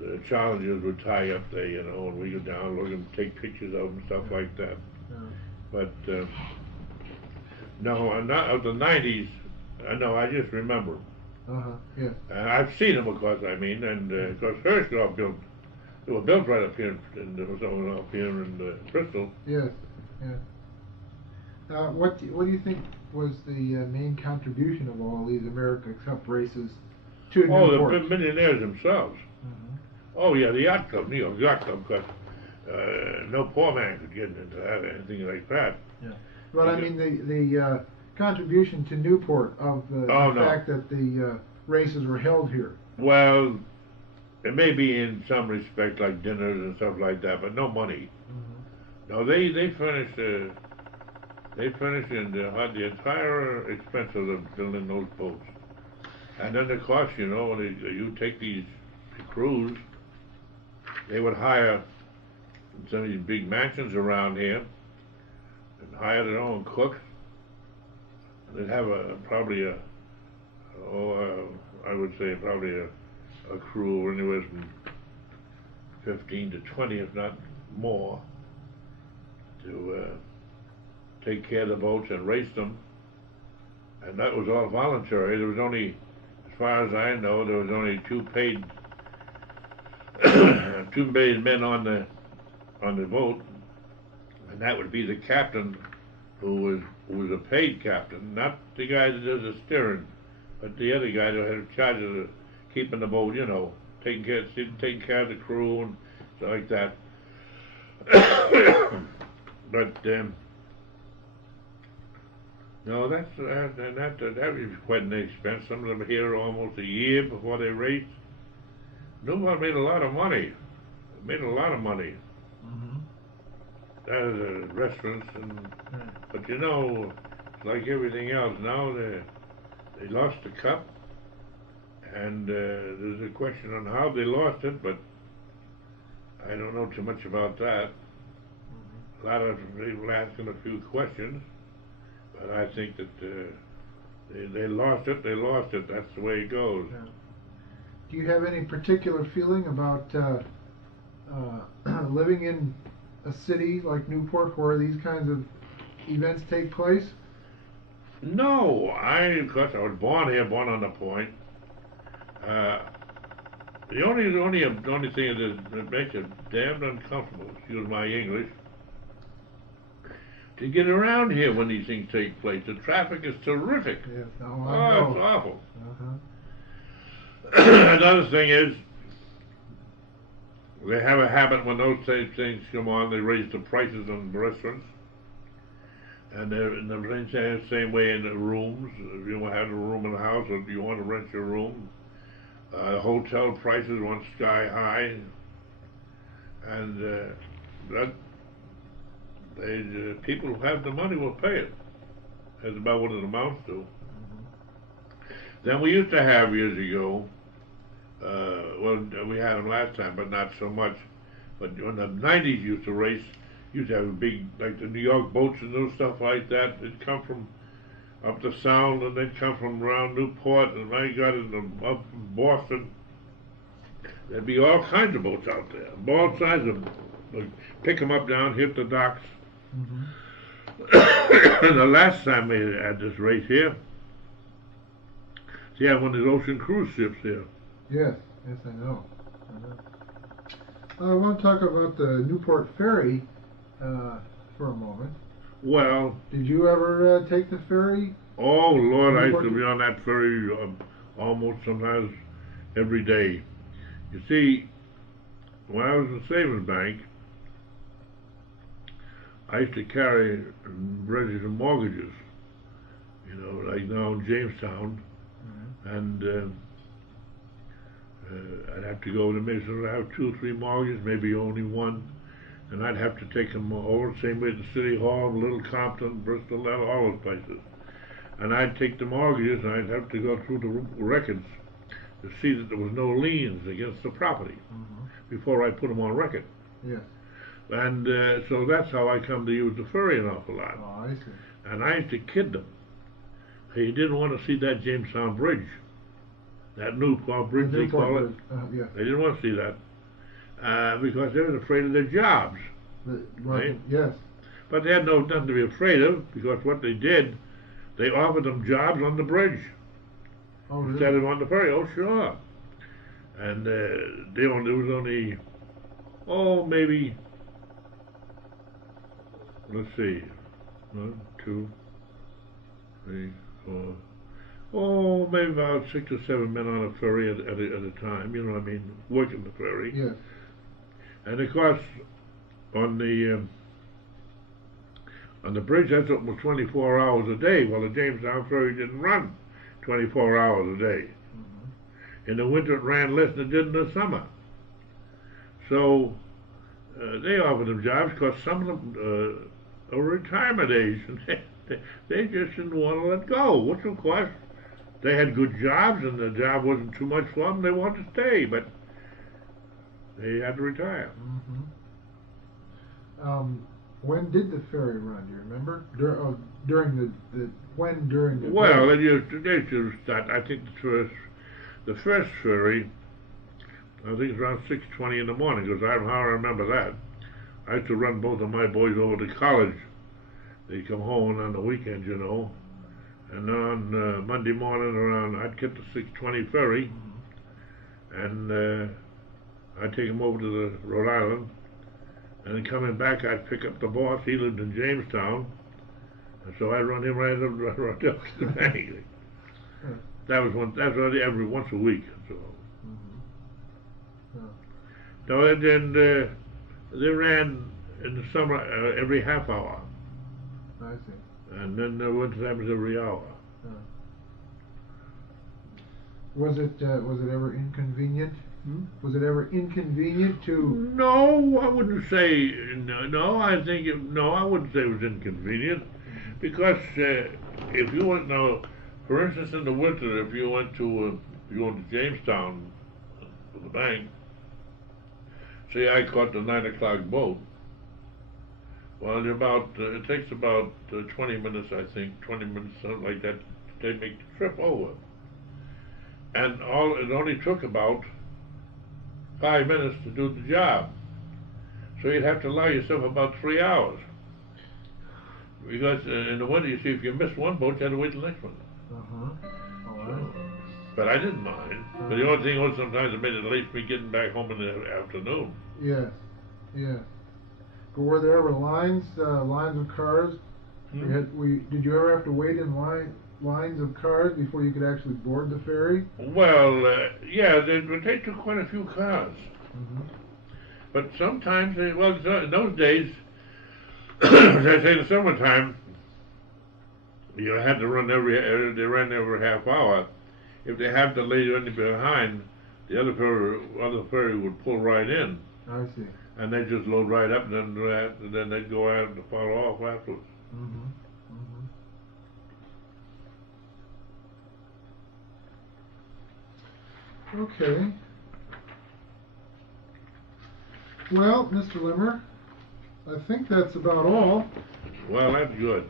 The challengers would tie up there, you know, and we go down, look and take pictures of them and stuff like that. But no, not of the '90s. No, I just remember. Yes. I've seen them, of course. I mean, and of course, Herschel built. They were built right up here up here in Bristol. Yes. Yes. What do you think was the main contribution of all these America Cup races to Newport? The millionaires themselves. Oh yeah, the yacht club, New York Yacht Club, because no poor man could get into that, anything like that. Yeah. But I mean the contribution to Newport of the fact that the races were held here. Well, it may be in some respect like dinners and stuff like that, but no money. No, they furnished and had the entire expense of them building those boats, and then the cost, you know, when you take these crews, they would hire some of these big mansions around here and hire their own cooks. They'd have I would say probably a crew anywhere from 15 to 20, if not more, to take care of the boats and race them. And that was all voluntary. There was only, as far as I know, there was only two paid men on the boat, and that would be the captain, who was a paid captain, not the guy that does the steering, but the other guy that had charge of keeping the boat, you know, taking care of the crew and stuff like that. But no, that was quite an expense. Some of them here almost a year before they raced. Newport made a lot of money. That is restaurants but you know, like everything else now, they lost the cup, and there's a question on how they lost it, but I don't know too much about that. A lot of people asking a few questions, but I think that they lost it. That's the way it goes. Yeah. Do you have any particular feeling about living in a city like Newport where these kinds of events take place? No, of course, I was born here, born on the Point. The only thing that makes it damned uncomfortable, excuse my English, to get around here when these things take place. The traffic is terrific. Yes, It's awful. Uh-huh. Another thing is, they have a habit when those things come on, they raise the prices on the restaurants. And they're in the same way in the rooms. If you want to have a room in the house, or if you want to rent your room, hotel prices went sky high, and people who have the money will pay it. That's about what it amounts to. Then we used to have years ago. We had them last time, but not so much. But when the '90s used to race, used to have a big, like the New York boats and those stuff like that. They'd come from up the Sound, and they'd come from around Newport, and I got up in Boston. There'd be all kinds of boats out there, all sizes of them. They'd pick them up down, hit the docks. And the last time we had this race here, Yeah, one of the ocean cruise ships there. Yes, yes, I know. I want to talk about the Newport Ferry for a moment. Well, Did you ever take the ferry? oh Lord, I used to Newport- be on that ferry almost sometimes every day. You see, when I was in savings bank, I used to carry registered mortgages, you know, like now in Jamestown, and I'd have to go to maybe sort of have 2 or 3 mortgages, maybe only one, and I'd have to take them over, same way to City Hall, Little Compton, Bristol, all those places. And I'd take the mortgages and I'd have to go through the records to see that there was no liens against the property before I put them on record. Yes. And so that's how I come to use the ferry an awful lot. Oh, I see. And I used to kid them. They didn't want to see that Jamestown Bridge, that Newport Bridge they call it. Yes. They didn't want to see that because they were afraid of their jobs. Right? Yes. But they had nothing to be afraid of because what they did, they offered them jobs on the bridge Oh, really? instead of on the ferry. Oh, sure. And there was only, maybe, let's see, 1, 2, 3, 4, maybe about 6 or 7 men on a ferry at a time. You know what I mean? Working the ferry. Yes. And of course, on the bridge, that's almost 24 hours a day. Well, the Jamestown ferry didn't run 24 hours a day. In the winter, it ran less than it did in the summer. So they offered them jobs because some of them are retirement age, and they just didn't want to let go. Which, of course, they had good jobs, and the job wasn't too much for them. They wanted to stay, but they had to retire. When did the ferry run? Do you remember? During the Well, they used to start. I think the first ferry, I think it's around 6:20 in the morning, because how I remember that. I used to run both of my boys over to college. They come home on the weekends, you know, and then on Monday morning around, I'd get the 6:20 ferry, and I'd take them over to the Rhode Island, and then coming back, I'd pick up the boss. He lived in Jamestown, and so I'd run him right up to the bank. That was every once a week. So. No, and then they ran in the summer every half hour. I see. And then the winter time was every hour. Was it ever inconvenient? Was it ever inconvenient to? No, I wouldn't say. No, I wouldn't say it was inconvenient, because if you went now, for instance, in the winter, if you went to Jamestown for the bank, say I caught the 9 o'clock boat. Well, it takes about 20 minutes, I think, 20 minutes, something like that, to make the trip over. And it only took about 5 minutes to do the job. So you'd have to allow yourself about 3 hours. Because in the winter, you see, if you missed one boat, you had to wait till the next one. All right. But I didn't mind. But the only thing was sometimes it made it late for me getting back home in the afternoon. Yes. Yes. But were there ever lines of cars? Did you ever have to wait in lines of cars before you could actually board the ferry? Well, yeah, they took quite a few cars. But sometimes, in those days, as I say, in the summertime, you had to run they ran every half hour. If they had the lady running behind, the other ferry would pull right in. I see. And they'd just load right up, and then they'd go out and follow off afterwards. Okay. Well, Mr. Limmer, I think that's about all. Well, that's good.